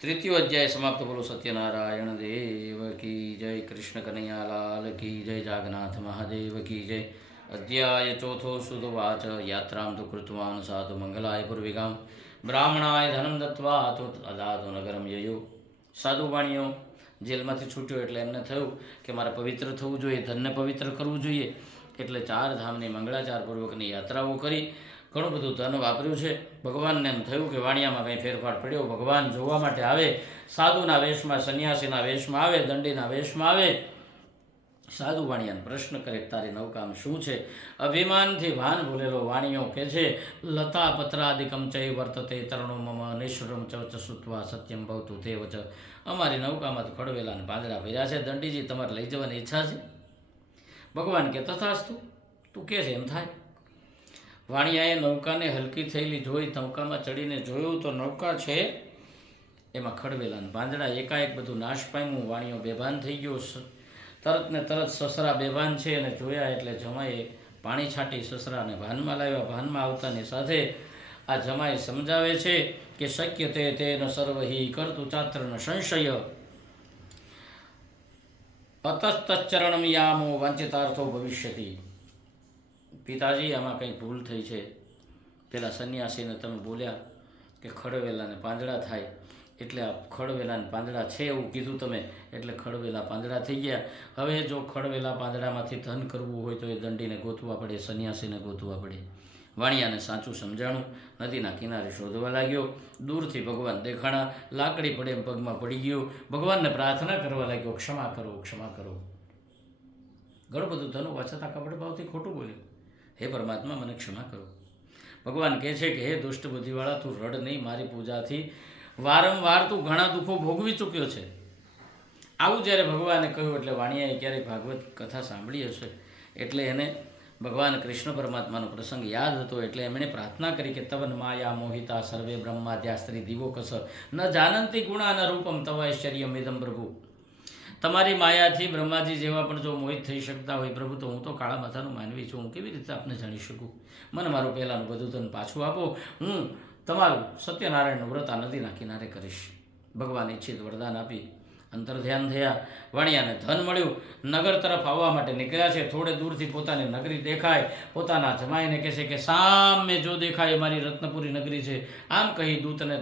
તૃતીયો અધ્યાય સમાપ્ત. બોલો સત્યનારાયણ દેવ કી જય, કૃષ્ણ કનૈયાલાલ કી જય, જાગન્નાથ મહાદેવ કી જય. અધ્યાય ચોથો સુદવાચ યાત્રામ તો કૃતવાન સાધુ મંગલાય પૂર્વિકામ બ્રાહ્મણાય ધનમ દત્વા તો અદાતો નગરમ યયો. સાધુ વાણીઓ જેલમાંથી છૂટ્યો એટલે એમને થયું કે મારે પવિત્ર થવું જોઈએ, ધનને પવિત્ર કરવું જોઈએ. એટલે 4 ધામની મંગળાચારપૂર્વકની યાત્રાઓ કરી ઘણું બધું ધન વાપર્યું છે. ભગવાનને એમ થયું કે વાણિયામાં કંઈ ફેરફાર પડ્યો. ભગવાન જોવા માટે આવે, સાધુના વેશમાં, સંન્યાસીના વેશમાં આવે, દંડીના વેશમાં આવે. સાધુ વાણિયાને પ્રશ્ન કરે તારી નૌકામ શું છે? અભિમાનથી ભાન ભૂલેલો વાણિયો કહે છે લતા પત્રાદિકમ ચૈ વર્તતે તરણો મમ નિશ્વરમ ચવચ સુત્વા સત્યમ ભવતુ તે વચ. અમારી નૌકામાં ખડવેલા અને પાંદડા ભર્યા છે, દંડીજી તમારે લઈ જવાની ઈચ્છા છે? ભગવાન કે તથાસ્તુ, તું કે છે એમ થાય. વાણિયાએ નૌકાને હલકી થયેલી જોઈ, નૌકામાં ચડીને જોયું તો નૌકા છે એમાં ખડવેલા અને પાંદડા. એકાએક બધું નાશ પામ્યું. વાણિયો બેભાન થઈ ગયો. તરત ને તરત સસરા બેભાન છે અને જોયા એટલે જમાઈએ પાણી છાંટી સસરાને ભાનમાં લાવ્યા. ભાનમાં આવતાની સાથે આ જમાઈ સમજાવે છે કે શક્ય તે તેન સર્વહિ કરતું ચાત્રન સંશય અતસ્તચરણમ યામો વાંચિતાર્થો ભવિષ્યતિ. પિતાજી આમાં કંઈક ભૂલ થઈ છે. પેલા સંન્યાસીને તમે બોલ્યા કે ખડવેલાને પાંદડા થાય એટલે આ ખડવેલાને પાંદડા છે એવું કીધું તમે, એટલે ખડવેલા પાંદડા થઈ ગયા. હવે જો ખડવેલા પાંદડામાંથી ધન કરવું હોય તો એ દંડીને ગોતવા પડે, સંન્યાસીને ગોતવા પડે. વાણિયાને સાચું સમજાણું. નદીના કિનારે શોધવા લાગ્યો. દૂરથી ભગવાન દેખાણા. લાકડી પડે એમ પગમાં પડી ગયો. ભગવાનને પ્રાર્થના કરવા લાગ્યો, ક્ષમા કરો, ક્ષમા કરો. ઘણું બધું ધન હોવા છતાં કપડ ભાવથી ખોટું બોલ્યો. હે પરમાત્મા, મને ક્ષમા કરો. ભગવાન કહે છે કે હે દુષ્ટ બુદ્ધિવાળા, તું રડ નહીં. મારી પૂજાથી વારંવાર તું ઘણા દુઃખો ભોગવી ચૂક્યો છે. આવું જ્યારે ભગવાને કહ્યું એટલે વાણિયાએ ક્યારેક ભાગવત કથા સાંભળી હશે એટલે એને ભગવાન કૃષ્ણ પરમાત્માનો પ્રસંગ યાદ હતો. એટલે એમણે પ્રાર્થના કરી કે તવન માયા મોહિતા સર્વે બ્રહ્માદ્યા સ્ત્રી દિવો કસ ન જાનંતી ગુણાન રૂપમ તવાશ્ચર્ય મેદમ પ્રભુ. તમારી માયાથી બ્રહ્માજી જેવા પણ જો મોહિત થઈ શકતા હોય પ્રભુ, તો હું તો કાળા માથાનું માનવી છું. હું કેવી રીતે આપને જાણી શકું? મને મારું પહેલાંનું બધું ધન પાછું આપો. હું તમારું સત્યનારાયણનું વ્રત આ નદીના કિનારે કરીશ. ભગવાન ઈચ્છિત વરદાન આપી અંતર ધ્યાન થયા. વાણિયાને ધન મળ્યું. નગર તરફ આવવા માટે નીકળ્યા છે. થોડે દૂરથી પોતાની નગરી દેખાય. પોતાના જમાઈને કહે છે કે સામે જો દેખાય મારી રત્નપુરી નગરી છે. આમ કહી દૂતને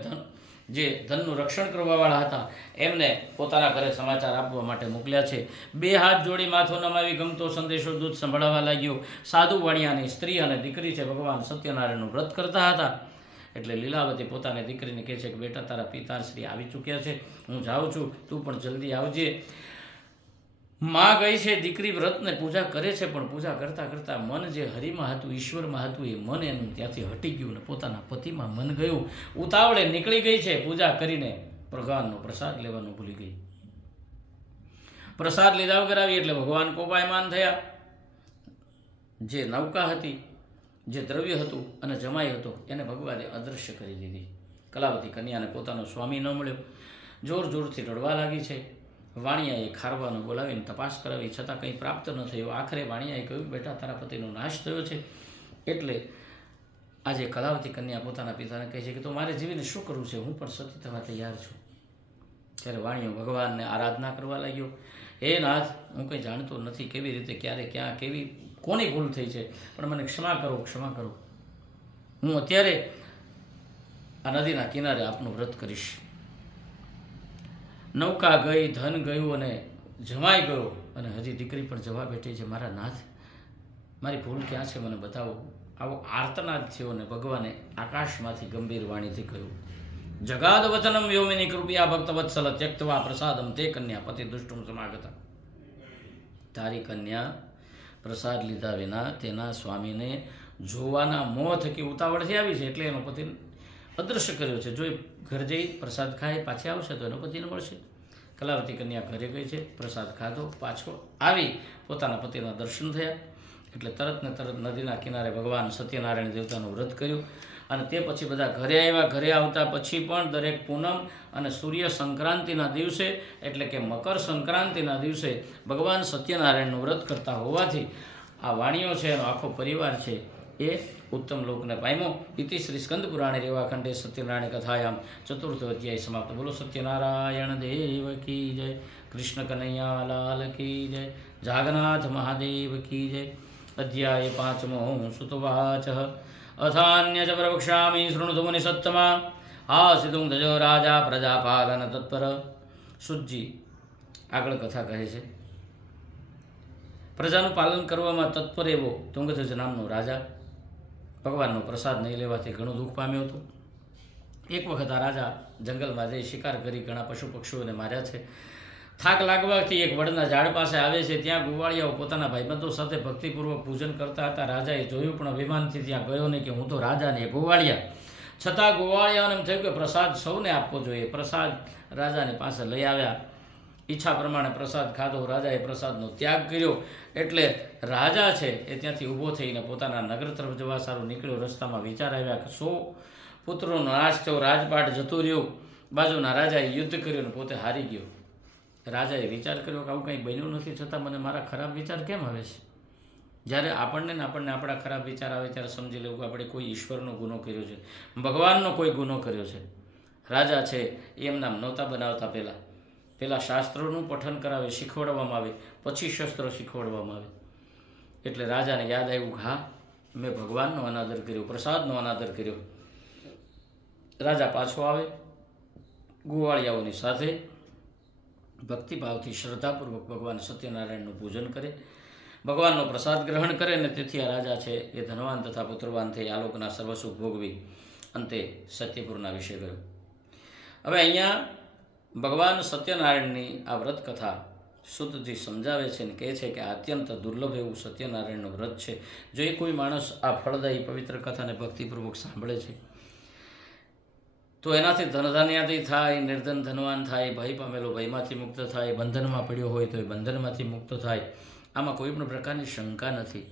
જે ધનનું રક્ષણ કરવાવાળા હતા એમને પોતાના ઘરે સમાચાર આપવા માટે મોકલ્યા છે. બે હાથ જોડી માથું નમાવી ગમતો સંદેશો દૂત સંભળાવવા લાગ્યો. સાધુ વાણિયાની સ્ત્રી અને દીકરી છે ભગવાન સત્યનારાયણનું વ્રત કરતા હતા. એટલે લીલાવતી પોતાની દીકરીને કહે છે કે બેટા, તારા પિતાશ્રી આવી ચૂક્યા છે, હું જાઉં છું, તું પણ જલ્દી આવજે. માં ગઈ છે. દીકરી વ્રતને પૂજા કરે છે, પણ પૂજા કરતાં કરતાં મન જે હરિમાં હતું, ઈશ્વરમાં હતું, એ મન એનું ત્યાંથી હટી ગયું ને પોતાના પતિમાં મન ગયું. ઉતાવળે નીકળી ગઈ છે. પૂજા કરીને ભગવાનનો પ્રસાદ લેવાનું ભૂલી ગઈ. પ્રસાદ લીધા વગર આવી એટલે ભગવાન કોપાયમાન થયા. જે નૌકા હતી, જે દ્રવ્ય હતું અને જમાઈ હતો એને ભગવાને અદૃશ્ય કરી દીધી. કલાવતી કન્યાને પોતાનો સ્વામી ન મળ્યો. જોર જોરથી રડવા લાગી છે. વાણિયાએ ખારવાનો બોલાવીને તપાસ કરાવી છતાં કંઈ પ્રાપ્ત ન થયું. આખરે વાણિયાએ કહ્યું, બેટા, તારા પતિનો નાશ થયો છે. એટલે આજે કલાવતી કન્યા પોતાના પિતાને કહે છે કે તો મારે જીવીને શું કરવું છે? હું પણ સતી થવા તૈયાર છું. ત્યારે વાણિયો ભગવાનને આરાધના કરવા લાગ્યો. હે નાથ, હું કંઈ જાણતો નથી કેવી રીતે, ક્યારે, ક્યાં, કેવી, કોની ભૂલ થઈ છે, પણ મને ક્ષમા કરો, ક્ષમા કરો. હું અત્યારે આ નદીના કિનારે આપનું વ્રત કરીશ. નૌકા ગઈ, ધન ગયું અને જમાઈ ગયો અને હજી દીકરી પણ જવા બેઠી છે. મારા નાથ, મારી ભૂલ ક્યાં છે, મને બતાવો. આવો આર્તનાદ થયો અને ભગવાને આકાશમાંથી ગંભીર વાણીથી કહ્યું, જગાદ વચનમ વ્યોમિની કૃપયા ભક્તવત્સલ ત્યક્તવા પ્રસાદમ તે કન્યા પતિ દુષ્ટુમ સમાગતા. તારી કન્યા પ્રસાદ લીધા વિના તેના સ્વામીને જોવાના મોહ થકી ઉતાવળથી આવી છે એટલે એનો પતિ અદૃશ્ય કર્યો છે. જો એ ઘર જઈ પ્રસાદ ખાઈ પાછી આવશે તો એનો પતિને મળશે. કલાવતી કન્યા ઘરે ગઈ છે, પ્રસાદ ખાધો, પાછો આવી પોતાના પતિના દર્શન થયા એટલે તરત ને તરત નદીના કિનારે ભગવાન સત્યનારાયણ દેવતાનું વ્રત કર્યું અને તે પછી બધા ઘરે આવ્યા. ઘરે આવતા પછી પણ દરેક પૂનમ અને સૂર્ય સંક્રાંતિના દિવસે એટલે કે મકર સંક્રાંતિના દિવસે ભગવાન સત્યનારાયણનું વ્રત કરતા હોવાથી આ વાણીઓ છે એનો આખો પરિવાર છે એ ઉત્તમ લોકને પામ્યો. ઇતિ શ્રી સ્કંદ પુરાણે રેવાખંડે સત્યનારાયણ કથાયામ ચતુર્થો અધ્યાય સમાપ્ત. બોલો સત્યનારાયણ દેવ કી જય. કૃષ્ણ કનૈયા લાલ કી જય. જાગન્નાથ મહાદેવ કી જય. અધ્યાય પાંચમો સુતવાચ અથાન્ય ચ પ્રવક્ષ્યામિ શૃણુતુ મુનિસત્તમા આસિતું ધજો રાજા પ્રજાપાલન તત્પર. સુજી આગળ કથા કહે છે, પ્રજાનું પાલન કરવામાં તત્પર એવો તુંગધ્વજ નામનો રાજા ભગવાનનો પ્રસાદ નહીં લેવાથી ઘણું દુઃખ પામ્યો હતો. એક વખત આ રાજા જંગલમાં જઈ શિકાર કરી ઘણા પશુ પક્ષીઓને માર્યા છે. થાક લાગવાથી એક વડના ઝાડ પાસે આવે છે. ત્યાં ગોવાળિયાઓ પોતાના ભાઈબંધો સાથે ભક્તિપૂર્વક પૂજન કરતા હતા. રાજાએ જોયું પણ અભિમાનથી ત્યાં ગયો નહીં કે હું તો રાજા ને ગોવાળિયા. છતાં ગોવાળિયાઓને એમ થયું કે પ્રસાદ સૌને આપવો જોઈએ. પ્રસાદ રાજાને પાસે લઈ આવ્યા. ઈચ્છા પ્રમાણે પ્રસાદ ખાધો. રાજાએ પ્રસાદનો ત્યાગ કર્યો. એટલે રાજા છે એ ત્યાંથી ઊભો થઈને પોતાના નગર તરફ જવા સારું નીકળ્યો. રસ્તામાં વિચાર આવ્યા કે 100 પુત્રોનો નાશ થયો, રાજપાટ જતું રહ્યું. બાજુના રાજાએ યુદ્ધ કર્યું અને પોતે હારી ગયો. રાજાએ વિચાર કર્યો કે આવું કંઈ બન્યું નથી, છતાં મને મારા ખરાબ વિચાર કેમ આવે છે? જ્યારે આપણને આપણા ખરાબ વિચાર આવે ત્યારે સમજી લેવું કે આપણે કોઈ ઈશ્વરનો ગુનો કર્યો છે, ભગવાનનો કોઈ ગુનો કર્યો છે. રાજા છે એ એમના નહોતા બનાવતા. પહેલાં શાસ્ત્રોનું પઠન કરાવે, શીખવાડવામાં આવે, પછી શસ્ત્રો શીખવાડવામાં આવે. એટલે રાજાને યાદ આવ્યું કે હા, મેં ભગવાનનો અનાદર કર્યો, પ્રસાદનો અનાદર કર્યો. રાજા પાછો આવે, ગોવાળિયાઓની સાથે ભક્તિભાવથી શ્રદ્ધાપૂર્વક ભગવાન સત્યનારાયણનું પૂજન કરે. ભગવાનનો પ્રસાદ ગ્રહણ કરે ને તેથી આ રાજા છે એ ધનવાન તથા પુત્રવાન થઈ આ લોકના સર્વસુખ ભોગવી અંતે સત્યપુરના વિશે ગયો. હવે અહીંયા ભગવાન સત્યનારાયણની આ વ્રત કથા સુતજી સમજાવે છે ને કહે છે કે આ અત્યંત દુર્લભ એવું સત્યનારાયણનું વ્રત છે. જો એ કોઈ માણસ આ ફળદાયી પવિત્ર કથાને ભક્તિપૂર્વક સાંભળે છે તો એનાથી ધનધાન્યાથી થાય, નિર્ધન ધનવાન થાય, ભય પામેલો ભયમાંથી મુક્ત થાય, બંધનમાં પડ્યો હોય તો એ બંધનમાંથી મુક્ત થાય. આમાં કોઈ પણ પ્રકારની શંકા નથી.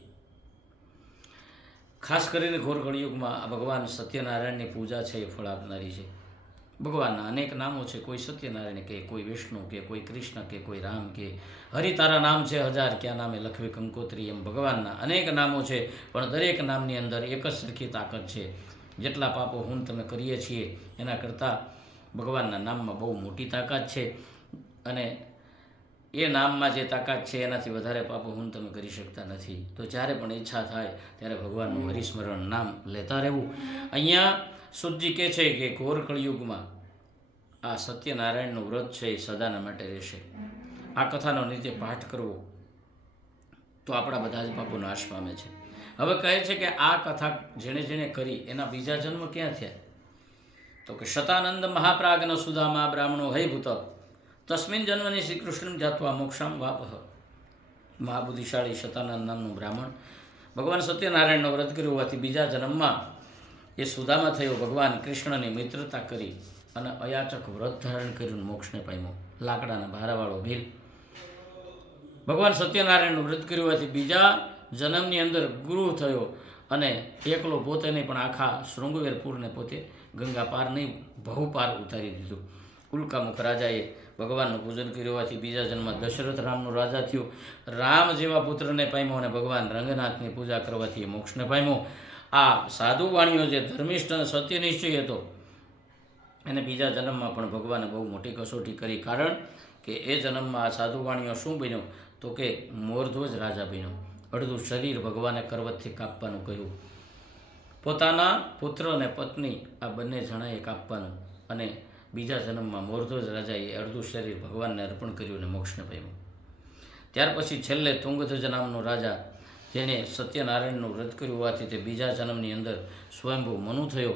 ખાસ કરીને ઘોર કળિયુગમાં આ ભગવાન સત્યનારાયણની પૂજા છે એ ફળ આપનારી છે. ભગવાનના અનેક નામો છે. કોઈ સત્યનારાયણ કે, કોઈ વિષ્ણુ કે, કોઈ કૃષ્ણ કે, કોઈ રામ કે. હરિ તારા નામ છે હજાર, ક્યાં નામે લખવી કંકોત્રી. એમ ભગવાનના અનેક નામો છે, પણ દરેક નામની અંદર એક જ સરખી તાકાત છે. જેટલા પાપો હું તમે કરીએ છીએ એના કરતાં ભગવાનના નામમાં બહુ મોટી તાકાત છે, અને એ નામમાં જે તાકાત છે એનાથી વધારે પાપો હું તમે કરી શકતા નથી. તો જ્યારે પણ ઈચ્છા થાય ત્યારે ભગવાનનું હરિસ્મરણ નામ લેતા રહેવું. અહીંયા સુતજી કહે છે કે ઘોર કળિયુગમાં આ સત્યનારાયણનું વ્રત છે એ સદાના માટે રહેશે. આ કથાનો નિત્ય પાઠ કરવો તો આપણા બધા જ પાપો નાશ પામે છે. હવે કહે છે કે આ કથા જેણે જેણે કરી એના બીજા જન્મ ક્યાં થયા? તો કે શતાનંદ મહાપ્રાજ્ઞ સુદામા બ્રાહ્મણો હૈભૂત તસ્મિન જન્મની શ્રી કૃષ્ણ જાત્વા મોક્ષામ વાપહ. મહાબુદ્ધિશાળી શતાનંદ નામનું બ્રાહ્મણ ભગવાન સત્યનારાયણનો વ્રત કર્યો હોવાથી બીજા જન્મમાં એ સુદામા થયો. ભગવાન કૃષ્ણની મિત્રતા કરી અને અયાચક વ્રત ધારણ કર્યું, મોક્ષને પામ્યો. લાકડાના ભારાવાળો ભીલ ભગવાન સત્યનારાયણનું વ્રત કર્યું હોવાથી બીજા જન્મની અંદર ગુરુ થયો, અને એકલો પોતે નહીં પણ આખા શૃંગવેરપુરને પોતે ગંગા પાર નહીં બહુ પાર ઉતારી દીધું. ઉલ્કામુખ રાજાએ ભગવાનનું પૂજન કર્યું હોવાથી બીજા જન્મમાં દશરથ રામનો રાજા થયો. રામ જેવા પુત્રને પામ્યો અને ભગવાન રંગનાથની પૂજા કરવાથી મોક્ષને પામ્યો. આ સાધુ વાણીઓ જે ધર્મિષ્ઠ અને સત્યનિશ્ચય હતો એને બીજા જન્મમાં પણ ભગવાને બહુ મોટી કસોટી કરી. કારણ કે એ જન્મમાં આ સાધુ વાણીઓ શું બન્યો? તો કે મોરધ્વજ રાજા બન્યો. અડધું શરીર ભગવાને કરવતથી કાપવાનું કહ્યું. પોતાના પુત્ર અને પત્ની આ બંને જણાએ કાપવાનું, અને બીજા જન્મમાં મોરધ્વજ રાજાએ અડધું શરીર ભગવાનને અર્પણ કર્યું અને મોક્ષને પામ્યું. ત્યાર પછી છેલ્લે તુંગધ્વજ નામનો રાજા, જેણે સત્યનારાયણનું વ્રત કર્યું હોવાથી તે બીજા જન્મની અંદર સ્વયંભૂ મનુ થયો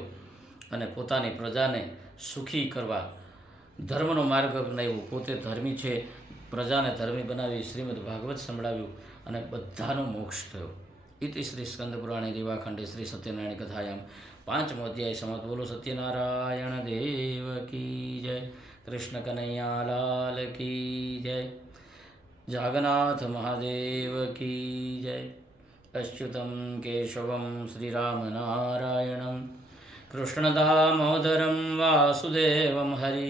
અને પોતાની પ્રજાને સુખી કરવા ધર્મનો માર્ગ અપનાવ્યો. પોતે ધર્મી છે, પ્રજાને ધર્મી બનાવી શ્રીમદ ભાગવત સંભળાવ્યું અને બધાનો મોક્ષ થયો. ઇતિ શ્રી સ્કંદ પુરાણે દેવાખંડે શ્રી સત્યનારાયણ કથાયામ 5મો અધ્યાય સમાપ્ત. બોલો સત્યનારાયણ દેવ કી જય. કૃષ્ણ કનૈયા લાલ કી જય. જાગન્નાથ મહાદેવ કી જય. અચ્યુતમ કેશવમ શ્રીરામનારાયણમ કૃષ્ણદામોદરમ વાસુદેવમ હરિ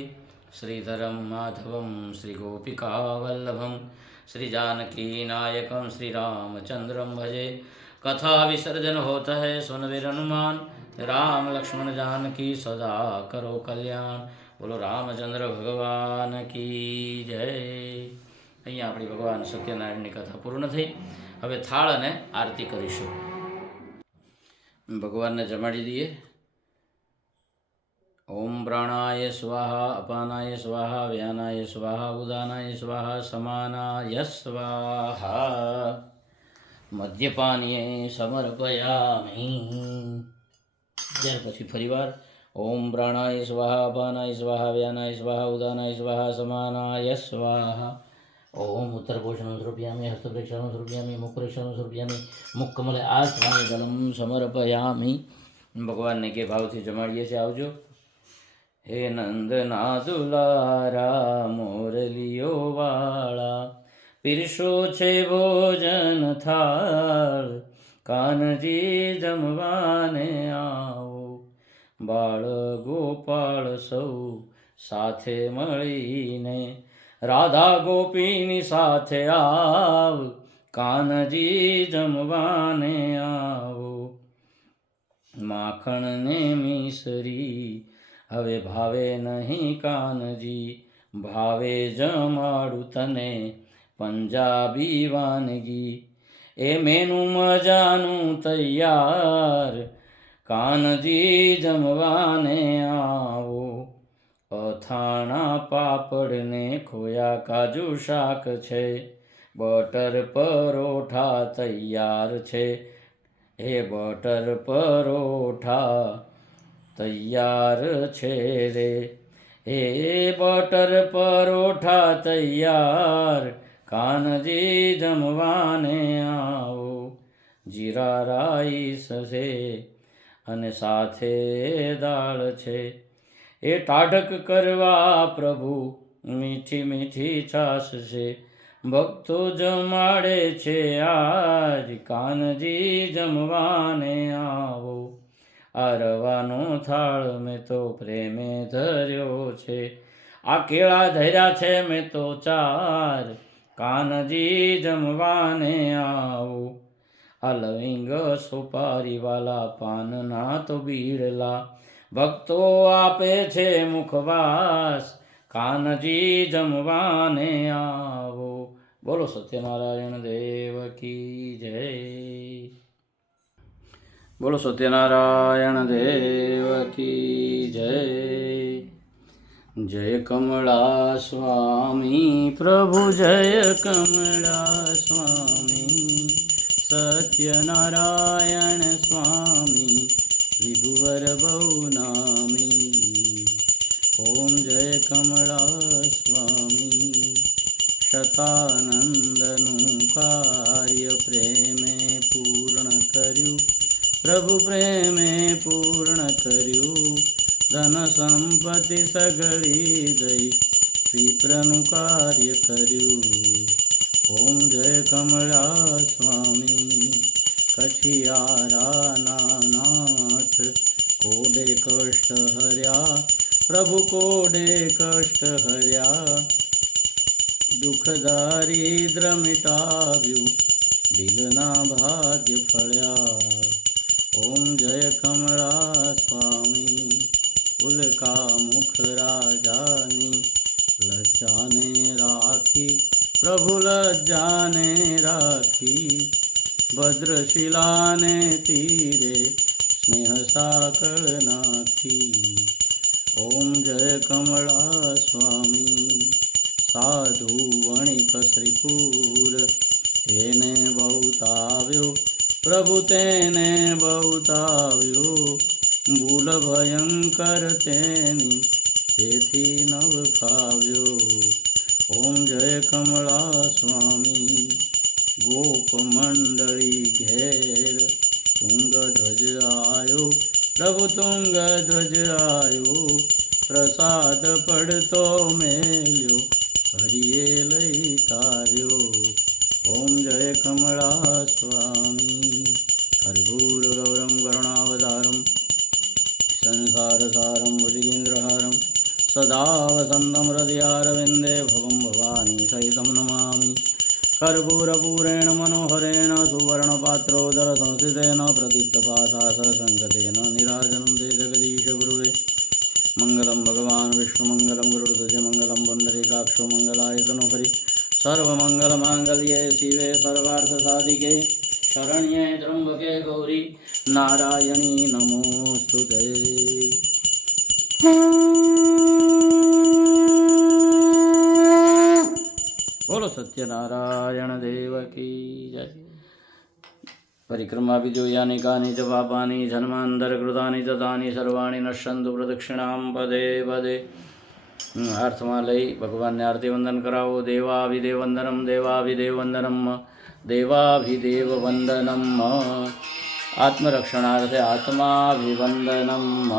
શ્રીધરમ માધવમ શ્રીગોપિકાવલ્લભમ श्रीजानकीनायकं श्रीरामचन्द्रं भजे. कथा विसर्जन होता है सुन वीर हनुमान, राम लक्ष्मण जानकी सदा करो कल्याण. बोलो रामचंद्र भगवान की जय. અહીંયા આપણી ભગવાન સત્યનારાયણની કથા પૂર્ણ થઈ. હવે થાળ અને આરતી કરીશું. ભગવાનને જમાડી દઈએ. ओम प्राणाय स्वाहा, अपानाय स्वाहा, व्यानाय स्वाहा, उदानाय स्वाहा, समानाय स्वाहा, मद्यपानीय समर्पयामि. ત્યાર પછી ફરીવાર ओम प्राणाय स्वाहा, अपानाय स्वाहा, व्यानाय स्वाहा, उदानाय स्वाहा, समानाय स्वाहा. ओम उत्तरपोषणं समर्पयामि, हस्तप्रेक्षणं समर्पयामि, मुखप्रेक्षणं समर्पयामि, मुखकमले आचमने जलम समर्पयामि. ભગવાનને કે ભાવથી જમાડીએ છીએ. આવજો. હે નંદના દુલારા, મોરલીઓ વાળા, પીરસો છે ભોજન થાળ, કાનજી જમવાને આવો. બાળ ગોપાળ સૌ સાથે મળીને, રાધા ગોપીની સાથે આવ, કાનજી જમવાને આવો. માખણ ને મિસરી હવે ભાવે નહીં કાનજી, ભાવે જમાડું તને પંજાબી વાનગી. એ મેનું મજાનું તૈયાર, કાનજી જમવાને આવો. અથાણા પાપડ ને ખોયા કાજુ શાક છે, બટર પરોઠા તૈયાર છે, હે બટર પરોઠા તૈયાર છે રે, હે બટર પરોઠા તૈયાર, કાનજી જમવાને આવો. જીરા રાઈસ છે અને સાથે દાળ છે, એ ટાઢક કરવા પ્રભુ મીઠી મીઠી છાશ છે. ભક્તો જમાડે છે આજ, કાનજી જમવાને આવો. આ રવાનો થાળ મેં તો પ્રેમે ધર્યો છે, આ કેળા ધર્યા છે મેં તો 4, કાનજી જમવાને આવો. આ લવિંગ સુપારી વાલા પાનના તો બીડલા, ભક્તો આપે છે મુખવાસ, કાનજી જમવાને આવો. બોલો સત્યનારાયણ દેવ કી જય. બોલો સત્યનારાયણ દેવ કી જય. જય કમળા સ્વામી પ્રભુ, જય કમળા સ્વામી. સત્યનારાયણ સ્વામી વિભુવર બહુ નામી. ઓમ જય કમળા સ્વામી. શતાનંદનું કાર્ય પ્રેમે પૂર્ણ કર્યું, પ્રભુ પ્રેમે પૂર્ણ કર્યું. ધન સંપત્તિ સગળી ગઈ, વિપ્રનું કાર્ય કર્યું. ઓમ જય કમળા સ્વામી. કછિયારાના નાથ કોડે કષ્ટ હર્યા, પ્રભુ કોડે કષ્ટ હર્યા. દુઃખ દારિદ્ર મિટાવ્યું, દિલના ભાગ્ય ફળ્યા. ઓમ જય કમળા સ્વામી. ઉલ્કા મુખ રાજાની લજ્જાને રાખી, પ્રભુ લજ્જાને રાખી. ભદ્રશિલાને તીરે સ્નેહ સાકળ નાખી. ઓમ જય કમળા સ્વામી. સાધુ વણિક શ્રીપુર તેને બહુતાવ્યો, પ્રભુ તેને બહુતાવ્યો. ભૂલ ભયંકર તેની તેથી નવ ખાવ્યો. ઓમ જય કમળા સ્વામી. ગોપ મંડળી ઘેર તુંગ ધ્વજ આયો, પ્રભુ તુંગ ધ્વજ આયો. પ્રસાદ પડતો મેલ્યો, હરિએ લઈ તાર્યો. ઓમ જય કમળા સ્વામી. કર્પૂર ગૌરમ કરુણાવતારમ, સંસાર સારમ ભુજગેન્દ્રહારમ, સદા વસંતમ હૃદયારવિંદે ભવમ ભવાની સહિતમ નમામિ. कर्पूरपूरेण मनोहरेण सुवर्णपात्रोदर संस्थितेन प्रदीप्तपाशासरसङ्गतेन निराजनं ते जगदीश गुरुवे. मङ्गलं भगवान् विष्णुमङ्गलं गरुडध्वज मङ्गलं पुण्डरीकाक्षो मङ्गलायतनो हरि. सर्वमङ्गलमाङ्गल्ये शिवे सर्वार्थसाधिके शरण्ये त्र्यम्बके गौरी नारायणी नमोऽस्तुते. બોલો સત્યનારાયણ દેવ કી જય. પરિક્રમા વિધો યાની કાની ચ પાપાની જન્માંતર કૃતાની તતાની સર્વાણી નશ્યંતુ પ્રદક્ષિણામ પદે પદે. અર્થમાં લઈ ભગવાનને આરતી વંદન કરાવો. દેવાભિદેવ વંદનમ, દેવાભિદેવ વંદનમ, દેવાભિદેવ વંદનમ. આત્મરક્ષણાર્થે આત્માભિવંદનમ.